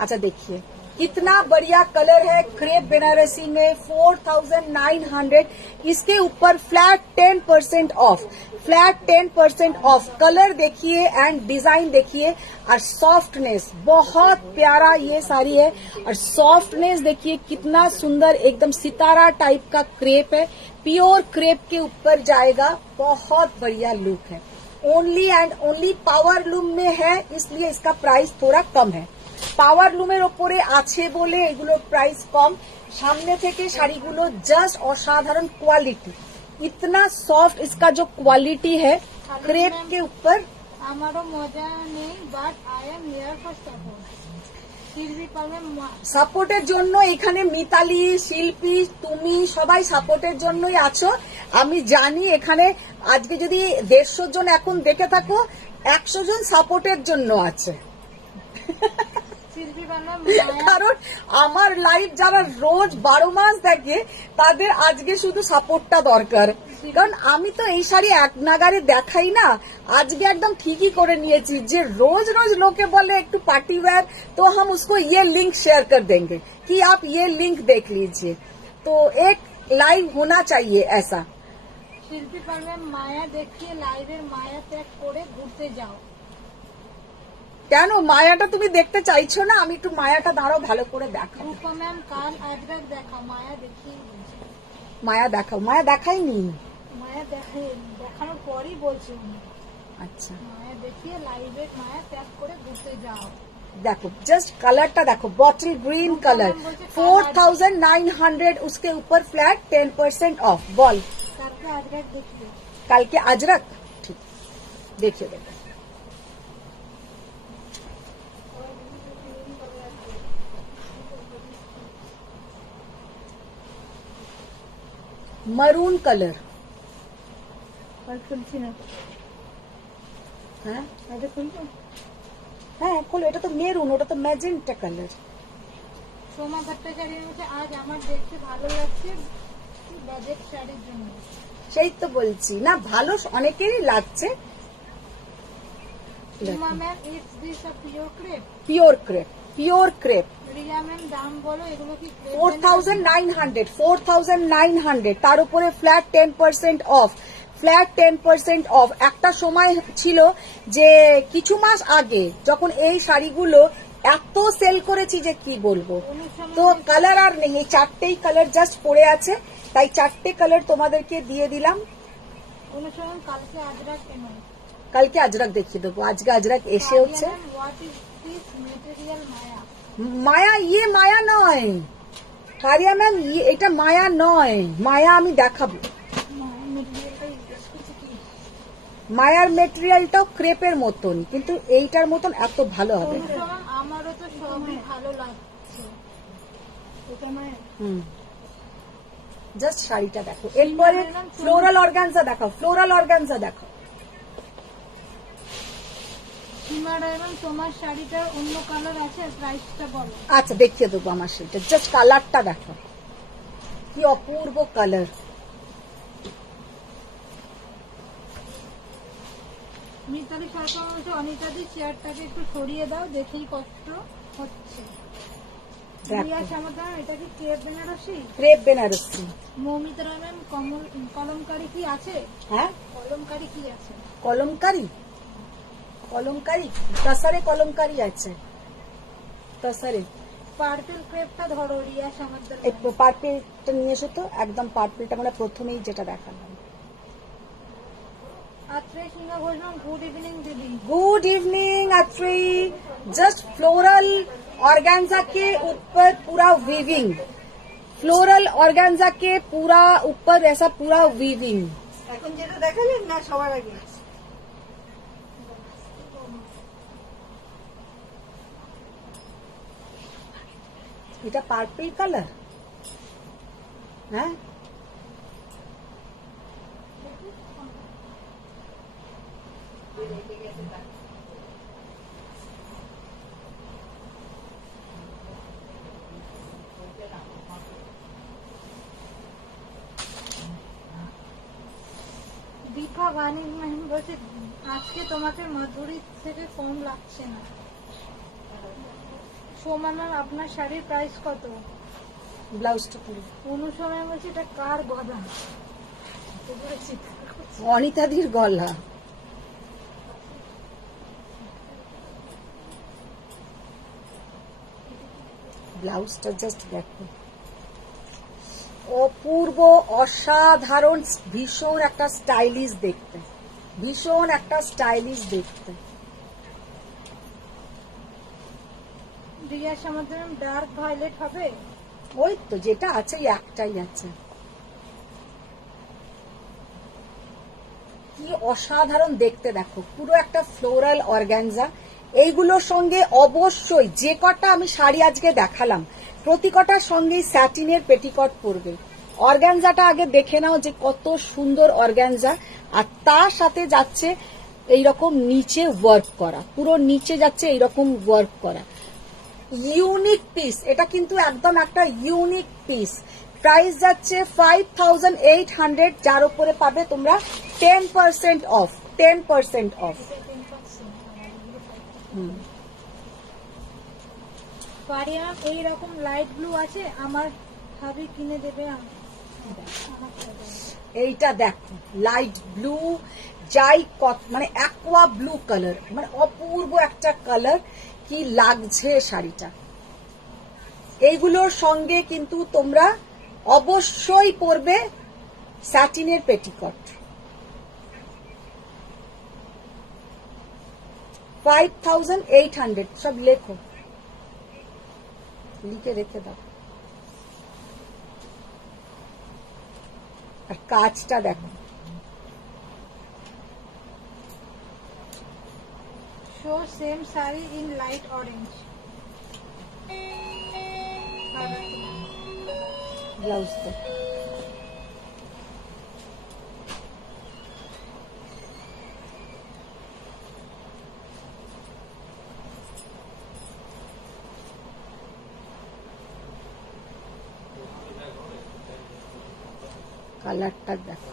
अच्छा देखिए कितना बढ़िया कलर है क्रेप बनारसी में, 4900। इसके ऊपर flat 10% of, flat 10% of. Colour देखिए एंड डिजाइन देखिए, और सॉफ्टनेस बहुत प्यारा ये साड़ी है, और सॉफ्टनेस देखिए कितना सुंदर, एकदम सितारा टाइप का क्रेप है, प्योर क्रेप के ऊपर जाएगा, बहुत बढ़िया लुक है। Only and only power loom में है, इसलिए इसका प्राइस थोड़ा कम है। পাওয়ার লুমের ওপরে আছে বলে এগুলোর প্রাইস কম। সামনে থেকে শাড়িগুলো জাস্ট অসাধারণ কোয়ালিটি, इतना सॉफ्ट इसका जो क्वालिटी है क्रेप के ऊपर। আমারও মজা নেই, but I am here for support. শিল্পী পাবেন সাপোর্টের জন্য এখানে মিতালি, শিল্পী, তুমি সবাই সাপোর্টের জন্যই আছো। আমি জানি এখানে আজকে যদি 150 জন এখন দেখে থাকো, 100 জন সাপোর্টের জন্য আছে। শিল্পী বানাম কারণ আমার লাইভ যারা রোজ 12 মাস দেখে তাদের আজকে শুধু সাপোর্টটা দরকার, কারণ আমি তো এই শাড়ি এক নাগারে দেখাই না। আজকে একদম ঠিকই করে নিয়েছি যে रोज रोज लोके बोले एक पार्टी वेयर, तो हम उसको ये लिंक शेयर कर देंगे कि आप ये लिंक देख लीजिए, तो एक लाइव होना चाहिए ऐसा। শিল্পী পাবেন মায়া দেখিয়ে লাইভের মায়া ত্যাগ করে ঘুরতে যাও। কেন মায়াটা তুমি দেখতে চাইছো না? আমি একটু মায়াটা দাঁড়াও ভালো করে দেখাবো। রূপা ম্যাম কাল আদ্রাক দেখা, মায়া দেখিয়ে বলছে। মায়া দেখাও, মায়া দেখাইনি। মায়া দেখানোর পরই বলছে উনি, আচ্ছা মায়া দেখিয়ে লাইভের মায়া ত্যাগ করে ঘুরতে যাও। देखो जस्ट कलरটা देखो बॉटल ग्रीन कलर 4900 उसके ऊपर फ्लैट 10% ऑफ बॉल কালকে আজরাক দেখিয়ে कल के अजरक ठीक देखिए देखो मरून कलर আর খুলছি না হ্যাঁ আগে খুলবো হ্যাঁ খোলো এটা তো মেরুন ওটা তো ম্যাজেন্টা কালার সোমা ভট্টাচার্যের মধ্যে আজ আমার দেখতে ভালো লাগছে বাজেট শাড়ির জন্য সেই তো বলছি না ভালো অনেকেরই লাগছে Soma ma'am it's this a pure crepe pure crepe Riya ma'am দাম বলো এগুলো কি crepe 4900 তার উপরে ফ্ল্যাট 10% অফ ফ্ল্যাট 10% অফ একটা সময় ছিল যে কিছু মাস আগে যখন এই শাড়িগুলো এত সেল করেছি যে কি বলবো তো কালার আর নেই এই চারটেই কালার জাস্ট পড়ে আছে তাই চারটে কালার তোমাদেরকে দিয়ে দিলাম অনুসরণ কালকে আজরাক কেন কালকে আজরাক দেখিয়ে দেবো আজকে আজরাক এসে হচ্ছে হোয়াট ইজ দিস মেটেরিয়াল মায়া মায়া ইয়ে মায়া নয় কারিয়া ম্যাম এটা মায়া নয় মায়া আমি দেখাবো মেটেরিয়ালটা ইউজ করছি কি মায়ার মেটেরিয়ালটাও ক্রেপের মতন কিন্তু এইটার মতন এত ভালো হবে না। অনুসরণ আমারও তো সবই ভালো লাগছে এটা মায়া হুম জাস্ট শাড়িটা দেখো এরপরে ফ্লোরাল অর্গানজা দেখো সীমা রায়মান তোমার শাড়িটার অন্য কালার আছে প্রাইসটা বলো আচ্ছা দেখিয়ে দেবো আমার শাড়িটা জাস্ট কালারটা দেখো কি অপূর্ব কালার মিতালি সরকার বলছে অনিতাদি চেয়ারটাকে একটু সরিয়ে দাও দেখেই কষ্ট হচ্ছে রিয়া সামদার এটা কি crepe Benarasi crepe Benarasi Moumita ma'am Kalamkari কি আছে হ্যাঁ কলমকারি কি আছে কলমকারি তসারে কলমকারি আছে তসারে পার্পল ক্রেপটা ধরো রিয়া সামদার এই পার্পেলটা নিয়ে এসো তো একদম পার্পেলটা আমরা প্রথমেই যেটা দেখালাম আত্রে সিংহ ঘোষণ গুড ইভিনিং দিদি गुड इवनिंग अत्री जस्ट फ्लोरल ऑर्गेन्जा के ऊपर पूरा वीविंग फ्लोरल ऑर्गेन्जा के पूरा ऊपर ऐसा पूरा वीविंग এখন যেটা দেখালেন না সবার আগে এটা পার্পল কালার হ্যাঁ দীপা বাণী ম্যাম বলছে আজকে তোমাকে মাধুরী থেকে কম লাগছে না সোমা ম্যাম আপনার শাড়ির প্রাইস কত ব্লাউজটা পুরো অনুসময় বলছে এটা কার গদা অনিতাদির গলা ব্লাউজটা জাস্ট দেখো অপূর্ব অসাধারণ ভীষণ একটা স্টাইলিশ দেখতে রিয়া সামন্ত ম্যাম ডার্ক ভায়োলেট হবে ওই তো যেটা আছে এই একটাই আছে কি অসাধারণ দেখতে দেখো পুরো একটা ফ্লোরাল অর্গানজা এইগুলোর সঙ্গে অবশ্যই যে কটা আমি শাড়ি আজকে দেখালাম প্রতি কটার সঙ্গে স্যাটিনের পেটিকট পরবে অর্গানজাটা আগে দেখে নাও যে কত সুন্দর অর্গানজা আর তার সাথে যাচ্ছে এইরকম নিচে ওয়ার্ক করা পুরো নিচে যাচ্ছে এইরকম ওয়ার্ক করা ইউনিক পিস এটা কিন্তু একদম একটা ইউনিক পিস প্রাইস যাচ্ছে 5800 যার উপরে পাবে তোমরা 10% অফ পারিয়া এইরকম লাইট ব্লু আছে আমার হাবি কিনে দেবে এইটা দেখো লাইট ব্লু যাই মানে অ্যাকোয়া ব্লু কালার মানে অপূর্ব একটা কালার কি লাগছে শাড়িটা এইগুলোর সঙ্গে কিন্তু তোমরা অবশ্যই পরবে স্যাটিনের পেটিকট 5800 সব লেখো, লিখে রেখে দাও। আর কাজটা দেখো, show same sari in light orange. Blouse তো কালারটা দেখো,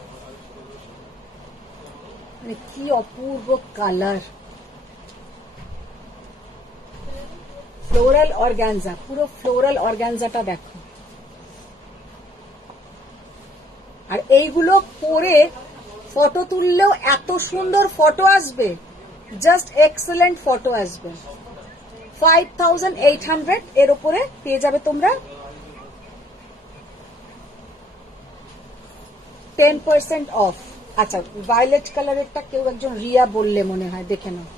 মানে কি অপূর্ব কালার। ফ্লোরাল অর্গানজা, পুরো ফ্লোরাল অর্গানজাটা দেখো। আর এইগুলো পরে ফটো তুললেও এত সুন্দর ফটো আসবে, জাস্ট এক্সেলেন্ট ফটো আসবে। 5800 এর উপরে পেয়ে যাবে তোমরা 10% অফ। আচ্ছা, ভায়োলেট কালারেরটা কেউ একজন রিয়া বললে মনে হয়, দেখে নাও।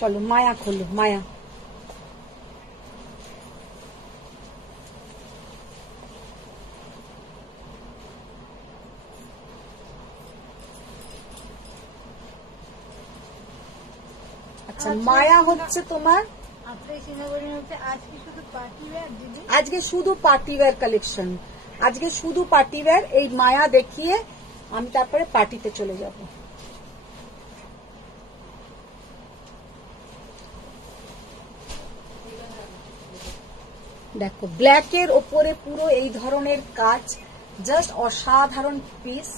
চলো মায়া খোলো, মায়া। আচ্ছা, মায়া হচ্ছে তোমার আপনার সিঙ্গাপুরে হচ্ছে আজ কি শুধু পার্টি ওয়্যার দিদি? আজকে শুধু পার্টিওয়্যার কালেকশন, আজকে শুধু পার্টিওয়্যার। এই মায়া দেখিয়ে আমি তারপরে পার্টিতে চলে যাব। দেখো, ব্ল্যাকের ওপরে পুরো এই ধরনের কাজ, জাস্ট অসাধারণ পিস।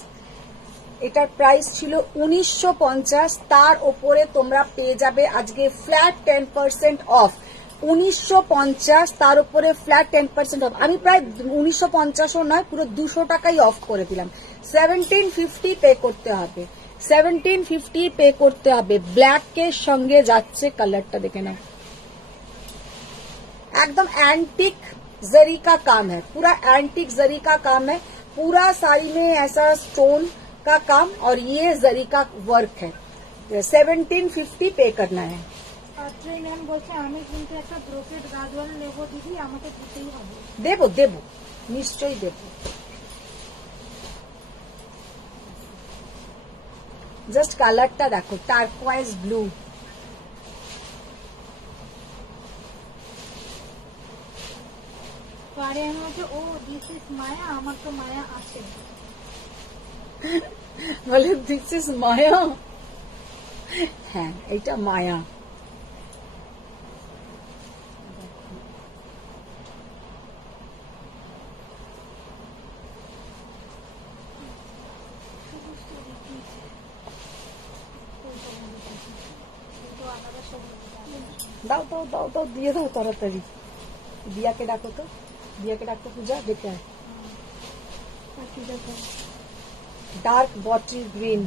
এটার প্রাইস ছিল 1950, তার ওপরে তোমরা পেয়ে যাবে আজকে ফ্ল্যাট 10% অফ। 1950, তার উপরে ফ্ল্যাট 10% অফ। আমি প্রায় 1950ও নয়, পুরো 200 টাকাই অফ করে দিলাম। 1750 পে করতে হবে, 1750 পে করতে হবে। ব্ল্যাকের সঙ্গে যাচ্ছে, কালারটা দেখে নাও, एकदम एंटीक जरी का काम है, पूरा एंटीक जरी का काम है। पूरा साड़ी में ऐसा स्टोन का काम और ये जरी का वर्क है। 1750 पे करना है। অত্রই ম্যাম বলছে আমি কিন্তু একটা ব্রোকেট গাজওয়াল নেবো দিদি, আমাকে দিতেই হবে। দেবো দেবো, নিশ্চয়ই দেবো। জাস্ট কালারটা দেখো, টার্কোয়াইজ ব্লু। পরে আমি বলছি ও দিস ইজ মায়া, আমার তো মায়া আছে। বলে দিস ইজ মায়া। হ্যাঁ, এইটা মায়া। দাও দাও দাও দাও, দিয়ে দাও তাড়াতাড়ি। দিয়াকে ডাকো তো, দিয়াকে ডাকো, পূজা দেখে আয়। ডার্ক বটল গ্রিন,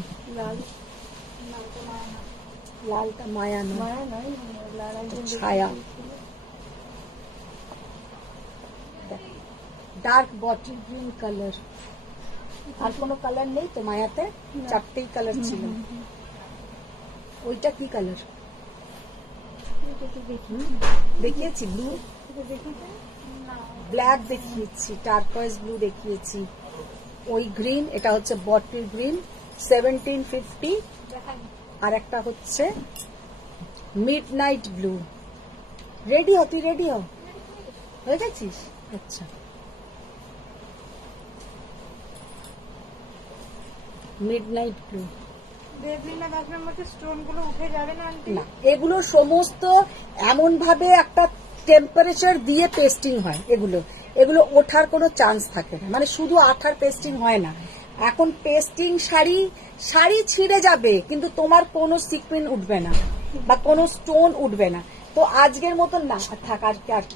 লালটা মায়া না, ছায়া। Dark bottle green colour. আর কোনো কালার নেই তো মায়াতে? চারটেই কালার ছিল। ওইটা কি কালার দেখিয়েছি? ব্লু, ব্ল্যাক দেখিয়েছি, টার্কয়েজ ব্লু দেখিয়েছি, ওই গ্রিন। এটা হচ্ছে বটল গ্রিন 1750। আর একটা হচ্ছে মিডনাইট ব্লু। রেডি হ, তুই রেডি হ, হয়ে গেছিস? আচ্ছা, মিডনাইট ব্লু। দেবলীনা দাসের মধ্যে স্টোন গুলো উঠে যাবে না আন্টি? না, এগুলো সমস্ত এমন ভাবে একটা টেম্পারেচার দিয়ে পেস্টিং হয়। এগুলো এগুলো ওঠার কোনো চান্স থাকে না, মানে শুধু আঠার পেস্টিং হয় না। এখন পেস্টিং শাড়ি ছিঁড়ে যাবে, কিন্তু তোমার কোনো সিকুইন উঠবে না বা কোনো স্টোন উঠবে না। তো আজকের মতন না, থাক, আর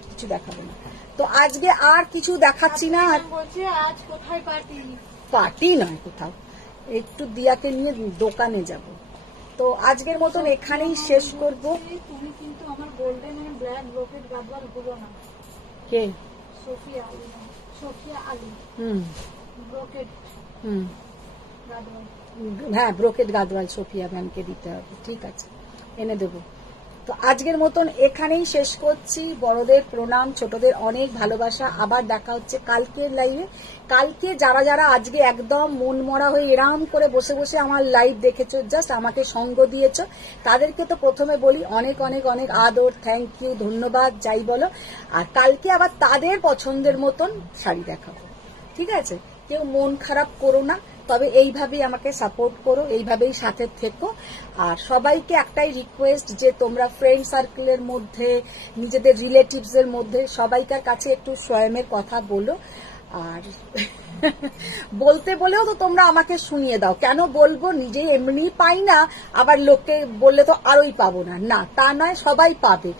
কিছু দেখাবে না। তো আজকে আর কিছু দেখাচ্ছি না। বলছে আজ কোথায় পার্টি? পার্টি নয়, কোথাও একটু দিয়াকে নিয়ে দোকানে যাব। তো আজকের মতন এখানেই শেষ করব। তুমি কিন্তু আমার golden and black brocade Gadwal ভুলো না। কে? সোফিয়া আলী, সোফিয়া আলী হুম ব্রোকেট হুম গাদওয়াল। হ্যাঁ, ব্রোকেট গাদওয়াল সোফিয়া ম্যামকে দিতে হবে, ঠিক আছে, এনে দেবো। তো আজকের মতন এখানেই শেষ করছি। বড়দের প্রণাম, ছোটদের অনেক ভালোবাসা। আবার দেখা হচ্ছে কালকের লাইভে। কালকে যারা যারা আজকে একদম মন মরা হয়ে এরাম করে বসে বসে আমার লাইভ দেখেছো, জাস্ট আমাকে সঙ্গ দিয়েছো, তাদেরকে তো প্রথমে বলি অনেক অনেক অনেক আদর, থ্যাংক ইউ, ধন্যবাদ, যাই বলো। আর কালকে আবার তাদের পছন্দের মতন শাড়ি দেখাবো, ঠিক আছে? কেউ মন খারাপ করো না, তবে এইভাবেই আমাকে সাপোর্ট করো, এইভাবেই সাথে থেকো। আর সবাইকে একটাই রিকোয়েস্ট যে তোমরা ফ্রেন্ড সার্কেলের মধ্যে, নিজেদের রিলেটিভস এর মধ্যে সবাইকার কাছে একটু স্বয়মের কথা বলো। আর বলতে বলেও তো তোমরা আমাকে শুনিয়ে দাও। কেন বলবো? নিজেই এমনি পাই না, আবার লোককে বললে তো আরোই পাবো না। না, তা নয়, সবাই পাবে।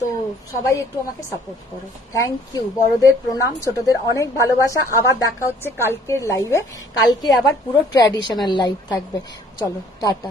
তো সবাই একটু আমাকে সাপোর্ট করো। Thank you. বড়দের প্রণাম, ছোটদের অনেক ভালোবাসা। আবার দেখা হচ্ছে কালকের লাইভে। কালকে আবার পুরো ট্র্যাডিশনাল লাইভ থাকবে। চলো, টাটা।